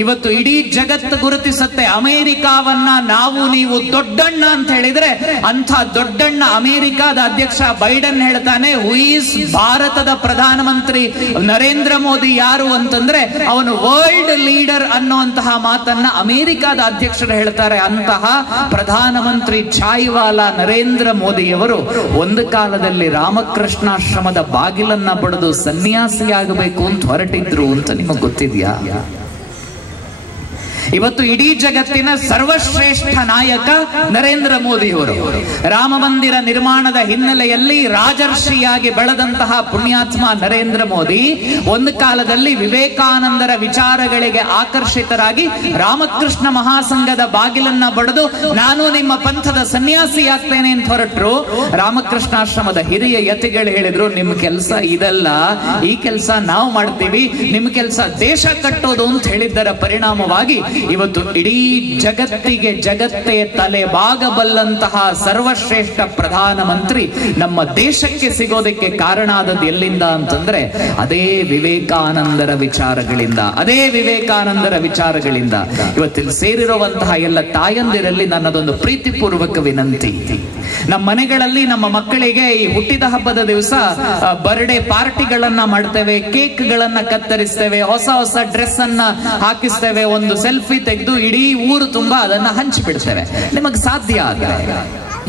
ಇವತ್ತು ಇಡೀ ಜಗತ್ತು ಗುರುತಿಸುತ್ತೆ. ಅಮೆರಿಕಾವನ್ನ ನಾವು ನೀವು ದೊಡ್ಡಣ್ಣ ಅಂತ ಹೇಳಿದ್ರೆ ಅಂಥ ದೊಡ್ಡಣ್ಣ ಅಮೆರಿಕಾದ ಅಧ್ಯಕ್ಷ ಬೈಡನ್ ಹೇಳ್ತಾನೆ, ಹುಯಿಸ್ ಭಾರತದ ಪ್ರಧಾನಮಂತ್ರಿ ನರೇಂದ್ರ ಮೋದಿ ಯಾರು ಅಂತಂದ್ರೆ ಅವನು ವರ್ಲ್ಡ್ ಲೀಡರ್ ಅನ್ನುವಂತಹ ಮಾತನ್ನ ಅಮೆರಿಕಾದ ಅಧ್ಯಕ್ಷರು ಹೇಳ್ತಾರೆ. ಅಂತಹ ಪ್ರಧಾನಮಂತ್ರಿ ಚಾಯ್ವಾಲಾ ನರೇಂದ್ರ ಮೋದಿಯವರು ಒಂದು ಕಾಲದಲ್ಲಿ ರಾಮಕೃಷ್ಣಾಶ್ರಮದ ಬಾಗಿಲನ್ನ ಬಡಿದು ಸನ್ಯಾಸಿಯಾಗಬೇಕು ಅಂತ ಹೊರಟಿದ್ರು ಅಂತ ನಿಮಗೆ ಗೊತ್ತಿದ್ಯಾ? ಇವತ್ತು ಇಡೀ ಜಗತ್ತಿನ ಸರ್ವಶ್ರೇಷ್ಠ ನಾಯಕ ನರೇಂದ್ರ ಮೋದಿಯವರು. ರಾಮ ಮಂದಿರ ನಿರ್ಮಾಣದ ಹಿನ್ನೆಲೆಯಲ್ಲಿ ರಾಜರ್ಷಿಯಾಗಿ ಬೆಳೆದಂತಹ ಪುಣ್ಯಾತ್ಮ ನರೇಂದ್ರ ಮೋದಿ ಒಂದು ಕಾಲದಲ್ಲಿ ವಿವೇಕಾನಂದರ ವಿಚಾರಗಳಿಗೆ ಆಕರ್ಷಿತರಾಗಿ ರಾಮಕೃಷ್ಣ ಮಹಾಸಂಘದ ಬಾಗಿಲನ್ನ ಬಡಿದು ನಾನು ನಿಮ್ಮ ಪಂಥದ ಸನ್ಯಾಸಿಯಾಗ್ತೇನೆ ಅಂತ ಹೊರಟರು. ರಾಮಕೃಷ್ಣಾಶ್ರಮದ ಹಿರಿಯ ಯತಿಗಳು ಹೇಳಿದ್ರು, ನಿಮ್ ಕೆಲಸ ಇದಲ್ಲ, ಈ ಕೆಲಸ ನಾವು ಮಾಡ್ತೀವಿ, ನಿಮ್ ಕೆಲಸ ದೇಶ ಕಟ್ಟೋದು ಅಂತ ಹೇಳಿದ್ದರ ಪರಿಣಾಮವಾಗಿ ಇವತ್ತು ಇಡೀ ಜಗತ್ತೇ ತಲೆ ಬಾಗಬಲ್ಲಂತಹ ಸರ್ವಶ್ರೇಷ್ಠ ಪ್ರಧಾನಮಂತ್ರಿ ನಮ್ಮ ದೇಶಕ್ಕೆ ಸಿಗೋದಕ್ಕೆ ಕಾರಣ ಆದದ್ದು ಎಲ್ಲಿಂದ ಅಂತಂದ್ರೆ ಅದೇ ವಿವೇಕಾನಂದರ ವಿಚಾರಗಳಿಂದ. ಇವತ್ತಿಲ್ಲಿ ಸೇರಿರುವಂತಹ ಎಲ್ಲ ತಾಯಂದಿರಲ್ಲಿ ನನ್ನದೊಂದು ಪ್ರೀತಿಪೂರ್ವಕ ವಿನಂತಿ. ನಮ್ಮ ಮನೆಗಳಲ್ಲಿ ನಮ್ಮ ಮಕ್ಕಳಿಗೆ ಈ ಹುಟ್ಟಿದ ಹಬ್ಬದ ದಿವಸ ಬರ್ಡೇ ಪಾರ್ಟಿಗಳನ್ನ ಮಾಡ್ತೇವೆ, ಕೇಕ್ ಗಳನ್ನ ಕತ್ತರಿಸ್ತೇವೆ, ಹೊಸ ಡ್ರೆಸ್ ಅನ್ನ ಹಾಕಿಸ್ತೇವೆ, ಒಂದು ಸೆಲ್ಫಿ ತೆಗೆದು ಇಡೀ ಊರು ತುಂಬಾ ಅದನ್ನ ಹಂಚಿಬಿಡ್ತೇವೆ. ನಿಮಗೆ ಸಾಧ್ಯ ಆದ್ರೆ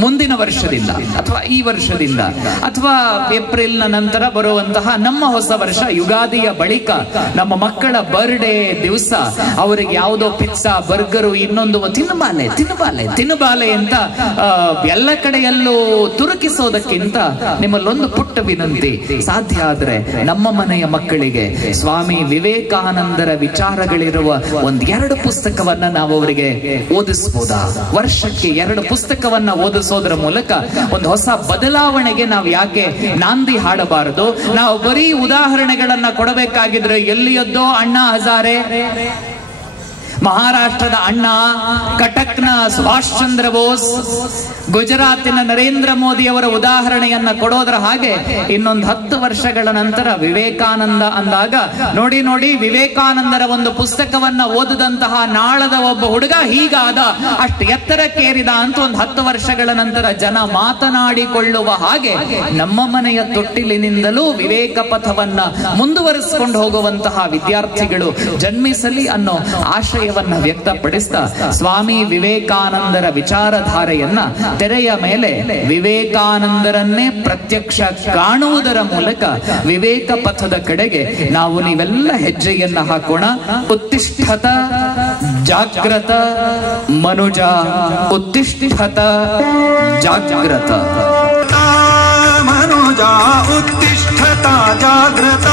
ಮುಂದಿನ ವರ್ಷದಿಂದ ಅಥವಾ ಈ ವರ್ಷದಿಂದ ಅಥವಾ ಏಪ್ರಿಲ್ ನಂತರ ಬರುವಂತಹ ನಮ್ಮ ಹೊಸ ವರ್ಷ ಯುಗಾದಿಯ ಬಳಿಕ ನಮ್ಮ ಮಕ್ಕಳ ಬರ್ಡೇ ದಿವಸ ಅವರಿಗೆ ಯಾವುದೋ ಪಿಜ್ಜಾ ಬರ್ಗರು ಇನ್ನೊಂದು ತಿನ್ನಬಾಲೆ ಅಂತ ಎಲ್ಲ ಕಡೆಯಲ್ಲೂ ತುರುಕಿಸೋದಕ್ಕಿಂತ ನಿಮ್ಮಲ್ಲೊಂದು ಪುಟ್ಟ ವಿನಂತಿ, ಸಾಧ್ಯ ಆದ್ರೆ ನಮ್ಮ ಮನೆಯ ಮಕ್ಕಳಿಗೆ ಸ್ವಾಮಿ ವಿವೇಕಾನಂದರ ವಿಚಾರಗಳಿರುವ 1-2 ಪುಸ್ತಕವನ್ನ ನಾವು ಅವರಿಗೆ ಓದಿಸಬಹುದಾ? ವರ್ಷಕ್ಕೆ 2 ಪುಸ್ತಕವನ್ನ ಓದಿಸೋದ್ರ ಮೂಲಕ ಒಂದು ಹೊಸ ಬದಲಾವಣೆಗೆ ನಾವು ಯಾಕೆ ನಾಂದಿ ಹಾಡಬಾರದು? ನಾವು ಬರೀ ಉದಾಹರಣೆಗಳನ್ನ ಕೊಡಬೇಕಾಗಿದ್ರೆ ಎಲ್ಲಿಯದ್ದೋ ಅಣ್ಣಾ ಹಜಾರೆ, ಮಹಾರಾಷ್ಟ್ರದ ಅಣ್ಣ, ಕಟಕ್ನ ಸುಭಾಷ್ ಚಂದ್ರ ಬೋಸ್, ಗುಜರಾತಿನ ನರೇಂದ್ರ ಮೋದಿ ಅವರ ಉದಾಹರಣೆಯನ್ನ ಕೊಡೋದ್ರ ಹಾಗೆ ಇನ್ನೊಂದು 10 ವರ್ಷಗಳ ನಂತರ ವಿವೇಕಾನಂದ ಅಂದಾಗ ನೋಡಿ ವಿವೇಕಾನಂದರ ಒಂದು ಪುಸ್ತಕವನ್ನ ಓದಿದಂತಹ ನಾಳದ ಒಬ್ಬ ಹುಡುಗ ಹೀಗಾದ, ಅಷ್ಟು ಎತ್ತರಕ್ಕೇರಿದ ಅಂತ ಒಂದು 10 ವರ್ಷಗಳ ನಂತರ ಜನ ಮಾತನಾಡಿಕೊಳ್ಳುವ ಹಾಗೆ ನಮ್ಮ ಮನೆಯ ತೊಟ್ಟಿಲಿನಿಂದಲೂ ವಿವೇಕ ಪಥವನ್ನ ಮುಂದುವರಿಸಿಕೊಂಡು ಹೋಗುವಂತಹ ವಿದ್ಯಾರ್ಥಿಗಳು ಜನ್ಮಿಸಲಿ ಅನ್ನೋ ಆಶಯವನ್ನ ವ್ಯಕ್ತಪಡಿಸ್ತಾ ಸ್ವಾಮಿ ವಿವೇಕಾನಂದರ ವಿಚಾರಧಾರೆಯನ್ನ ತೆರೆಯ ಮೇಲೆ ವಿವೇಕಾನಂದರನ್ನೇ ಪ್ರತ್ಯಕ್ಷ ಕಾಣುವುದರ ಮೂಲಕ ವಿವೇಕ ಪಥದ ಕಡೆಗೆ ನಾವು ನೀವೆಲ್ಲ ಹೆಜ್ಜೆಯನ್ನ ಹಾಕೋಣ. ಉತ್ತಿಷ್ಠತ ಜಾಗ್ರತ ಮನುಜ, ಉತ್ತಿಷ್ಠತ ಜಾಗ್ರತ ಮನುಜ, ಉತ್ತಿಷ್ಠತ ಜಾಗ್ರತ,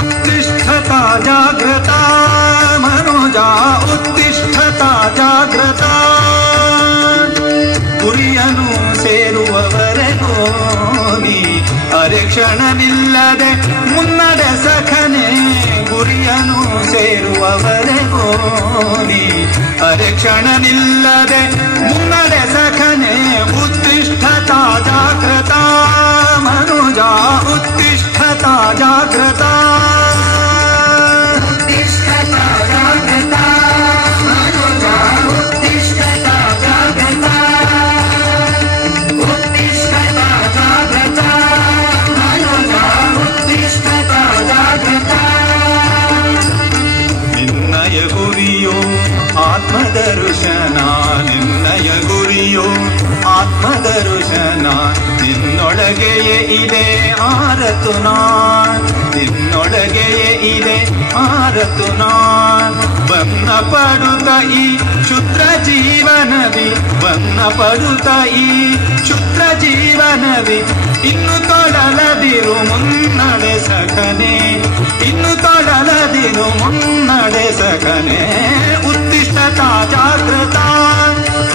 ಉತ್ತಿಷ್ಠತ ಜಾಗ್ರತ ಮನುಜ, ಉತ್ತಿಷ್ಠತ ಜಾಗ್ರತ. ಗುರಿಯನು ಸೇರುವವರೆಗೂ ನೀ ಅರೆಕ್ಷಣವಿಲ್ಲದೆ ಮುನ್ನಡೆ ಸಖನೆ. ಗುರಿಯನು ಸೇರುವವರೆಗೂ ನೀ ಅರೆಕ್ಷಣವಿಲ್ಲದೆ ಮುನ್ನಡೆ ಸಖನೆ. ಉತ್ತಿಷ್ಠತ ಜಾಗ್ರತ ಮನುಜ, ಉತ್ತಿಷ್ಠತ ಜಾಗ್ರತ, ಉತ್ತಿಷ್ಠತ ಜಾಗ್ರತ ಇದೆ ಆರತು ನಾನ್ ನಿನ್ನೊಳಗೆಯೇ ಇದೆ ಆರತು ನಾನ್ ಬನ್ನ ಪಡುತ್ತ ಈ ಕ್ಷುದ್ರ ಜೀವನವಿ ಬನ್ನ ಪಡುತ್ತ ಈ ಕ್ಷುದ್ರ ಜೀವನವಿ ಇನ್ನು ತೊಡಲದಿರು ಮುನ್ನಡೆ ಸಖನೆ ಇನ್ನು ತೊಡಲದಿರು ಮುನ್ನಡೆ ಸಖನೆ ಉತ್ತಿಷ್ಠತಾ ಜಾಗೃತ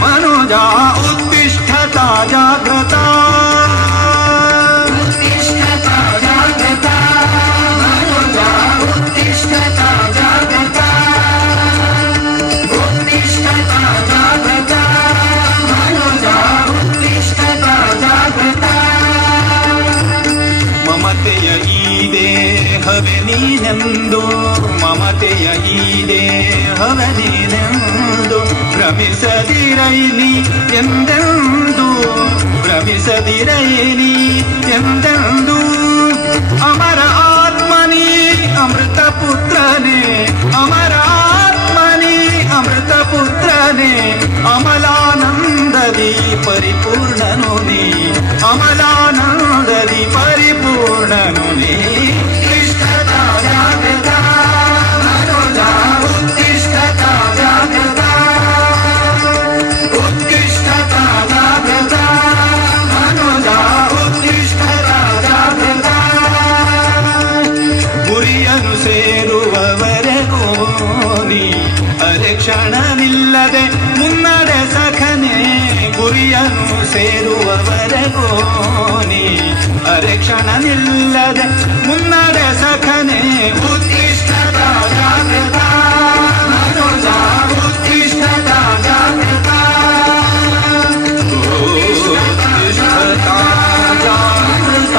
ಮನುಜ ಉತ್ತಿಷ್ಠತಾ ಜಾಗೃತ ಮಮತೆಯ ಈ ದೇಹವೇ ನೀನೆಂದು ಮಮತೆಯ ಈ ದೇಹವೇ ನೀನೆಂದು ಭ್ರಮಿಸದಿರೈನಿ ಎಂದೆಂದು ಭ್ರಮಿಸದಿರೈನಿ ಎಂದೆಂದು ಅಮರ ಆತ್ಮನಿ ಅಮೃತ ಪುತ್ರನೇ ಅಮರ ಆತ್ಮನಿ ಅಮೃತ ಪುತ್ರನೇ ಅಮಲಾನಂದದಿ ಪರಿಪೂರ್ಣನು ನೀ ಅಮಲಾನಂದದಿ ಪರಿಪೂರ್ಣನು ನೀ ಉತ್ತಿಷ್ಠತಾ ಜಾಗೃತ ಮನುಜ ಉತ್ತಿಷ್ಠತಾ ಜಾಗೃತ ಉತ್ತಿಷ್ಠತಾ ಜಾಗೃತ ಮನುಜ ಉತ್ತಿಷ್ಠತಾ ಜಾಗೃತ ಗುರಿಯನ್ನು ಸೇರುವವರೆಗೂ ನೀ ಅರೆಕ್ಷಣವಿಲ್ಲದೆ ಮುನ್ನಡೆ ಸಖನೆ ಗುರಿಯನ್ನು ಸೇರುವವರೆಗೂ ನೀ ಅರೆಕ್ಷಣವಿಲ್ಲದೆ ಮುನ್ನಡೆ ಸಖನೆ ಉತ್ತಿಷ್ಠತಾ ಜಾಗೃತ ಮನುಜ ಉತ್ತಿಷ್ಠತಾ ಜಾಗೃತ ಉತ್ತಿಷ್ಠತಾ ಜಾಗೃತ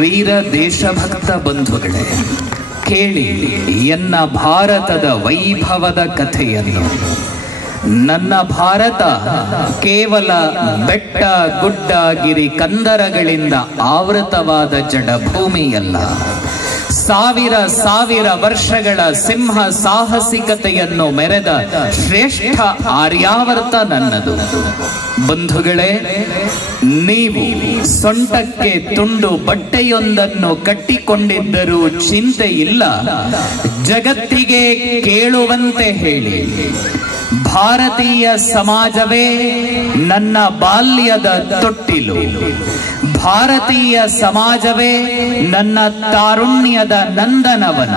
ವೀರ ದೇಶಭಕ್ತ ಬಂಧುಗಳೇ, ಕೇಳಿ ಎನ್ನ ಭಾರತದ ವೈಭವದ ಕಥೆಯನ್ನು. ನನ್ನ ಭಾರತ ಕೇವಲ ಬೆಟ್ಟ ಗುಡ್ಡ ಗಿರಿ ಕಂದರಗಳಿಂದ ಆವೃತವಾದ ಜಡಭೂಮಿಯಲ್ಲ. ಸಾವಿರ ಸಾವಿರ ವರ್ಷಗಳ ಸಿಂಹ ಸಾಹಸಿಕತೆಯನ್ನು ಮೆರೆದ ಶ್ರೇಷ್ಠ ಆರ್ಯಾವರ್ತ ನನ್ನದು. ಬಂಧುಗಳೇ, ನೀವು ಸೊಂಟಕ್ಕೆ ತುಂಡು ಬಟ್ಟೆಯೊಂದನ್ನು ಕಟ್ಟಿಕೊಂಡಿದ್ದರೂ ಚಿಂತೆ ಇಲ್ಲ, ಜಗತ್ತಿಗೆ ಕೇಳುವಂತೆ ಹೇಳಿ. ಭಾರತೀಯ ಸಮಾಜವೇ ನನ್ನ ಬಾಲ್ಯದ ತೊಟ್ಟಿಲು, ಭಾರತೀಯ ಸಮಾಜವೇ ನನ್ನ ತಾರುಣ್ಯದ ನಂದನವನ,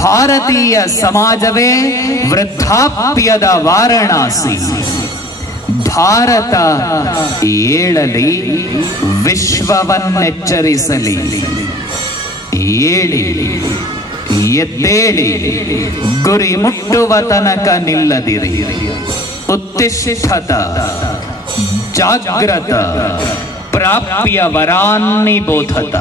ಭಾರತೀಯ ಸಮಾಜವೇ ವೃದ್ಧಾಪ್ಯದ ವಾರಣಾಸಿ. ಭಾರತ ಏಳಲಿ, ವಿಶ್ವವನ್ನೆಚ್ಚರಿಸಲಿ. ಏಳಿ, ಎದ್ದೇಳಿ, ಗುರಿ ಮುಟ್ಟುವ ತನಕ ನಿಲ್ಲದಿರಿ. ಉತ್ತಿಷ್ಠತ ಜಾಗ್ರತ ಪ್ರಾಪ್ಯ ವರಾನ್ನಿ ಬೋಧತ.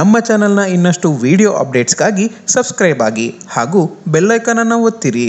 ನಮ್ಮ ಚಾನೆಲ್ನ ಇನ್ನಷ್ಟು ವಿಡಿಯೋ ಅಪ್ಡೇಟ್ಸ್ಗಾಗಿ ಸಬ್ಸ್ಕ್ರೈಬ್ ಆಗಿ ಹಾಗೂ ಬೆಲ್ ಐಕಾನ್ ಅನ್ನು ಒತ್ತಿರಿ.